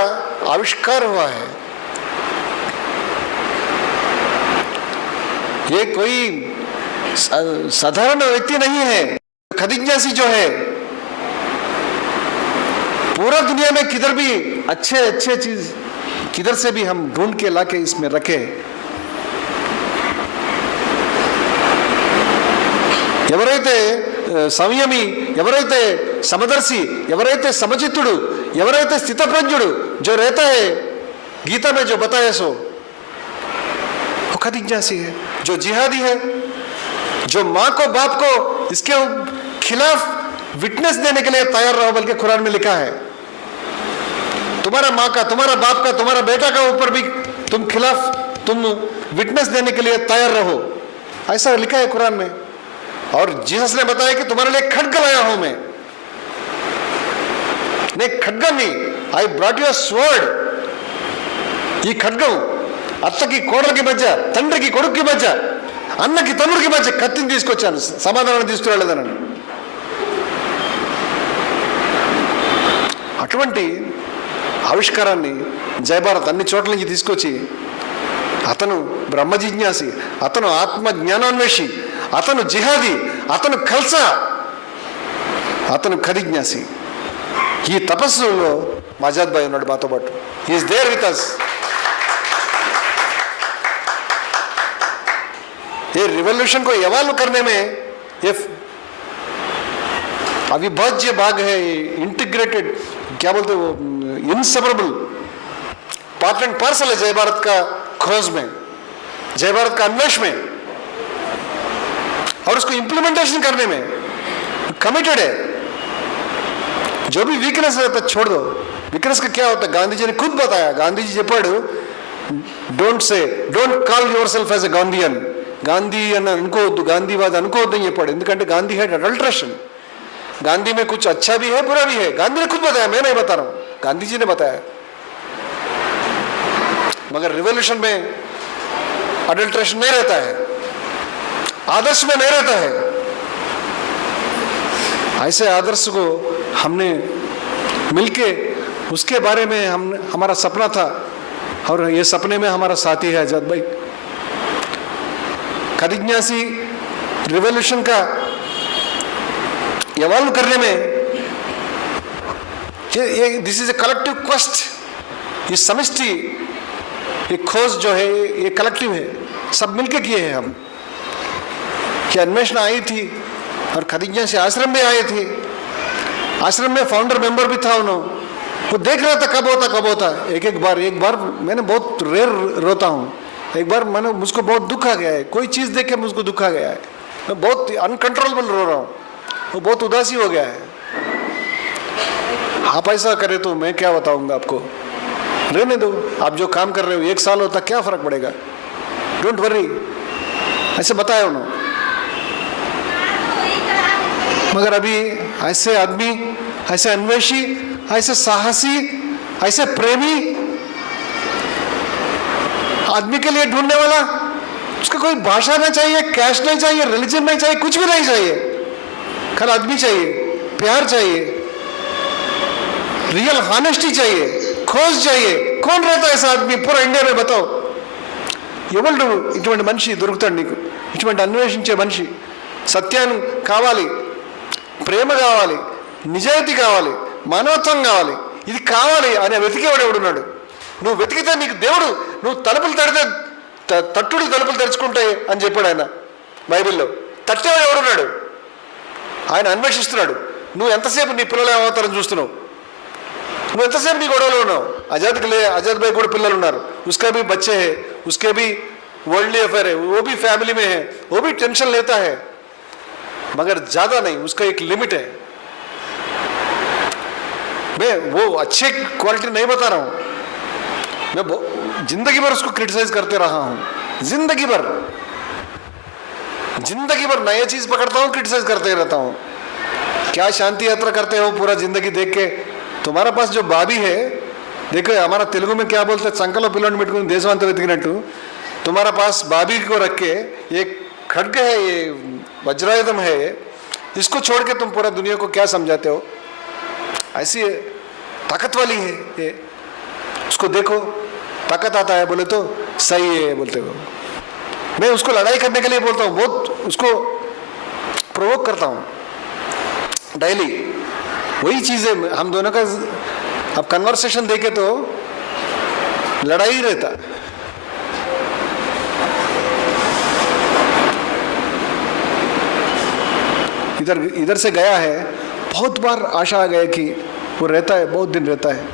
आविष्कार हुआ है. ये कोई साधारण व्यक्ति नहीं है. खदिज्ञासी जो है पूरा दुनिया में किधर भी अच्छे अच्छे चीज किधर से भी हम ढूंढ के लाके इसमें रखे. ఎవరైతే సంయమి, ఎవరైతే సమదర్శి, ఎవరైతే సమచిత్తుడు, ఎవరైతే స్థితప్రజ్ఞుడు, जो रहता है गीता में जो बताया सो वो खदिज्ञासी है, जो जिहादी है, जो माँ को बाप को इसके खिलाफ विटनेस देने के लिए तैयार रहो, बल्कि कुरान में लिखा है तुम्हारा माँ का, तुम्हारा बाप का, तुम्हारा बेटा का ऊपर भी तुम खिलाफ, तुम विटनेस देने के लिए तैयार रहो, ऐसा लिखा है कुरान में. और जीसस ने बताया कि तुम्हारे लिए खड्ग लाया हूं मैं. नहीं खड्ग नहीं, आई ब्रॉट यू स्वॉर्ड. ఈ ఖడ్గం అత్తకి కోడలికి మధ్య, తండ్రికి కొడుక్కి మధ్య, అన్నకి తమ్ముడికి మధ్య కత్తిని తీసుకొచ్చాను, సమాధానం తీసుకురాలేదన్నాడు. అటువంటి ఆవిష్కారాన్ని జయభారత్ అన్ని చోట్ల నుంచి తీసుకొచ్చి, అతను బ్రహ్మ జిజ్ఞాసి, అతను ఆత్మ జ్ఞానాన్వేషి, అతను జిహాదీ, అతను ఖల్సా, అతను ఖదిజ్ఞాసి. ఈ తపస్సులో ఆజాద్ భాయ్ ఉన్నాడు మాతో పాటు. Is there with us. ये रिवॉल्यूशन को एवॉल्व करने में ये अविभाज्य भाग है, इंटीग्रेटेड क्या बोलते वो इनसेपरेबल पार्ट एंड पार्सल है जय भारत का खोज में, जय भारत का अन्वेष में, और उसको इंप्लीमेंटेशन करने में कमिटेड है. जो भी वीकनेस रहता है छोड़ दो. वीकनेस का क्या होता है गांधी जी ने खुद बताया. गांधी जी చెప్పాడు, don't call your self as a Gandhian. Gandhi అని అనుకోవద్దు, గాంధీవాद అనుకోవద్దు అని చెప్పాడు. ఎందుకంటే गांधी हैड अडल्ट्रेशन. गांधी में कुछ अच्छा भी है बुरा भी है. गांधी ने खुद बताया, मैं नहीं बता रहा हूं, गांधी जी ने बताया. मगर रिवॉल्यूशन में अडल्ट्रेशन नहीं रहता है, आदर्श में नहीं रहता है. ऐसे आदर्श को हमने मिलके उसके बारे में हमारा सपना था, और ये सपने में हमारा साथी है आजाद भाई. खदिज्ञासी रिवॉल्यूशन का एवॉल्व करने में ये this is a collective quest. ये समष्टि, ये खोज जो है ये कलेक्टिव है, सब मिलके किए हैं हम. कि अन्वेषण आई थी और खदिज्ञासी आश्रम में आए थे. आश्रम में फाउंडर मेंबर भी था उन्होंने. वो देख रहा था कब होता. एक बार मैंने बहुत रेयर रोता हूँ. एक बार मैंने मुझको बहुत दुख आ गया है, कोई चीज़ देख के मुझको दुख आ गया है, मैं बहुत अनकंट्रोलेबल रो रहा हूँ, वो बहुत उदासी हो गया है। आप ऐसा करें तो मैं क्या बताऊंगा आपको, रहने दो, आप जो काम कर रहे हो 1 साल होता क्या फर्क पड़ेगा, डोंट वरी, ऐसे बताया उन्होंने। मगर अभी ऐसे आदमी, ऐसे अन्वेषी, ऐसे साहसी, ऐसे प्रेमी आदमी के लिए ढूंढने वाला, उसका कोई भाषा नहीं चाहिए, कैश नहीं चाहिए, रिलीजन नहीं चाहिए, कुछ भी नहीं चाहिए, खाली आदमी चाहिए, प्यार चाहिए, रियल हॉनेस्टी चाहिए, खोज चाहिए। कौन रहता है ऐसा आदमी पूरा इंडिया में बताओ? ఎవరు ఇటువంటి మనిషి దొరుకుతాడు నీకు? ఇటువంటి అన్వేషించే మనిషి, సత్యాన్ని కావాలి, ప్రేమ కావాలి, నిజాయితీ కావాలి, మానవత్వం కావాలి, ఇది కావాలి అని వెతికేవాడు ఎవడున్నాడు? నువ్వు వెతికితే నీకు దేవుడు, నువ్వు తలుపులు తడితే తట్టుడు తలుపులు తెరుచుకుంటాయి అని చెప్పాడు ఆయన బైబిల్లో. తట్టేవాడు ఎవడున్నాడు? ఆయన అన్వేషిస్తున్నాడు. నువ్వు ఎంతసేపు నీ పిల్లలు ఏమవుతారని చూస్తున్నావు? నువ్వు ఎంతసేపు నీ గొడవలో ఉన్నావు? आजाद भाई కూడా పిల్లలు ఉన్నారు, उसका भी बच्चे है, उसके भी वर्ल्डली अफेयर है, वो भी फैमिली में है, वो भी टेंशन लेता है, मगर ज्यादा नहीं, उसका एक लिमिट है। मैं वो अच्छे क्वालिटी नहीं बता रहा हूं, मैं जिंदगी भर उसको क्रिटिसाइज करते रहा हूं, जिंदगी भर नया चीज पकड़ता हूं, क्रिटिसाइज करते रहता हूं। क्या शांति यात्रा करते हो पूरा जिंदगी देख के? तुम्हारा पास जो बाबी है, देखो हमारा तेलुगु में क्या बोलते हैं, संकलो पिल्लोని పెట్టుకుని దేశమంతా వెతికినట్టు, तुम्हारा पास बाबी को रख के एक खड्ग है, ये वज्रायुधम है, इसको छोड़ के तुम पूरा दुनिया को क्या समझाते हो? ऐसी ताकत वाली है ये, उसको देखो, ताकत आता है बोले तो सही है बोलते हो। मैं उसको लड़ाई करने के लिए बोलता हूँ, बहुत उसको प्रोवोक करता हूँ डेली। वही चीज़ है, हम दोनों का अब कन्वर्सेशन देखे तो लड़ाई ही रहता। इधर से गया है, बहुत बार आशा आ गया कि वो रहता है, बहुत दिन रहता है।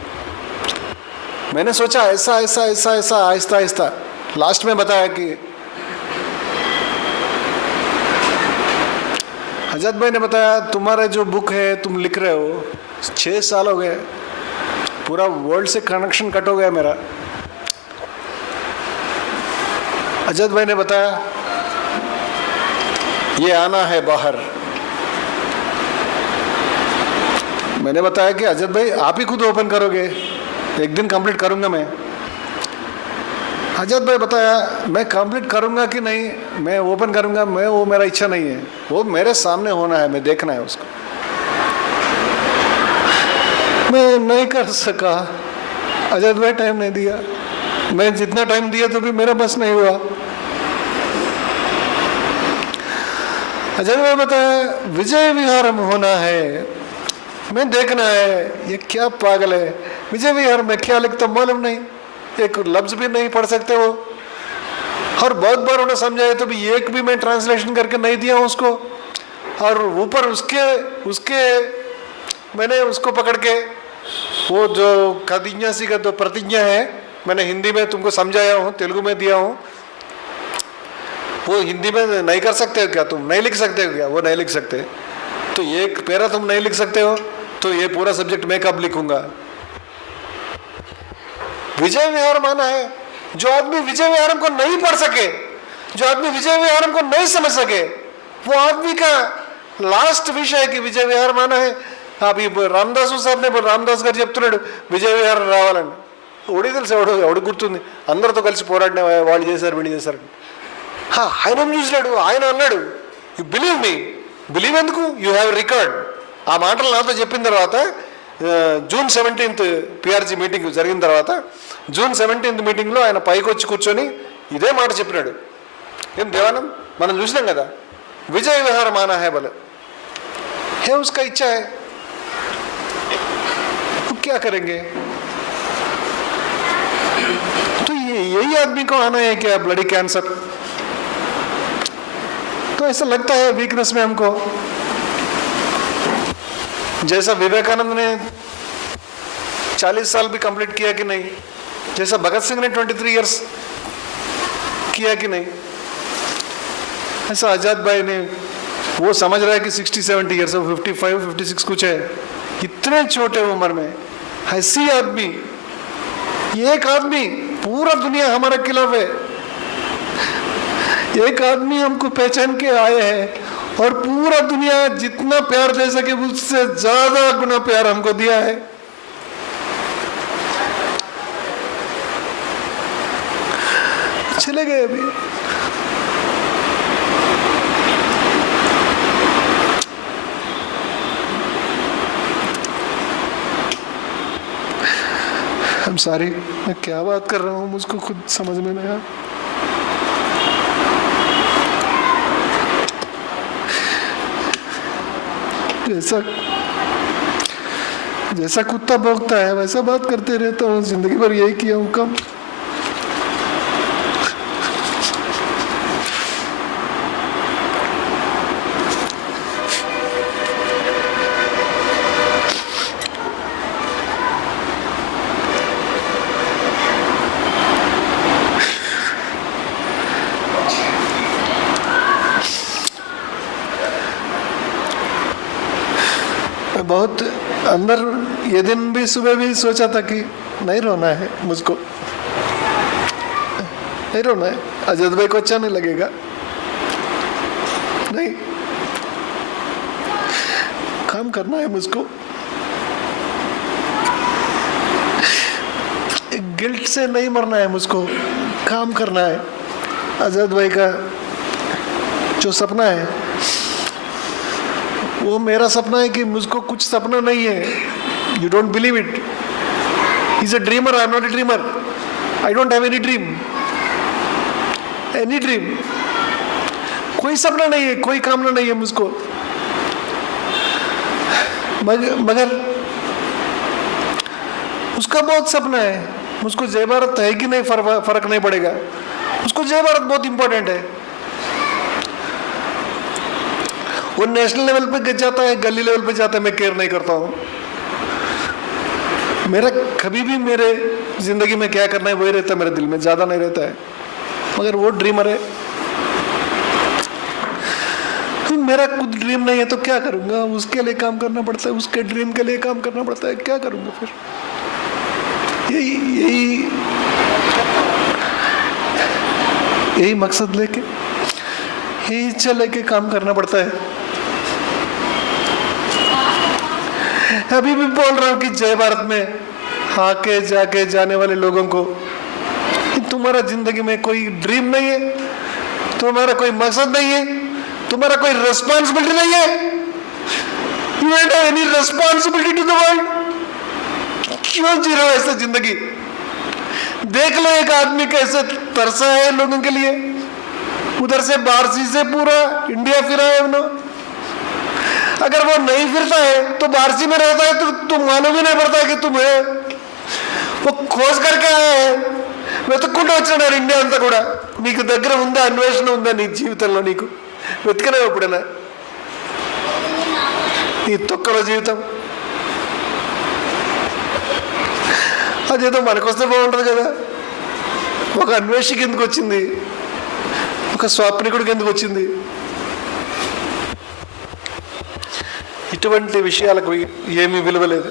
मैंने सोचा ऐसा ऐसा ऐसा ऐसा आहिस्ता आहिस्ता, लास्ट में बताया कि आजाद भाई ने बताया तुम्हारा जो बुक है तुम लिख रहे हो, 6 साल हो गए, पूरा वर्ल्ड से कनेक्शन कट हो गया मेरा। आजाद भाई ने बताया ये आना है बाहर। मैंने बताया कि आजाद भाई आप ही खुद ओपन करोगे, एक दिन कंप्लीट करूंगा मैं। आजाद भाई बताया मैं कंप्लीट करूंगा कि नहीं, मैं ओपन करूंगा, मैं वो मेरा इच्छा नहीं है, वो मेरे सामने होना है, मैं देखना है उसको। मैं नहीं कर सका, आजाद भाई टाइम नहीं दिया, मैं जितना टाइम दिया तो भी मेरा बस नहीं हुआ। आजाद भाई बताया विजय विहार होना है, मैं देखना है ये क्या पागल है, विजय विहार में क्या लिखता मालूम नहीं, एक लफ्ज भी नहीं पढ़ सकते वो। और बहुत बार उन्हें समझाया तो भी एक भी मैं ट्रांसलेशन करके नहीं दिया हूँ उसको। और ऊपर उसके मैंने उसको पकड़ के वो जो कदिज्ञा सी का जो प्रतिज्ञा है, मैंने हिंदी में तुमको समझाया हूँ, तेलुगु में दिया हूँ, वो हिंदी में नहीं कर सकते हो क्या? तुम नहीं लिख सकते हो क्या? वो नहीं लिख सकते, तो ये एक पैरा तुम नहीं लिख सकते हो, तो ये पूरा सब्जेक्ट मैं कब लिखूंगा? विजय विहार माना है, जो आदमी विजय विहारम को नहीं पढ़ सके, जो आदमी विजय विहारम को नहीं समझ सके, वो आदमी का लास्ट विषय है कि विजय विहार माना है। अभी रामदास साहब ने रामदास గారు చెప్తున్నాడు విజయ విహారం రావాలని, ఓడి తెలుసు ఎవడు గుర్తుంది, అందరితో కలిసి పోరాడిన వాళ్ళు చేశారు వీళ్ళు చేశారు. ఆయన చూసినాడు, ఆయన అన్నాడు యు బిలీవ్ మీ, బిలీవ్ ఎందుకు, యూ హ్యావ్ రికార్డ్. ఆ మాటలు నాతో చెప్పిన తర్వాత జూన్ 17th పిఆర్జీ మీటింగ్ జరిగిన తర్వాత జూన్ 17th మీటింగ్లో ఆయన పైకి వచ్చి కూర్చొని ఇదే మాట చెప్పినాడు. ఏం దేవానంద్ మనం చూసినాం కదా, విజయ విహారం ఆనా హై बोले है, उसका इच्छा है, तो क्या करेंगे? तो यही आदमी को आना है क्या ब्लडी कैंसर? तो ऐसा लगता है वीकनेस में हमको, जैसा विवेकानंद ने 40 साल भी कंप्लीट किया कि नहीं, जैसा भगत सिंह ने 23 इयर्स किया कि नहीं? ऐसा आजाद भाई ने, वो समझ रहा है कि 60-70 ईयर्स, 55-56 कुछ है, इतने छोटे उम्र में ऐसी आदमी, एक आदमी, पूरा दुनिया हमारे खिलाफ है, एक आदमी हमको पहचान के आए हैं और पूरा दुनिया जितना प्यार दे सके उससे ज्यादा गुना प्यार हमको दिया है। चले गए अभी। I'm sorry, मैं क्या बात कर रहा हूँ मुझको खुद समझ में नहीं आया। जैसा कुत्ता भौंकता है वैसा बात करते रहता हूँ, जिंदगी भर यही किया हूँ। कम बहुत अंदर ये दिन भी सुबह भी सोचा था कि नहीं रोना है मुझको, नहीं रोना है, अजय भाई को अच्छा नहीं लगेगा, नहीं, काम करना है मुझको, गिल्ट से नहीं मरना है मुझको, काम करना है। आजाद भाई का जो सपना है वो मेरा सपना है कि मुझको कुछ सपना नहीं है। You don't believe it, he is a dreamer, I am not a dreamer, I don't have any dream, any dream, कोई सपना नहीं है, कोई कामना नहीं है मुझको। मगर उसका बहुत सपना है, मुझको जय भारत है कि नहीं फर्क नहीं पड़ेगा, उसको जय भारत बहुत इंपॉर्टेंट है। वो नेशनल लेवल पे जाता है, गली लेवल पे जाता है, मैं केयर नहीं करता हूँ। मेरा कभी भी मेरे जिंदगी में क्या करना है वही रहता है मेरे दिल में, ज्यादा नहीं रहता है। मगर वो ड्रीमर है, मेरा खुद ड्रीम नहीं है तो क्या करूंगा, उसके लिए काम करना पड़ता है, उसके ड्रीम के लिए काम करना पड़ता है, क्या करूंगा फिर। यही मकसद लेके, यही इच्छा लेके काम करना पड़ता है। अभी भी बोल रहा हूं कि जय भारत में आके जाके जाने वाले लोगों को, तुम्हारा जिंदगी में कोई ड्रीम नहीं है, तुम्हारा कोई मकसद नहीं है, तुम्हारा कोई रेस्पॉन्सिबिलिटी नहीं है, you don't have any responsibility to the world. क्यों जी रहे हो ऐसे जिंदगी? देख लो एक आदमी कैसे तरसा है लोगों के लिए, उधर से बारसी से पूरा इंडिया फिरा है उन्होंने। अगर वो नहीं फिरता है तो बारसी में रहता है तो तुम मालूम ही नहीं पड़ता कि तुम है, वो खोज करके आया है। వెతుక్కుంటూ వచ్చినాడు ఇండియా అంతా కూడా। నీకు దగ్గర ఉందా, అన్వేషణ ఉందా నీ జీవితంలో? నీకు వెతికినావు ఎప్పుడైనా నీ తొక్కలో జీవితం? అదేదో మనకొస్తే బాగుంటుంది కదా। ఒక అన్వేషికి ఎందుకు వచ్చింది, ఒక స్వాప్నికుడికి ఎందుకు వచ్చింది? ఇటువంటి విషయాలకు ఏమీ విలువ లేదు।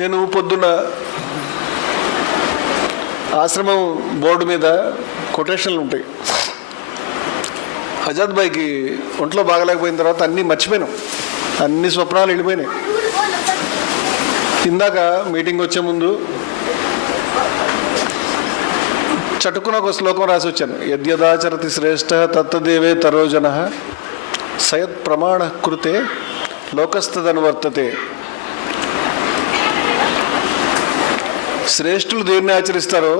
నేను పొద్దున్న ఆశ్రమం బోర్డు మీద కొటేషన్లు ఉంటాయి। ఆజాద్ భాయ్కి ఒంట్లో బాగలేకపోయిన తర్వాత అన్నీ మర్చిపోయినాం, అన్ని స్వప్నాలు వెళ్ళిపోయినాయి। ఇందాక మీటింగ్ వచ్చే ముందు చటుకున ఒక శ్లోకం రాసి వచ్చాను। యద్యదాచరతి శ్రేష్ఠ తత్తదేవే తరోజన సయత్ ప్రమాణ కృతే లోకస్తదనువర్తతే। శ్రేష్ఠులు దేన్ని ఆచరిస్తారో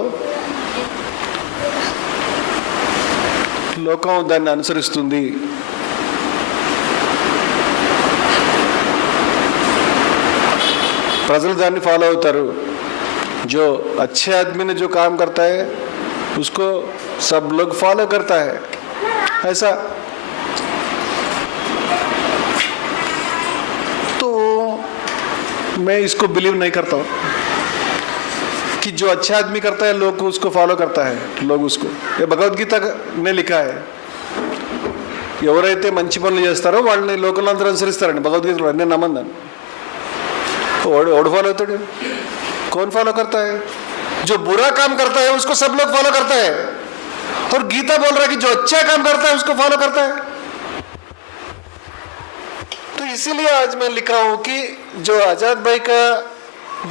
లోకం దాన్ని అనుసరిస్తుంది। ప్రజలు దాన్ని ఫాలో అవుతారు। जो अच्छे आदमी ने जो काम करता है उसको सब लोग फॉलो करता है, ऐसा। तो मैं इसको बिलीव नहीं करता हूँ। कि जो अच्छा आदमी करता है लोग उसको फॉलो करता है, लोग उसको, ये भगवद गीता ने लिखा है. ఎవరైతే మంచి పనులు చేస్తారో వాళ్ళని లోకలందరూ అనుసరిస్తారండి భగవద్గీతలో. నేను నమ్మను. ओड फॉलो होते कौन फॉलो करता है? जो बुरा काम करता है उसको सब लोग फॉलो करता है, और गीता बोल रहा है कि जो अच्छा काम करता है उसको फॉलो करता है. तो इसीलिए आज मैं लिखा हूं कि जो आजाद भाई का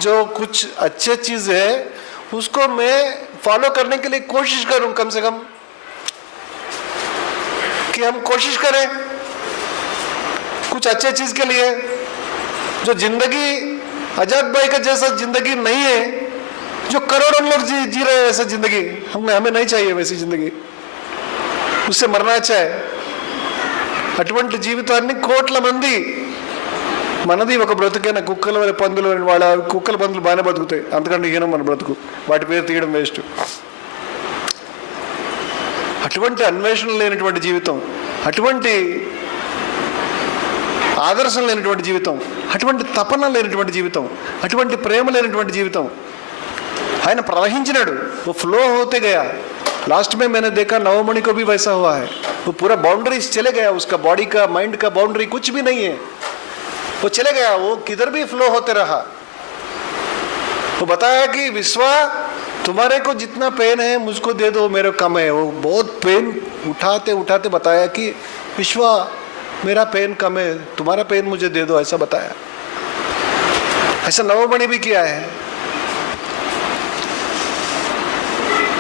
जो कुछ अच्छे चीज है उसको मैं फॉलो करने के लिए कोशिश करूं, कम से कम कि हम कोशिश करें कुछ अच्छे चीज के लिए. जो जिंदगी आजाद भाई का जैसा जिंदगी नहीं है, जो करोड़ों लोग जी रहे हैं ऐसा जिंदगी, हमें नहीं चाहिए वैसी जिंदगी. उससे मरना अच्छा है. అటువంటి జీవితాన్ని కోట్ల మంది, మనది ఒక బ్రతుకైనా కుక్కల పందులు, వాళ్ళ కుక్కల పందులు బాగానే బతుకుతాయి, అంతకంటే హీనం మన బ్రతుకు, వాటి పేరు తీయడం వేస్ట్. అటువంటి అన్వేషణ లేనటువంటి జీవితం, అటువంటి ఆదర్శం లేనటువంటి జీవితం, అటువంటి తపన లేనటువంటి జీవితం, అటువంటి ప్రేమ లేనటువంటి జీవితం ఆయన ప్రవహించినాడు. वो फ्लो होते गया. लास्ट में मैंने देखा नवमणि को भी वैसा हुआ है. वो पूरा बाउंड्रीज चले गया, उसका बॉडी का माइंड का बाउंड्री कुछ भी नहीं है, वो चले गया, वो किधर भी फ्लो होते रहा. वो बताया कि विश्वा तुम्हारे को जितना पेन है मुझको दे दो, मेरे कम है. वो बहुत पेन उठाते उठाते बताया कि विश्वा मेरा पेन कम है, तुम्हारा पेन मुझे दे दो, ऐसा बताया. ऐसा नवमणि भी किया है.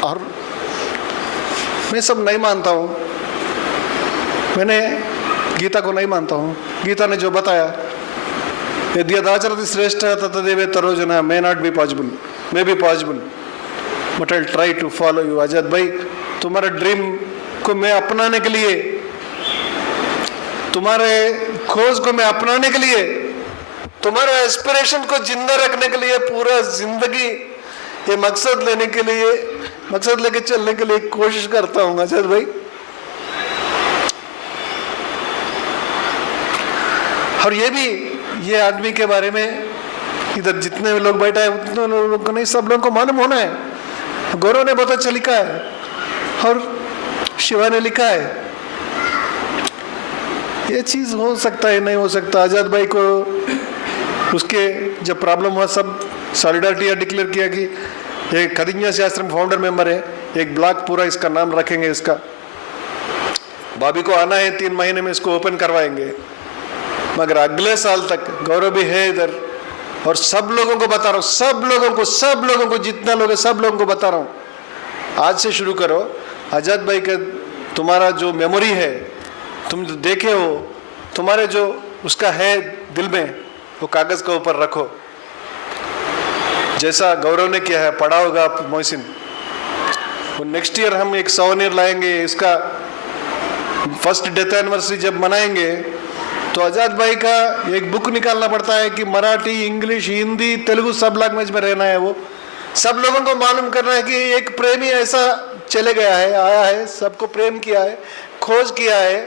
और मैं सब नहीं मानता हूँ, मैंने गीता को नहीं मानता हूँ. गीता ने जो बताया, यद्यदाचरति श्रेष्ठ ततदेवे तरोजना, may not be possible, may be possible, but I try to follow you. Azad भाई, तुम्हारे ड्रीम को मैं अपनाने के लिए, तुम्हारे खोज को मैं अपनाने के लिए, तुम्हारे एस्पिरेशन को जिंदा रखने के लिए पूरा जिंदगी ये मकसद लेने के लिए, मकसद लेके चलने के लिए कोशिश करता हूँ. आजाद भाई, और ये भी, ये आदमी के बारे में इधर जितने लोग बैठा है उतने लोगों को नहीं, सब लोगों को मालूम होना है. गौरव ने बहुत अच्छा लिखा है और शिवा ने लिखा है. ये चीज हो सकता है, नहीं हो सकता. आजाद भाई को उसके जब प्रॉब्लम हुआ सब सॉलिडारिटी डिक्लेयर किया कि ये खदिन्या शास्त्रम फाउंडर मेंबर है, एक ब्लॉक पूरा इसका नाम रखेंगे, इसका भाभी को आना है 3 महीने में इसको ओपन करवाएंगे. मगर अगले साल तक गौरव भी है इधर, और सब लोगों को बता रहा हूँ, सब लोगों को जितना लोग है सब लोगों को बता रहा हूँ, आज से शुरू करो. आजाद भाई का तुम्हारा जो मेमोरी है, तुम जो देखे हो, तुम्हारे जो उसका है दिल में, वो कागज के ऊपर रखो. जैसा गौरव ने किया है, पढ़ा होगा आप मोहसिन. वो नेक्स्ट ईयर हम एक सौनियर लाएंगे, इसका फर्स्ट डेथ एनिवर्सरी जब मनाएंगे तो आजाद भाई का एक बुक निकालना पड़ता है कि मराठी, इंग्लिश, हिंदी, तेलुगु सब लैंग्वेज में रहना है. वो सब लोगों को मालूम करना है कि एक प्रेमी ऐसा चले गया है, आया है, सबको प्रेम किया है, खोज किया है,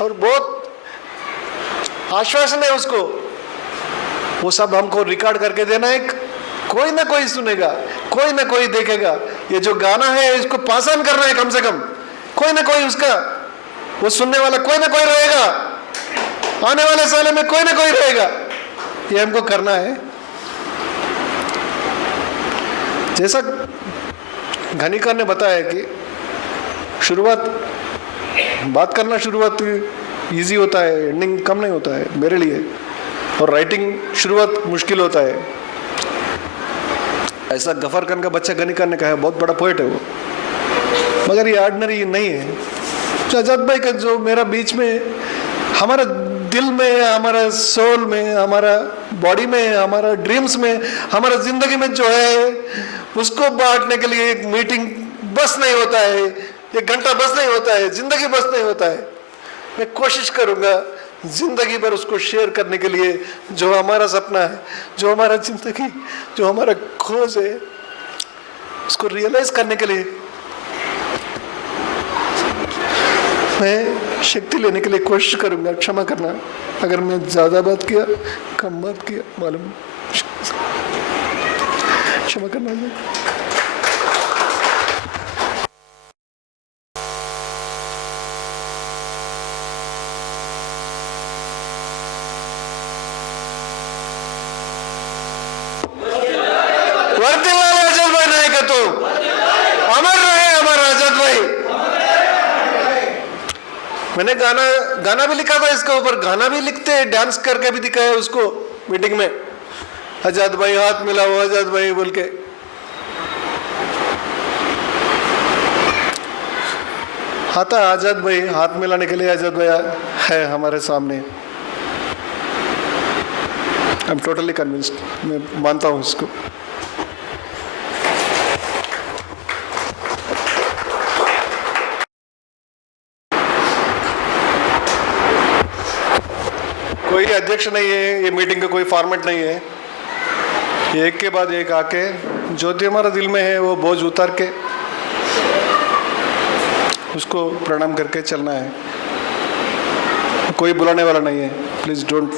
और बहुत आश्वासन है उसको. वो सब हमको रिकॉर्ड करके देना है. कोई ना कोई सुनेगा, कोई ना कोई देखेगा. ये जो गाना है इसको पास ऑन करना है, कम से कम कोई ना कोई उसका वो सुनने वाला कोई ना कोई रहेगा. आने वाले सालों में कोई ना कोई रहेगा. ये हमको करना है. जैसा घनिकर ने बताया कि शुरुआत, बात करना शुरुआत इजी होता है, एंडिंग कम नहीं होता है मेरे लिए, और राइटिंग शुरुआत मुश्किल होता है. ऐसा गफर खान का बच्चा घनिकर ने कहा है, बहुत बड़ा पोएट है वो, मगर ये ऑर्डिनरी नहीं है. तो आजाद भाई का जो मेरा बीच में, हमारा दिल में, हमारा सोल में, हमारा बॉडी में, हमारा ड्रीम्स में, हमारा जिंदगी में जो है उसको बांटने के लिए एक मीटिंग बस नहीं होता है, 1 घंटा बस नहीं होता है, जिंदगी बस नहीं होता है. मैं कोशिश करूंगा जिंदगी भर उसको शेयर करने के लिए, जो हमारा सपना है, जो हमारा जिंदगी, जो हमारा खोज है, उसको रियलाइज करने के लिए मैं शक्ति लेने के लिए कोशिश करूंगा. क्षमा करना अगर मैं ज्यादा बात किया, कम बात किया, मालूम. क्षमा करना जी। वर्दिल्लाल आजाद भाई नायकत्व, अमर रहे हमारा आजाद भाई। मैंने गाना भी लिखा था इसके ऊपर, गाना भी लिखते डांस करके भी दिखाया उसको मीटिंग में, आजाद भाई हाथ मिलाओ आजाद भाई बोल के। आता आजाद भाई हाथ मिलाने के लिए, आजाद भाई है हमारे सामने। आई एम टोटली कन्विंस्ड, मैं मानता हूं इसको। कोई अध्यक्ष नहीं है, ये मीटिंग का कोई फॉर्मेट नहीं है। ये एक के बाद एक आके जो भी हमारा दिल में है वो बोझ उतार के उसको प्रणाम करके चलना है। कोई बुलाने वाला नहीं है। Please don't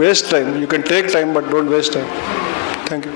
waste time, you can take time but don't waste time. Thank you.